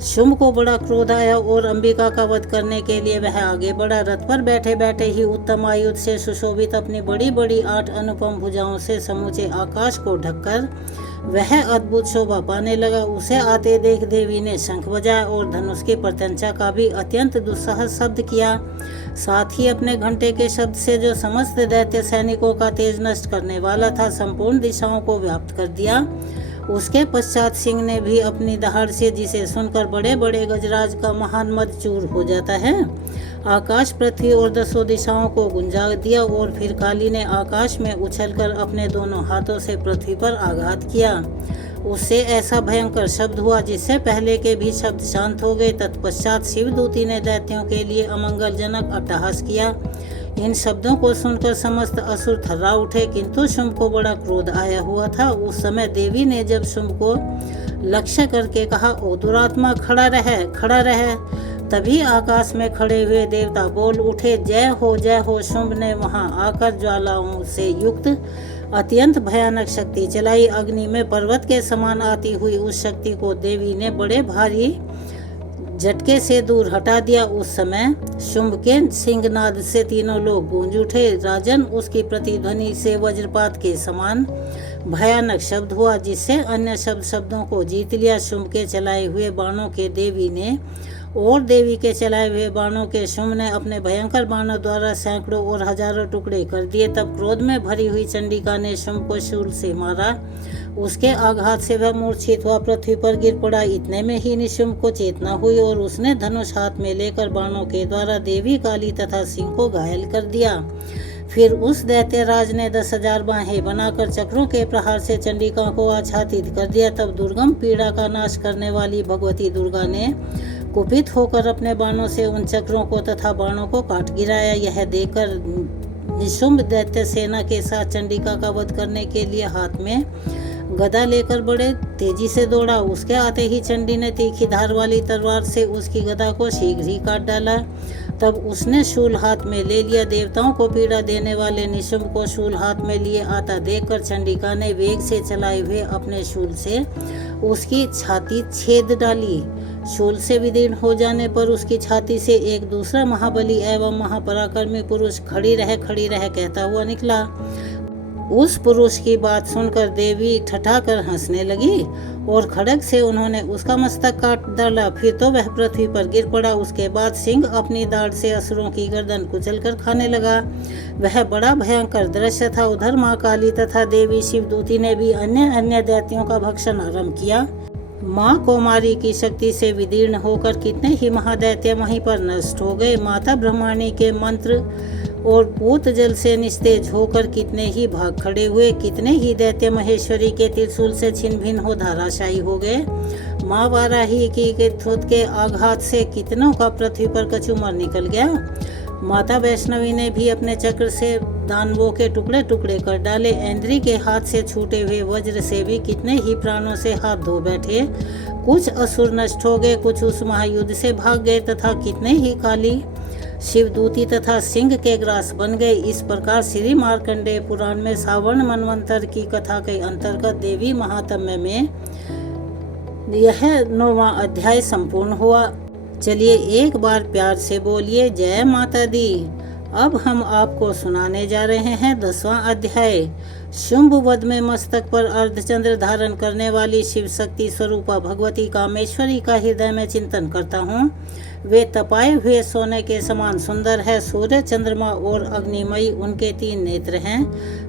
शुंभ को बड़ा क्रोध आया और अंबिका का वध करने के लिए वह आगे बढ़ा। रथ पर बैठे बैठे ही उत्तम आयुध से सुशोभित अपनी बड़ी बड़ी 8 अनुपम भुजाओं से समूचे आकाश को ढककर वह अद्भुत शोभा पाने लगा। उसे आते देख देवी ने शंख बजाया और धनुष की प्रत्यंचा का भी अत्यंत दुस्साहस शब्द किया। साथ ही अपने घंटे के शब्द से जो समस्त दैत्य सैनिकों का तेज नष्ट करने वाला था, संपूर्ण दिशाओं को व्याप्त कर दिया। उसके पश्चात सिंह ने भी अपनी दहाड़ से, जिसे सुनकर बड़े बड़े गजराज का महान मद चूर हो जाता है, आकाश, पृथ्वी और 10 दिशाओं को गुंजा दिया और फिर काली ने आकाश में उछलकर अपने दोनों हाथों से पृथ्वी पर आघात किया। उससे ऐसा भयंकर शब्द हुआ जिससे पहले के भी शब्द शांत हो गए। तत्पश्चात शिवदूती ने दैत्यों के लिए अमंगलजनक अट्टहास किया। इन शब्दों को सुनकर समस्त असुर थर्रा उठे, किंतु शुंभ को बड़ा क्रोध आया हुआ था। उस समय देवी ने जब शुंभ को लक्ष्य करके कहा, ओ दुरात्मा, खड़ा रह। तभी आकाश में खड़े हुए देवता बोल उठे, जय हो। शुंभ ने वहां आकर ज्वालाओं से युक्त अत्यंत भयानक शक्ति चलाई। अग्नि में पर्वत के समान आती हुई उस शक्ति को देवी ने बड़े भारी झटके से दूर हटा दिया। उस समय शुंभ के सिंहनाद से तीनों लोग गूंज उठे। राजन, उसकी प्रतिध्वनि से वज्रपात के समान भयानक शब्द हुआ, जिससे अन्य शब्दों को जीत लिया। शुंभ के चलाए हुए बाणों के देवी ने और देवी के चलाए हुए बाणों के शुंभ ने अपने भयंकर बाणों द्वारा सैकड़ों और हजारों टुकड़े कर दिए। तब क्रोध में भरी हुई चंडिका ने शुंभ को शूल से मारा। उसके आघात से वह मूर्छित हुआ पृथ्वी पर गिर पड़ा। इतने में ही निशुंभ को चेतना हुई और उसने धनुष हाथ में लेकर बाणों के द्वारा देवी, काली तथा सिंह को घायल कर दिया। फिर उस दैत्यराज ने 10,000 बाहें बनाकर चक्रों के प्रहार से चंडिका को आच्छादित कर दिया। तब दुर्गम पीड़ा का नाश करने वाली भगवती दुर्गा ने कुपित होकर अपने बाणों से उन चक्रों को तथा बाणों को काट गिराया। यह देखकर निशुंभ दैत्य सेना के साथ चंडिका का वध करने के लिए हाथ में गदा लेकर बड़े तेजी से दौड़ा। उसके आते ही चंडी ने तीखी धार वाली तलवार से उसकी गदा को शीघ्र ही काट डाला। तब उसने शूल हाथ में ले लिया। देवताओं को पीड़ा देने वाले निशुंभ को शूल हाथ में लिए आता देखकर चंडिका ने वेग से चलाए हुए अपने शूल से उसकी छाती छेद डाली। शूल से विदीर्ण हो जाने पर उसकी छाती से एक दूसरा महाबली एवं महापराक्रमी पुरुष खड़ी रह कहता हुआ निकला। उस पुरुष की बात सुनकर देवी ठठाकर हंसने लगी और खड्ग से उन्होंने उसका मस्तक काट डाला। फिर तो वह पृथ्वी पर गिर पड़ा। उसके बाद सिंह अपनी दाढ़ से असुरों की गर्दन कुचलकर खाने लगा। वह बड़ा भयंकर दृश्य था। उधर माँ काली तथा देवी शिवदूती ने भी अन्य दैत्यों का भक्षण आरंभ किया। माँ कौमारी की शक्ति से विदीर्ण होकर कितने ही महादैत्य वहीं पर नष्ट हो गए। माता ब्रह्माणी के मंत्र और पूत जल से निस्तेज होकर कितने ही भाग खड़े हुए। कितने ही दैत्य महेश्वरी के त्रिशूल से छिन्न भिन्न हो धाराशायी हो गए। माँ वाराही की थ्रुत के आघात से कितनों का पृथ्वी पर कचूमर निकल गया। माता वैष्णवी ने भी अपने चक्र से दानवों के टुकड़े टुकड़े कर डाले। इंद्री के हाथ से छूटे हुए वज्र से भी कितने ही प्राणों से हाथ धो बैठे। कुछ असुर नष्ट हो गए, कुछ उस महायुद्ध से भाग गए तथा कितने ही काली शिवदूती तथा सिंह के ग्रास बन गए। इस प्रकार श्री मार्कंडेय पुराण में सावर्ण मनवंतर की कथा के अंतर्गत देवी महात्म्य में यह 9वां अध्याय संपूर्ण हुआ। चलिए एक बार प्यार से बोलिए जय माता दी। अब हम आपको सुनाने जा रहे हैं 10वां अध्याय। शुंभ वध में मस्तक पर अर्धचंद्र धारण करने वाली शिव शक्ति स्वरूपा भगवती कामेश्वरी का हृदय में चिंतन करता हूँ। वे तपाए हुए सोने के समान सुंदर है। सूर्य, चंद्रमा और अग्निमयी उनके 3 नेत्र हैं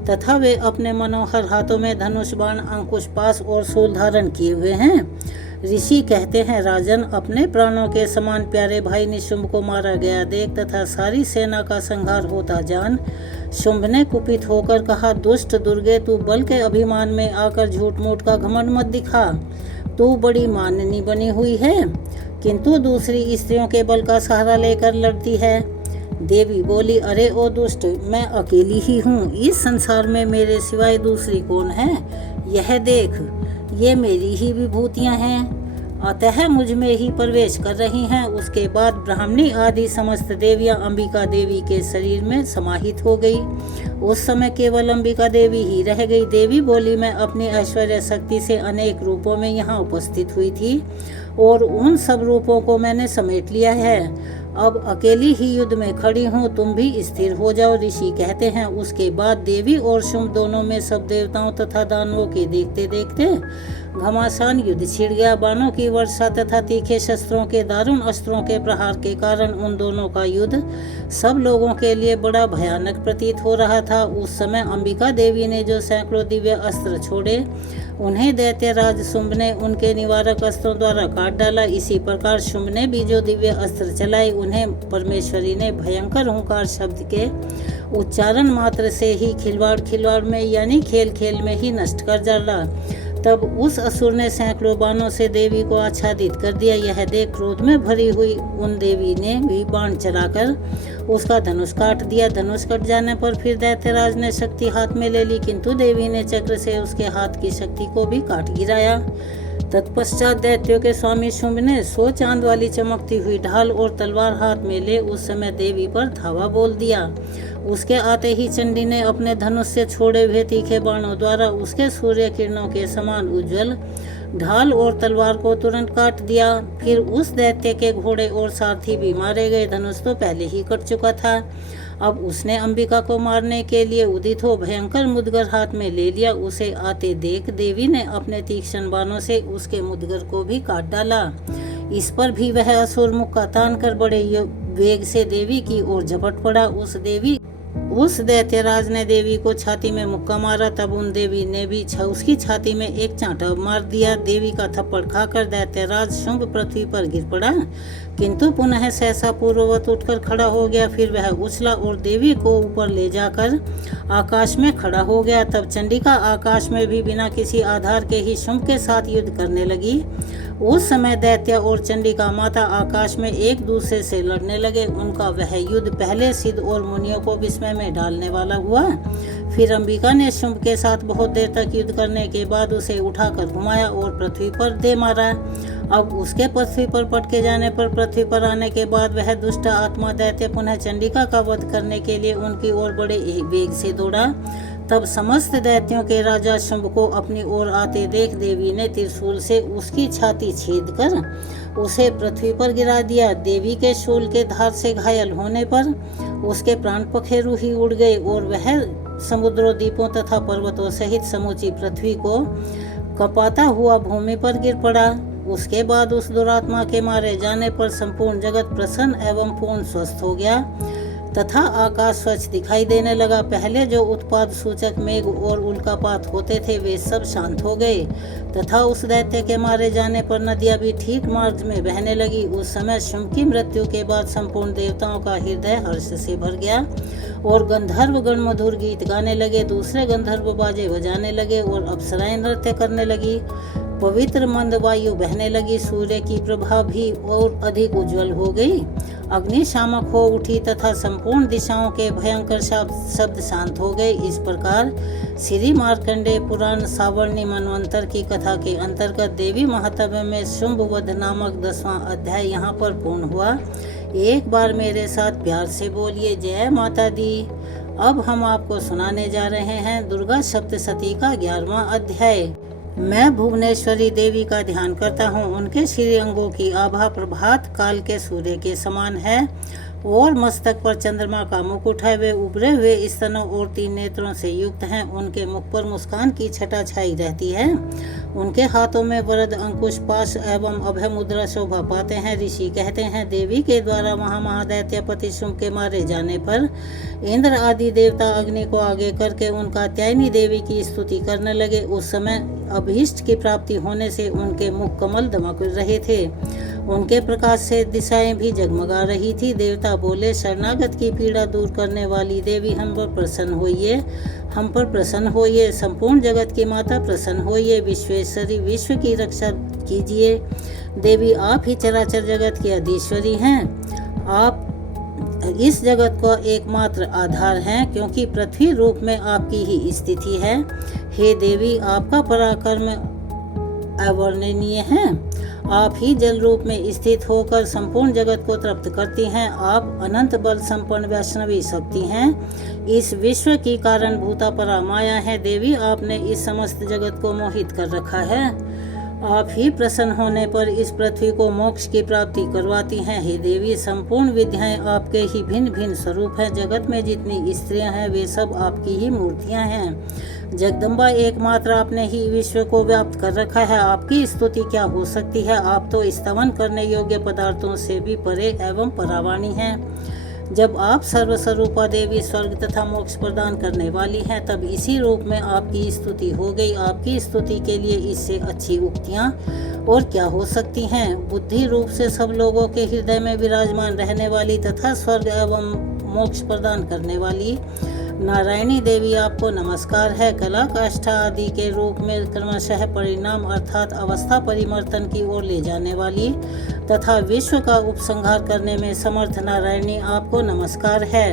तथा वे अपने मनोहर हाथों में धनुष, बाण, अंकुश, पाश और शूल धारण किए हुए हैं। ऋषि कहते हैं, राजन, अपने प्राणों के समान प्यारे भाई निशुंभ को मारा गया देख तथा सारी सेना का संहार होता जान शुंभ ने कुपित होकर कहा, दुष्ट दुर्गे, तू बल के अभिमान में आकर झूठ मूठ का घमंड मत दिखा। तू बड़ी माननी बनी हुई है किंतु दूसरी स्त्रियों के बल का सहारा लेकर लड़ती है। देवी बोली, अरे ओ दुष्ट, मैं अकेली ही हूँ। इस संसार में मेरे सिवाय दूसरी कौन है? यह देख, ये मेरी ही विभूतियाँ हैं, अतः मुझ में ही प्रवेश कर रही हैं। उसके बाद ब्राह्मणी आदि समस्त देवियां अंबिका देवी के शरीर में समाहित हो गई। उस समय केवल अंबिका देवी ही रह गई। देवी बोली, मैं अपनी ऐश्वर्य शक्ति से अनेक रूपों में यहाँ उपस्थित हुई थी और उन सब रूपों को मैंने समेट लिया है। अब अकेली ही युद्ध में खड़ी हूँ, तुम भी स्थिर हो जाओ। ऋषि कहते हैं, उसके बाद देवी और शुंभ दोनों में सब देवताओं तथा दानवों के देखते देखते घमासान युद्ध छिड़ गया। बाणों की वर्षा तथा तीखे शस्त्रों के दारुण अस्त्रों के प्रहार के कारण उन दोनों का युद्ध सब लोगों के लिए बड़ा भयानक प्रतीत हो रहा था। उस समय अंबिका देवी ने जो सैकड़ों दिव्य अस्त्र छोड़े, उन्हें दैत्यराज शुंभ ने उनके निवारक अस्त्रों द्वारा काट डाला। इसी प्रकार शुंभ ने भी जो दिव्य अस्त्र चलाए, उन्हें परमेश्वरी ने भयंकर हुंकार शब्द के उच्चारण मात्र से ही खिलवाड़ में यानी खेल खेल में ही नष्ट कर डाला। तब उस असुर ने सैकड़ों बाणों से देवी को आच्छादित कर दिया। यह देख क्रोध में भरी हुई उन देवी ने भी बाण चलाकर उसका धनुष काट दिया। धनुष कट जाने पर फिर दैत्यराज ने शक्ति हाथ में ले ली, किंतु देवी ने चक्र से उसके हाथ की शक्ति को भी काट गिराया। तत्पश्चात दैत्यों के स्वामी शुंभ ने 100 चांद वाली चमकती हुई ढाल और तलवार हाथ में ले उस समय देवी पर धावा बोल दिया। उसके आते ही चंडी ने अपने धनुष से छोड़े हुए तीखे बाणों द्वारा उसके सूर्य किरणों के समान उज्जवल ढाल और तलवार को तुरंत काट दिया। फिर उस दैत्य के घोड़े और सारथी भी मारे गए। धनुष तो पहले ही कट चुका था। अब उसने अंबिका को मारने के लिए उदित हो भयंकर मुदगर हाथ में ले लिया। उसे आते देख देवी ने अपने तीक्ष्ण बाणों से उसके मुदगर को भी काट डाला। इस पर भी वह असुर मुक्का तान कर बड़े वेग से देवी की ओर झपट पड़ा। उस दैत्यराज ने देवी को छाती में मुक्का मारा। तब उन देवी ने भी उसकी छाती में एक चांटा मार दिया। देवी का थप्पड़ खाकर दैत्यराज शुंभ पृथ्वी पर गिर पड़ा, किंतु पुनः सहसा पूर्ववत उठकर खड़ा हो गया। फिर वह उछला और देवी को ऊपर ले जाकर आकाश में खड़ा हो गया। तब चंडिका आकाश में भी बिना किसी आधार के ही शुंभ के साथ युद्ध करने लगी। उस समय दैत्य और चंडिका माता आकाश में एक दूसरे से लड़ने लगे। उनका वह युद्ध पहले सिद्ध और मुनियों को विस्मय में डालने वाला हुआ। फिर अंबिका ने शुंभ के साथ बहुत देर तक युद्ध करने के बाद उसे उठाकर घुमाया और पृथ्वी पर दे मारा। अब उसके पृथ्वी पर पटके जाने पर पृथ्वी पर आने के बाद वह दुष्ट आत्मा दैत्य पुनः चंडिका का वध करने के लिए उनकी ओर बड़े वेग से दौड़ा। तब समस्त दैत्यों के राजा शुंभ को अपनी ओर आते देख देवी ने त्रिशूल से उसकी छाती छेद कर उसे पृथ्वी पर गिरा दिया। देवी के शूल के धार से घायल होने पर उसके प्राण पखेरु ही उड़ गए और वह समुद्रों, द्वीपों तथा पर्वतों सहित समूची पृथ्वी को कपाता हुआ भूमि पर गिर पड़ा। उसके बाद उस दुरात्मा के मारे जाने पर संपूर्ण जगत प्रसन्न एवं पूर्ण स्वस्थ हो गया तथा आकाश स्वच्छ दिखाई देने लगा। पहले जो उत्पाद सूचक मेघ और उल्कापात होते थे वे सब शांत हो गए तथा उस दैत्य के मारे जाने पर नदियां भी ठीक मार्ग में बहने लगी। उस समय शुंभ की मृत्यु के बाद संपूर्ण देवताओं का हृदय हर्ष से भर गया और गंधर्व गण मधुर गीत गाने लगे। दूसरे गंधर्व बाजे बजाने लगे और अप्सराएं नृत्य करने लगी। पवित्र मंद वायु बहने लगी। सूर्य की प्रभा भी और अधिक उज्जवल हो गई। अग्नि शामक हो उठी तथा संपूर्ण दिशाओं के भयंकर शब्द शांत हो गए। इस प्रकार श्री मार्कंडेय पुराण सावर्णी मनवंतर की कथा के अंतर्गत देवी महात्म्य में शुंभवध नामक 10वां अध्याय यहाँ पर पूर्ण हुआ। एक बार मेरे साथ प्यार से बोलिए जय माता दी। अब हम आपको सुनाने जा रहे हैं दुर्गा सप्तशती का 11वां अध्याय। मैं भुवनेश्वरी देवी का ध्यान करता हूँ। उनके श्री अंगों की आभा प्रभात काल के सूर्य के समान है और मस्तक पर चंद्रमा का मुकुट है। वे उभरे हुए स्तनों और 3 नेत्रों से युक्त हैं। उनके मुख पर मुस्कान की छटा छाई रहती है। उनके हाथों में वरद अंकुश पाश एवं अभय मुद्रा शोभा पाते हैं। ऋषि कहते हैं देवी के द्वारा महादैत्यपति शुंभ के मारे जाने पर इंद्र आदि देवता अग्नि को आगे करके उनका कात्यायनी देवी की स्तुति करने लगे। उस समय अभीष्ट की प्राप्ति होने से उनके मुख कमल दमक रहे थे। उनके प्रकाश से दिशाएं भी जगमगा रही थी। देवता बोले शरणागत की पीड़ा दूर करने वाली देवी हम पर प्रसन्न होइए, हम पर प्रसन्न होइए। संपूर्ण जगत की माता प्रसन्न होइए। विश्वेश्वरी विश्व की रक्षा कीजिए। देवी आप ही चराचर जगत की अधीश्वरी हैं। आप इस जगत का एकमात्र आधार हैं क्योंकि पृथ्वी रूप में आपकी ही स्थिति है। हे देवी आपका पराक्रम अवर्णनीय है। आप ही जल रूप में स्थित होकर संपूर्ण जगत को तृप्त करती हैं। आप अनंत बल संपन्न वैष्णवी शक्ति हैं। इस विश्व की कारण भूता परा माया है। देवी आपने इस समस्त जगत को मोहित कर रखा है। आप ही प्रसन्न होने पर इस पृथ्वी को मोक्ष की प्राप्ति करवाती हैं। हे देवी संपूर्ण विद्याएं आपके ही भिन्न भिन्न स्वरूप हैं। जगत में जितनी स्त्रियां हैं वे सब आपकी ही मूर्तियां हैं। जगदम्बा एकमात्र आपने ही विश्व को व्याप्त कर रखा है। आपकी स्तुति क्या हो सकती है। आप तो स्तवन करने योग्य पदार्थों से भी परे एवं परावाणी हैं। जब आप सर्वस्वरूपा देवी स्वर्ग तथा मोक्ष प्रदान करने वाली हैं तब इसी रूप में आपकी स्तुति हो गई। आपकी स्तुति के लिए इससे अच्छी उक्तियां और क्या हो सकती हैं। बुद्धि रूप से सब लोगों के हृदय में विराजमान रहने वाली तथा स्वर्ग एवं मोक्ष प्रदान करने वाली नारायणी देवी आपको नमस्कार है। कला काष्ठा आदि के रूप में क्रमशः परिणाम अर्थात अवस्था परिवर्तन की ओर ले जाने वाली तथा विश्व का उपसंहार करने में समर्थ नारायणी आपको नमस्कार है।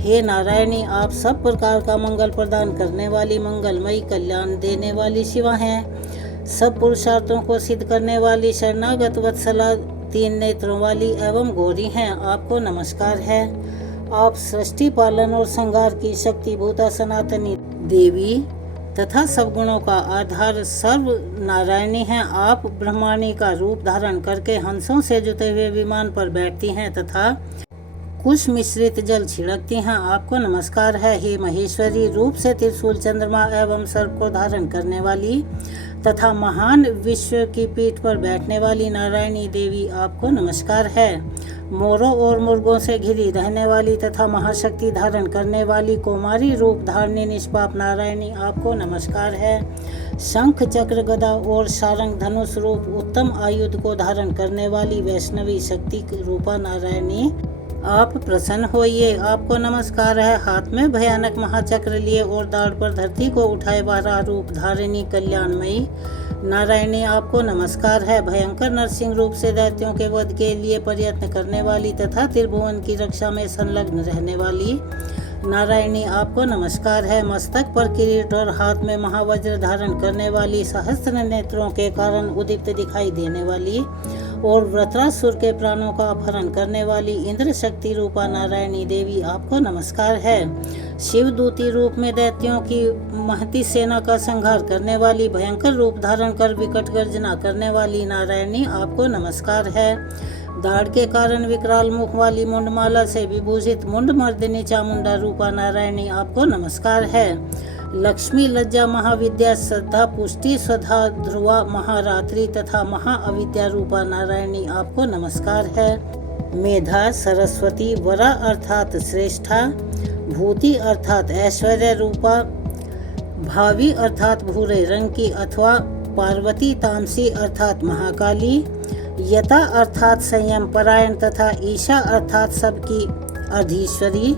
हे नारायणी आप सब प्रकार का मंगल प्रदान करने वाली मंगलमयी कल्याण देने वाली शिवा हैं। सब पुरुषार्थों को सिद्ध करने वाली शरणागत वत्सला 3 नेत्रों वाली एवं गौरी हैं। आपको नमस्कार है। आप सृष्टि पालन और संहार की शक्ति भूता सनातनी देवी तथा सब गुणों का आधार सर्व नारायणी हैं। आप ब्रह्माणी का रूप धारण करके हंसों से जुटे हुए विमान पर बैठती हैं तथा कुश मिश्रित जल छिड़कती हैं। आपको नमस्कार है। हे महेश्वरी रूप से त्रिशूल चंद्रमा एवं सर्प को धारण करने वाली तथा महान विश्व की पीठ पर बैठने वाली नारायणी देवी आपको नमस्कार है। मोरों और मुर्गों से घिरी रहने वाली तथा महाशक्ति धारण करने वाली कुमारी रूप धारणी निष्पाप नारायणी आपको नमस्कार है। शंख चक्र गदा और सारंग धनुष रूप उत्तम आयुध को धारण करने वाली वैष्णवी शक्ति रूपा नारायणी आप प्रसन्न होइए। आपको नमस्कार है। हाथ में भयानक महाचक्र लिए और दाढ़ पर धरती को उठाए बारह रूप धारिणी कल्याणमयी नारायणी आपको नमस्कार है। भयंकर नरसिंह रूप से दैत्यों के वध के लिए प्रयत्न करने वाली तथा त्रिभुवन की रक्षा में संलग्न रहने वाली नारायणी आपको नमस्कार है। मस्तक पर किरीट और हाथ में महावज्र धारण करने वाली सहस्त्र नेत्रों के कारण उदीप्त दिखाई देने वाली और वृत्रासुर के प्राणों का अपहरण करने वाली इंद्र शक्ति रूपा नारायणी देवी आपको नमस्कार है। शिवदूती रूप में दैत्यों की महती सेना का संहार करने वाली भयंकर रूप धारण कर विकट गर्जना करने वाली नारायणी आपको नमस्कार है। दाढ़ के कारण विकराल मुख वाली मुंडमाला से विभूषित मुंड मर्दिनी चामुंडा रूपा नारायणी आपको नमस्कार है। लक्ष्मी, लज्जा, महाविद्या, श्रद्धा, पुष्टि, स्वधा, ध्रुवा, महारात्रि तथा महाअविद्या रूपा नारायणी आपको नमस्कार है। मेधा, सरस्वती, वरा अर्थात श्रेष्ठा, भूति अर्थात ऐश्वर्य रूपा, भावी अर्थात भूरे रंग की अथवा पार्वती, तामसी अर्थात महाकाली, यता अर्थात संयम परायण तथा ईशा अर्थात सबकी अधीश्वरी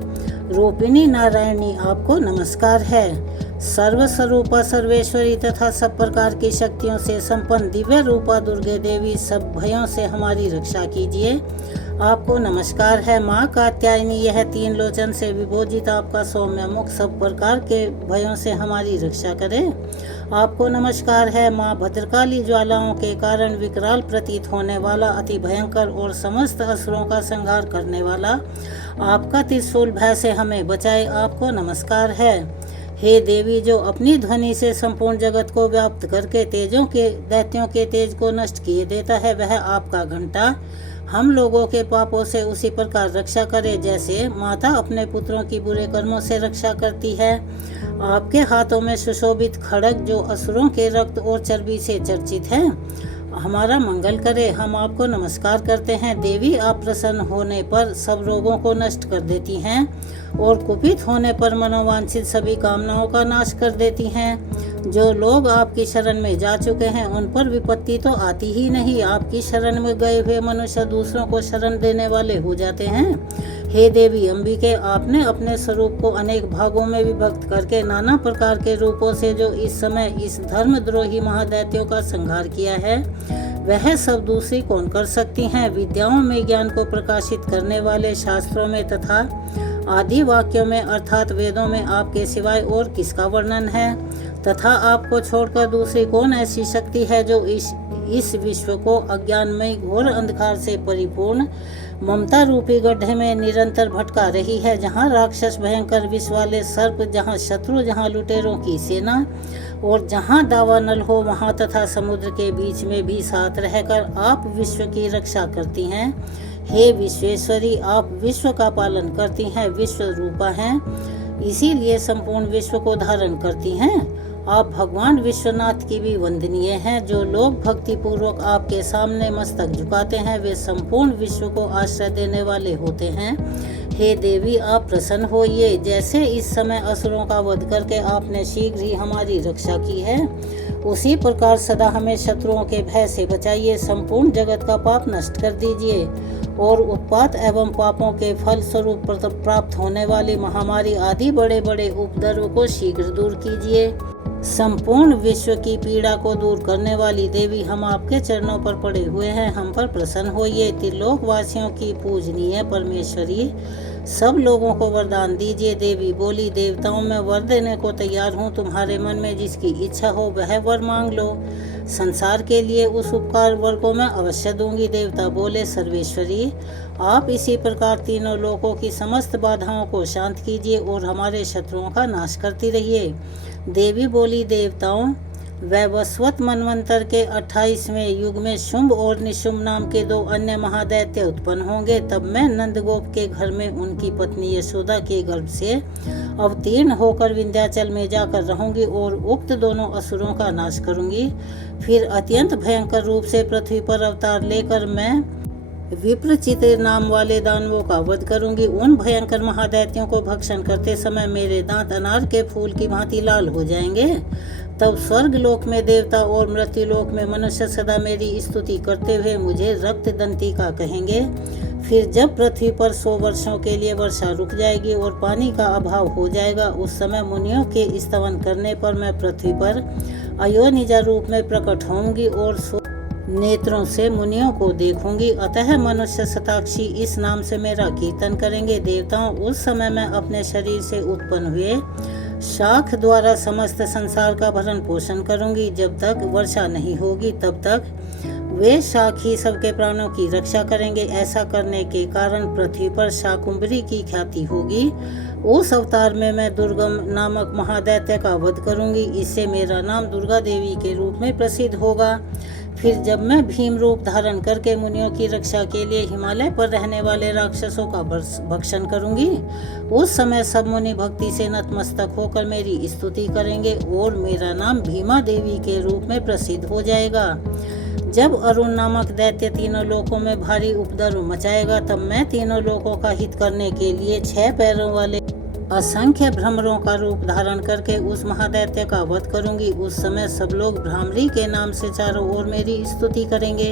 रूपिणी नारायणी आपको नमस्कार है। सर्वस्वरूपा, सर्वेश्वरी तथा सब प्रकार की शक्तियों से संपन्न दिव्य रूपा दुर्गे देवी, सब भयों से हमारी रक्षा कीजिए आपको नमस्कार है। माँ कात्यायनी, यह तीन लोचन से विभोजित आपका सौम्य मुख सब प्रकार के भयों से हमारी रक्षा करे आपको नमस्कार है। माँ भद्रकाली, ज्वालाओं के कारण विकराल प्रतीत होने वाला अति भयंकर और समस्त असुरों का संहार करने वाला आपका त्रिशूल भय से हमें बचाए आपको नमस्कार है। हे देवी, जो अपनी ध्वनि से संपूर्ण जगत को व्याप्त करके दैत्यों के तेज को नष्ट किए देता है, वह आपका घंटा हम लोगों के पापों से उसी प्रकार रक्षा करे जैसे माता अपने पुत्रों की बुरे कर्मों से रक्षा करती है। आपके हाथों में सुशोभित खड्ग जो असुरों के रक्त और चर्बी से चर्चित है, हमारा मंगल करे। हम आपको नमस्कार करते हैं। देवी, आप प्रसन्न होने पर सब रोगों को नष्ट कर देती हैं और कुपित होने पर मनोवांछित सभी कामनाओं का नाश कर देती हैं। जो लोग आपकी शरण में जा चुके हैं उन पर विपत्ति तो आती ही नहीं। आपकी शरण में गए हुए मनुष्य दूसरों को शरण देने वाले हो जाते हैं। हे देवी अंबिके, आपने अपने स्वरूप को अनेक भागों में विभक्त करके नाना प्रकार के रूपों से जो इस समय इस धर्मद्रोही महादैत्यों का संहार किया है, वह सब दूसरी कौन कर सकती हैं। विद्याओं में ज्ञान को प्रकाशित करने वाले शास्त्रों में तथा आदि वाक्यों में अर्थात वेदों में आपके सिवाय और किसका वर्णन है, तथा आपको छोड़कर दूसरी कौन ऐसी शक्ति है जो इस विश्व को अज्ञानमय घोर अंधकार से परिपूर्ण ममता रूपी गड्ढे में निरंतर भटका रही है, जहाँ राक्षस भयंकर विष वाले सर्प, जहाँ शत्रु, जहाँ लुटेरों की सेना और जहाँ दावानल हो वहाँ तथा समुद्र के बीच में भी साथ रहकर आप विश्व की रक्षा करती हैं। हे विश्वेश्वरी, आप विश्व का पालन करती हैं, विश्व रूपा हैं, इसीलिए संपूर्ण विश्व को धारण करती हैं। आप भगवान विश्वनाथ की भी वंदनीय हैं। जो लोग भक्ति पूर्वक आपके सामने मस्तक झुकाते हैं वे संपूर्ण विश्व को आश्रय देने वाले होते हैं। हे देवी, आप प्रसन्न होइए। जैसे इस समय असुरों का वध करके आपने शीघ्र ही हमारी रक्षा की है, उसी प्रकार सदा हमें शत्रुओं के भय से बचाइए। संपूर्ण जगत का पाप नष्ट कर दीजिए और उत्पात एवं पापों के फल स्वरूप प्राप्त होने वाली महामारी आदि बड़े बड़े उपद्रव को शीघ्र दूर कीजिए। संपूर्ण विश्व की पीड़ा को दूर करने वाली देवी, हम आपके चरणों पर पड़े हुए हैं, हम पर प्रसन्न होइए। त्रिलोक वासियों की पूजनीय परमेश्वरी, सब लोगों को वरदान दीजिए। देवी बोली, देवताओं में वर देने को तैयार हूँ, तुम्हारे मन में जिसकी इच्छा हो वह वर मांग लो। संसार के लिए उस उपकार वर को मैं अवश्य दूंगी। देवता बोले, सर्वेश्वरी, आप इसी प्रकार तीनों लोकों की समस्त बाधाओं को शांत कीजिए और हमारे शत्रुओं का नाश करती रहिए। देवी बोली, देवताओं, वैवस्वत मनवंतर के 28वें युग में शुंभ और निशुंभ नाम के 2 अन्य महादैत्य उत्पन्न होंगे। तब मैं नंदगोप के घर में उनकी पत्नी यशोदा के गर्भ से अवतीर्ण होकर विंध्याचल में जाकर रहूंगी और उक्त दोनों असुरों का नाश करूंगी। फिर अत्यंत भयंकर रूप से पृथ्वी पर अवतार लेकर मैं विप्रचित नाम वाले दानवों का वध करूंगी। उन भयंकर महादैत्यों को भक्षण करते समय मेरे दांत अनार के फूल की भांति लाल हो जाएंगे। तब स्वर्ग लोक में देवता और मृत्यु लोक में मनुष्य सदा मेरी स्तुति करते हुए मुझे रक्त दंतिका कहेंगे। फिर जब पृथ्वी पर 100 वर्षों के लिए वर्षा रुक जाएगी और पानी का अभाव हो जाएगा, उस समय मुनियों के स्तवन करने पर मैं पृथ्वी पर अयोनिजा रूप में प्रकट होंगी और नेत्रों से मुनियों को देखूंगी। अतः मनुष्य शताक्षी इस नाम से मेरा कीर्तन करेंगे। देवताओं, उस समय मैं अपने शरीर से उत्पन्न हुए शाख द्वारा समस्त संसार का भरण पोषण करूंगी। जब तक वर्षा नहीं होगी तब तक वे शाख ही सबके प्राणों की रक्षा करेंगे। ऐसा करने के कारण पृथ्वी पर शाकुंभरी की ख्याति होगी। उस अवतार में मैं दुर्गम नामक महादैत्य का वध करूंगी। इससे मेरा नाम दुर्गा देवी के रूप में प्रसिद्ध होगा। फिर जब मैं भीम रूप धारण करके मुनियों की रक्षा के लिए हिमालय पर रहने वाले राक्षसों का भक्षण करूंगी, उस समय सब मुनि भक्ति से नतमस्तक होकर मेरी स्तुति करेंगे और मेरा नाम भीमा देवी के रूप में प्रसिद्ध हो जाएगा। जब अरुण नामक दैत्य तीनों लोकों में भारी उपद्रव मचाएगा, तब मैं तीनों लोकों का हित करने के लिए 6 पैरों वाले असंख्य भ्रमरों का रूप धारण करके उस महादैत्य का वध करूंगी। उस समय सब लोग भ्रामरी के नाम से चारों ओर मेरी स्तुति करेंगे।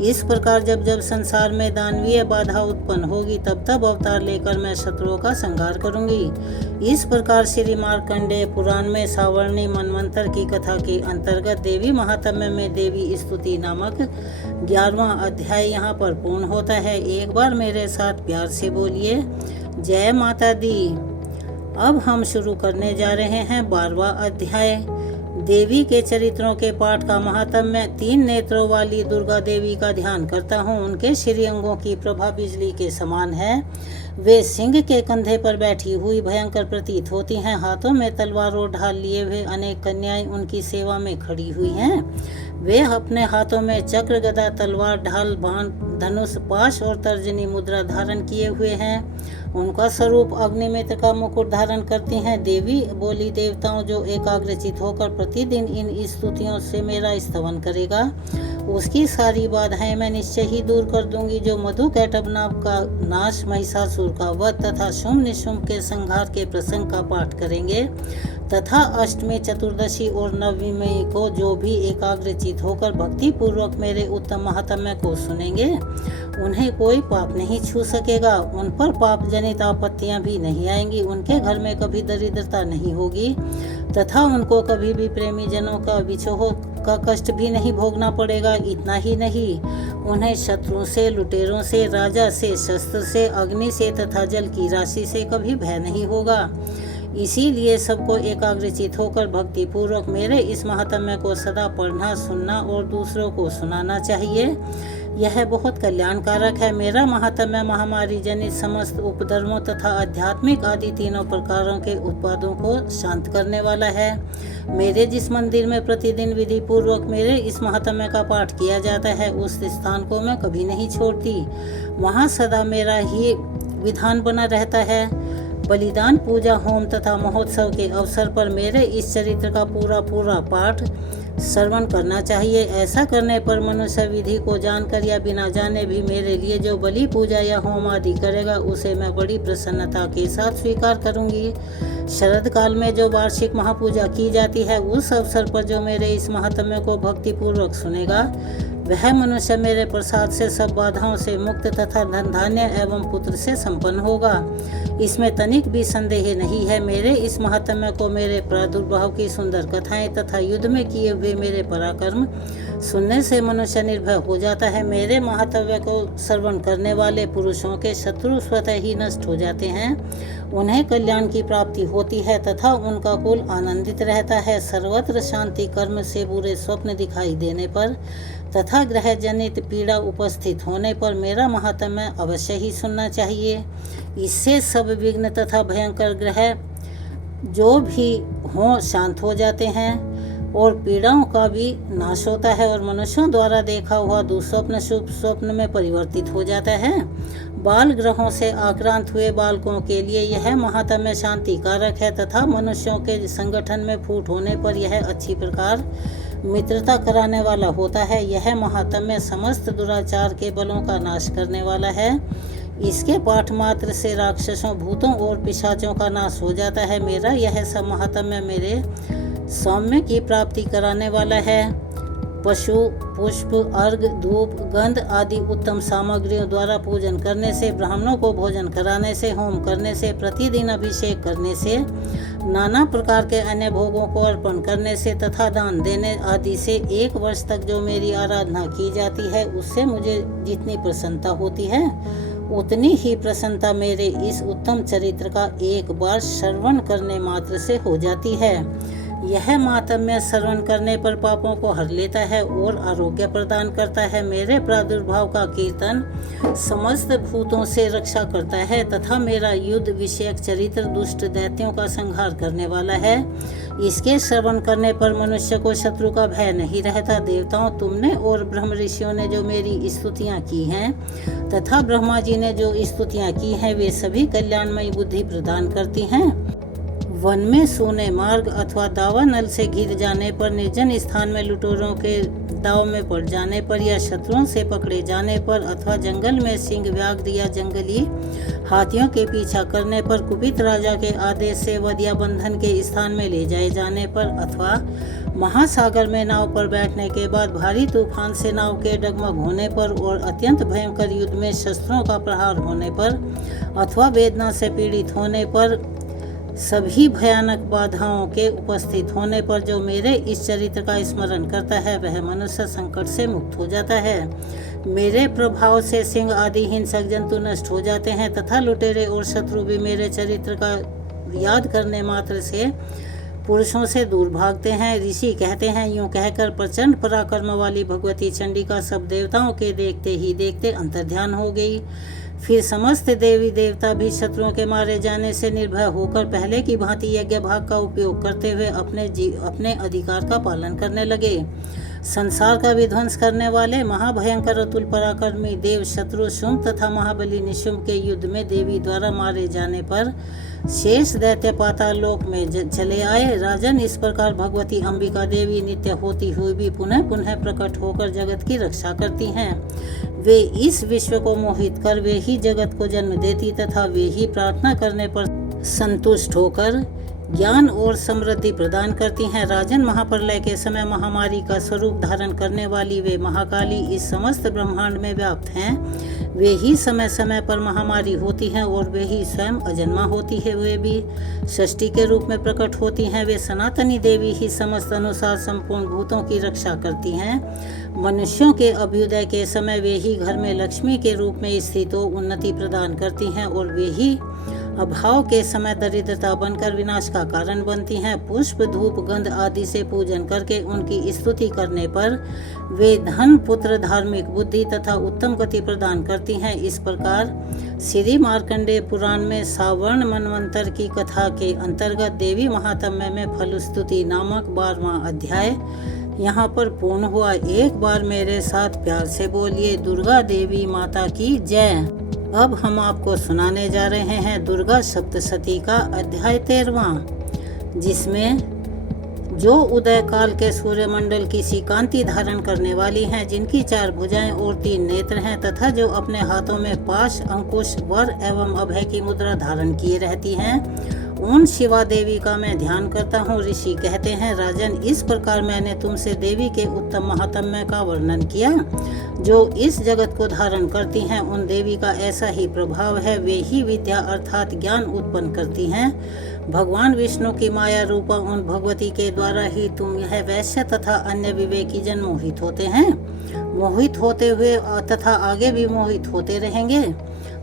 इस प्रकार जब जब संसार में दानवीय बाधा उत्पन्न होगी, तब तब अवतार लेकर मैं शत्रुओं का संहार करूंगी। इस प्रकार श्री मार्कंडेय पुराण में सावर्णी मनवंतर की कथा के अंतर्गत देवी महात्म्य में देवी स्तुति नामक 11वां अध्याय यहाँ पर पूर्ण होता है। एक बार मेरे साथ प्यार से बोलिए, जय माता दी। अब हम शुरू करने जा रहे हैं 12वां अध्याय। देवी के चरित्रों के पाठ का महात्म्य। 3 नेत्रों वाली दुर्गा देवी का ध्यान करता हूँ। उनके श्रीअंगों की प्रभा बिजली के समान है। वे सिंह के कंधे पर बैठी हुई भयंकर प्रतीत होती हैं। हाथों में तलवार और ढाल लिए हुए अनेक कन्याएं उनकी सेवा में खड़ी हुई हैं। वे अपने हाथों में चक्र, गदा, तलवार, ढाल, बाण, धनुष, पाश और तर्जनी मुद्रा धारण किए हुए हैं। उनका स्वरूप अग्निमित्र का मुकुट धारण करती हैं। देवी बोली, देवताओं जो एकाग्रचित होकर प्रतिदिन इन स्तुतियों से मेरा स्तवन करेगा, उसकी सारी बाधाएं मैं निश्चय ही दूर कर दूंगी। जो मधु कैटभ नाग का नाश, महिषासुर का वध तथा शुंभ निशुंभ के संहार के प्रसंग का पाठ करेंगे तथा अष्टमी, चतुर्दशी और नवमी को जो भी एकाग्रचित होकर भक्ति पूर्वक मेरे उत्तम महात्म्य को सुनेंगे, उन्हें कोई पाप नहीं छू सकेगा। उन पर पाप जनित आपत्तियां भी नहीं आएंगी। उनके घर में कभी दरिद्रता नहीं होगी तथा उनको कभी भी प्रेमी जनों का विछोह का कष्ट भी नहीं भोगना पड़ेगा। इतना ही नहीं, उन्हें शत्रुओं से, लुटेरों से, राजा से, शस्त्र से, अग्नि से तथा जल की राशि से कभी भय नहीं होगा। इसीलिए सबको एकाग्रचित होकर भक्ति पूर्वक मेरे इस महात्म्य को सदा पढ़ना, सुनना और दूसरों को सुनाना चाहिए। यह बहुत कल्याणकारक है। मेरा महात्म्य महामारी जनित समस्त उपद्रवों तथा आध्यात्मिक आदि तीनों प्रकारों के उत्पादों को शांत करने वाला है। मेरे जिस मंदिर में प्रतिदिन विधि पूर्वक मेरे इस महात्म्य का पाठ किया जाता है, उस स्थान को मैं कभी नहीं छोड़ती। वहाँ सदा मेरा ही विधान बना रहता है। बलिदान, पूजा, होम तथा महोत्सव के अवसर पर मेरे इस चरित्र का पूरा पाठ श्रवण करना चाहिए। ऐसा करने पर मनुष्य विधि को जानकर या बिना जाने भी मेरे लिए जो बलि, पूजा या होम आदि करेगा, उसे मैं बड़ी प्रसन्नता के साथ स्वीकार करूंगी। शरद काल में जो वार्षिक महापूजा की जाती है, उस अवसर पर जो मेरे इस महात्म्य को भक्ति पूर्वक सुनेगा, वह मनुष्य मेरे प्रसाद से सब बाधाओं से मुक्त तथा धन धान्य एवं पुत्र से संपन्न होगा। इसमें तनिक भी संदेह नहीं है। मेरे इस महात्म्य को, मेरे प्रादुर्भाव की सुंदर कथाएं तथा युद्ध में किए हुए मेरे पराक्रम सुनने से मनुष्य निर्भय हो जाता है। मेरे महात्म्य को श्रवण करने वाले पुरुषों के शत्रु स्वतः ही नष्ट हो जाते हैं। उन्हें कल्याण की प्राप्ति होती है तथा उनका कुल आनंदित रहता है। सर्वत्र शांति, कर्म से बुरे स्वप्न दिखाई देने पर तथा ग्रह जनित पीड़ा उपस्थित होने पर मेरा महात्म्य अवश्य ही सुनना चाहिए। इससे सब विघ्न तथा भयंकर ग्रह जो भी हों शांत हो जाते हैं और पीड़ाओं का भी नाश होता है और मनुष्यों द्वारा देखा हुआ दुस्वप्न शुभ स्वप्न में परिवर्तित हो जाता है। बाल ग्रहों से आक्रांत हुए बालकों के लिए यह महात्म्य शांति कारक है तथा मनुष्यों के संगठन में फूट होने पर यह अच्छी प्रकार मित्रता कराने वाला होता है। यह महात्म्य समस्त दुराचार के बलों का नाश करने वाला है। इसके पाठ मात्र से राक्षसों, भूतों और पिशाचों का नाश हो जाता है। मेरा यह सब महात्म्य मेरे सौम्य की प्राप्ति कराने वाला है। पशु, पुष्प, अर्घ, धूप, गंध आदि उत्तम सामग्रियों द्वारा पूजन करने से, ब्राह्मणों को भोजन कराने से, होम करने से, प्रतिदिन अभिषेक करने से, नाना प्रकार के अन्य भोगों को अर्पण करने से तथा दान देने आदि से 1 वर्ष तक जो मेरी आराधना की जाती है, उससे मुझे जितनी प्रसन्नता होती है, उतनी ही प्रसन्नता मेरे इस उत्तम चरित्र का एक बार श्रवण करने मात्र से हो जाती है। यह मातम्य श्रवण करने पर पापों को हर लेता है और आरोग्य प्रदान करता है। मेरे प्रादुर्भाव का कीर्तन समस्त भूतों से रक्षा करता है तथा मेरा युद्ध विषयक चरित्र दुष्ट दैत्यों का संहार करने वाला है। इसके श्रवण करने पर मनुष्य को शत्रु का भय नहीं रहता। देवताओं, तुमने और ब्रह्म ऋषियों ने जो मेरी स्तुतियाँ की हैं तथा ब्रह्मा जी ने जो स्तुतियाँ की हैं, वे सभी कल्याणमयी बुद्धि प्रदान करती हैं। वन में सूने मार्ग अथवा दावा नल से घिर जाने पर, निर्जन स्थान में लुटेरों के दाव में पड़ जाने पर या शत्रुओं से पकड़े जाने पर अथवा जंगल में सिंह, व्याघ्र या जंगली हाथियों के पीछा करने पर, कुपित राजा के आदेश से वध या बंधन के स्थान में ले जाए जाने पर अथवा महासागर में नाव पर बैठने के बाद भारी तूफान से नाव के डगमग होने पर और अत्यंत भयंकर युद्ध में शस्त्रों का प्रहार होने पर अथवा वेदना से पीड़ित होने पर, सभी भयानक बाधाओं के उपस्थित होने पर जो मेरे इस चरित्र का स्मरण करता है वह मनुष्य संकट से मुक्त हो जाता है। मेरे प्रभाव से सिंह आदि हिंसक जंतु नष्ट हो जाते हैं तथा लुटेरे और शत्रु भी मेरे चरित्र का याद करने मात्र से पुरुषों से दूर भागते हैं। ऋषि कहते हैं, यूं कहकर प्रचंड पराक्रम वाली भगवती चंडिका सब देवताओं के देखते ही देखते अंतर्ध्यान हो गई। फिर समस्त देवी देवता भी शत्रुओं के मारे जाने से निर्भय होकर पहले की भांति यज्ञ भाग का उपयोग करते हुए अपने अधिकार का पालन करने लगे। संसार का विध्वंस करने वाले महाभयंकर अतुल पराक्रमी देव शत्रु शुंभ तथा महाबली निशुंभ के युद्ध में देवी द्वारा मारे जाने पर शेष दैत्य पाताल लोक में चले आए। राजन, इस प्रकार भगवती अंबिका देवी नित्य होती हुई भी पुनः पुनः प्रकट होकर जगत की रक्षा करती हैं। वे इस विश्व को मोहित कर वे ही जगत को जन्म देती तथा वे ही प्रार्थना करने पर संतुष्ट होकर ज्ञान और समृद्धि प्रदान करती हैं। राजन, महाप्रलय के समय महामारी का स्वरूप धारण करने वाली वे महाकाली इस समस्त ब्रह्मांड में व्याप्त हैं। वे ही समय समय पर महामारी होती हैं और वे ही स्वयं अजन्मा होती है। वे भी षष्ठी के रूप में प्रकट होती हैं। वे सनातनी देवी ही समस्त अनुसार संपूर्ण भूतों की रक्षा करती हैं। मनुष्यों के अभ्युदय के समय वे ही घर में लक्ष्मी के रूप में स्थित हो उन्नति प्रदान करती हैं और वे ही अभाव के समय दरिद्रता बनकर विनाश का कारण बनती हैं। पुष्प, धूप, गंध आदि से पूजन करके उनकी स्तुति करने पर वे धन, पुत्र, धार्मिक बुद्धि तथा उत्तम गति प्रदान करती हैं। इस प्रकार श्री मार्कंडेय पुराण में सावर्ण मनवंतर की कथा के अंतर्गत देवी महात्म्य में फलस्तुति नामक 12वां अध्याय यहाँ पर पूर्ण हुआ। एक बार मेरे साथ प्यार से बोलिए, दुर्गा देवी माता की जय। अब हम आपको सुनाने जा रहे हैं दुर्गा सप्तशती का अध्याय 13वां, जिसमें जो उदय काल के सूर्यमंडल की सी कांति धारण करने वाली हैं, जिनकी 4 भुजाएं और 3 नेत्र हैं तथा जो अपने हाथों में पाश, अंकुश, वर एवं अभय की मुद्रा धारण किए रहती हैं, उन शिवा देवी का मैं ध्यान करता हूँ। ऋषि कहते हैं, राजन, इस प्रकार मैंने तुमसे देवी के उत्तम महात्म्य का वर्णन किया। जो इस जगत को धारण करती हैं, उन देवी का ऐसा ही प्रभाव है। वे ही विद्या अर्थात ज्ञान उत्पन्न करती हैं। भगवान विष्णु की माया रूपा उन भगवती के द्वारा ही तुम यह वैश्य तथा अन्य विवेकी जन मोहित होते हैं, मोहित होते हुए तथा आगे भी मोहित होते रहेंगे।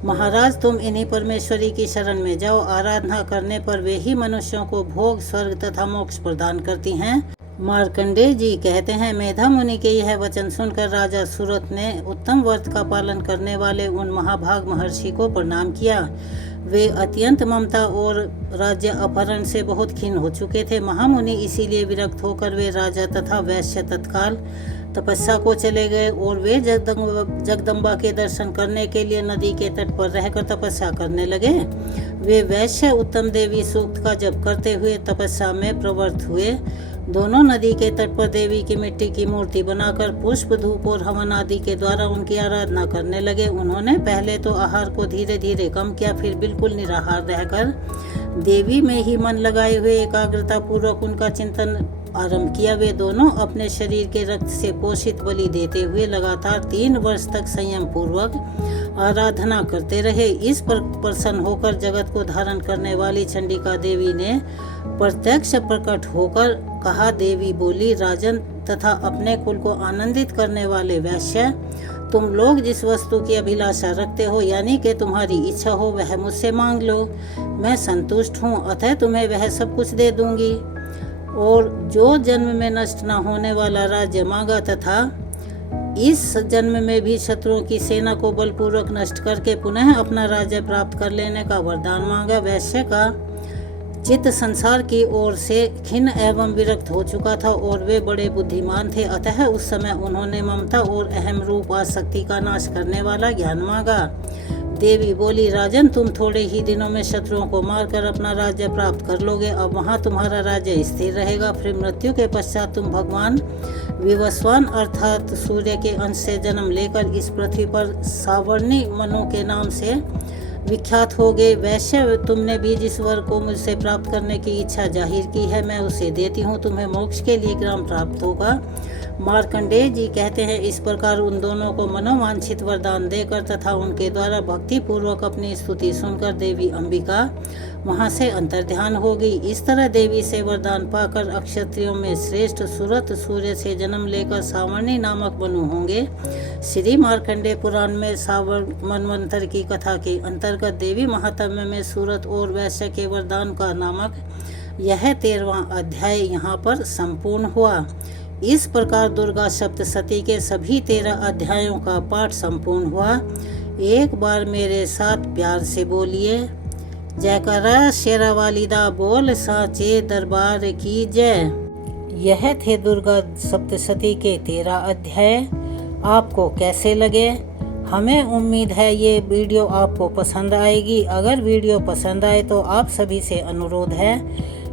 महाराज, तुम इन्हीं परमेश्वरी की शरण में जाओ। आराधना करने पर वे ही मनुष्यों को भोग, स्वर्ग तथा मोक्ष प्रदान करती हैं। मार्कंडेय जी कहते हैं, मेधा मुनि के यह वचन सुनकर राजा सुरत ने उत्तम व्रत का पालन करने वाले उन महाभाग महर्षि को प्रणाम किया। वे अत्यंत ममता और राज्य अपहरण से बहुत खिन्न हो चुके थे। महामुनि इसीलिए विरक्त होकर वे राजा तथा वैश्य तत्काल तपस्या को चले गए और वे जगदम्बा के दर्शन करने के लिए नदी के तट पर रहकर तपस्या करने लगे। वे वैश्य उत्तम देवी सूक्त का जप करते हुए तपस्या में प्रवृत्त हुए। दोनों नदी के तट पर देवी की मिट्टी की मूर्ति बनाकर पुष्प, धूप और हवन आदि के द्वारा उनकी आराधना करने लगे। उन्होंने पहले तो आहार को धीरे धीरे कम किया, फिर बिल्कुल निराहार रहकर देवी में ही मन लगाए हुए एकाग्रता पूर्वक उनका चिंतन आरंभ किया। वे दोनों अपने शरीर के रक्त से पोषित बलि देते हुए लगातार 3 वर्ष तक संयम पूर्वक आराधना करते रहे। इस पर प्रसन्न होकर जगत को धारण करने वाली चंडिका देवी ने प्रत्यक्ष प्रकट होकर कहा। देवी बोली, राजन तथा अपने कुल को आनंदित करने वाले वैश्य, तुम लोग जिस वस्तु की अभिलाषा रखते हो, यानी कि तुम्हारी इच्छा हो, वह मुझसे मांग लो। मैं संतुष्ट हूँ, अतः तुम्हें वह सब कुछ दे दूंगी। और जो जन्म में नष्ट न होने वाला राज्य मांगा तथा इस जन्म में भी शत्रुओं की सेना को बलपूर्वक नष्ट करके पुनः अपना राज्य प्राप्त कर लेने का वरदान मांगा। वैश्य का चित्त संसार की ओर से खिन्न एवं विरक्त हो चुका था और वे बड़े बुद्धिमान थे, अतः उस समय उन्होंने ममता और अहम रूप आसक्ति का नाश करने वाला ज्ञान मांगा। देवी बोली, राजन, तुम थोड़े ही दिनों में शत्रुओं को मारकर अपना राज्य प्राप्त कर लोगे। अब वहाँ तुम्हारा राज्य स्थिर रहेगा। फिर मृत्यु के पश्चात तुम भगवान विवस्वान अर्थात सूर्य के अंश से जन्म लेकर इस पृथ्वी पर सावर्णी मनु के नाम से विख्यात हो गए। वैश्य, तुमने भी जिस वर को मुझसे प्राप्त करने की इच्छा जाहिर की है, मैं उसे देती हूँ। तुम्हें मोक्ष के लिए ग्राम प्राप्त होगा। मार्कंडेय जी कहते हैं, इस प्रकार उन दोनों को मनोवांछित वरदान देकर तथा उनके द्वारा भक्ति पूर्वक अपनी स्तुति सुनकर देवी अंबिका वहां से अंतर्ध्यान हो गई। इस तरह देवी से वरदान पाकर अक्षत्रियों में श्रेष्ठ सुरत सूर्य से जन्म लेकर सावर्णी नामक मनु होंगे। श्री मार्कंडेय पुराण में सावर मनवंतर की कथा के अंतर्गत देवी महात्म्य में सूरत और वैश्य के वरदान का नामक यह 13वां अध्याय यहाँ पर संपूर्ण हुआ। इस प्रकार दुर्गा सप्तशती के सभी 13 अध्यायों का पाठ संपूर्ण हुआ। एक बार मेरे साथ प्यार से बोलिए, जयकारा शेरा वालिदा बोल साचे दरबार की जय। यह थे दुर्गा सप्तशती के 13 अध्याय। आपको कैसे लगे? हमें उम्मीद है ये वीडियो आपको पसंद आएगी। अगर वीडियो पसंद आए तो आप सभी से अनुरोध है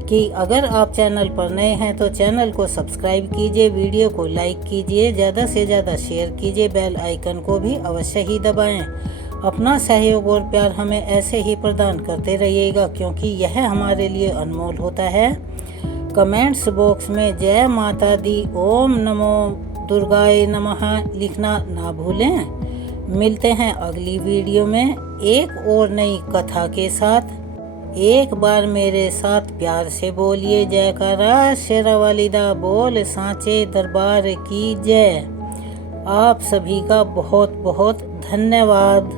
कि अगर आप चैनल पर नए हैं तो चैनल को सब्सक्राइब कीजिए, वीडियो को लाइक कीजिए, ज़्यादा से ज़्यादा शेयर कीजिए, बेल आइकन को भी अवश्य ही दबाएं। अपना सहयोग और प्यार हमें ऐसे ही प्रदान करते रहिएगा, क्योंकि यह हमारे लिए अनमोल होता है। कमेंट्स बॉक्स में जय माता दी, ओम नमो दुर्गाए नमः लिखना ना भूलें। मिलते हैं अगली वीडियो में एक और नई कथा के साथ। एक बार मेरे साथ प्यार से बोलिए, जयकारा शेरा वालिदा बोल सांचे दरबार की जय। आप सभी का बहुत बहुत धन्यवाद।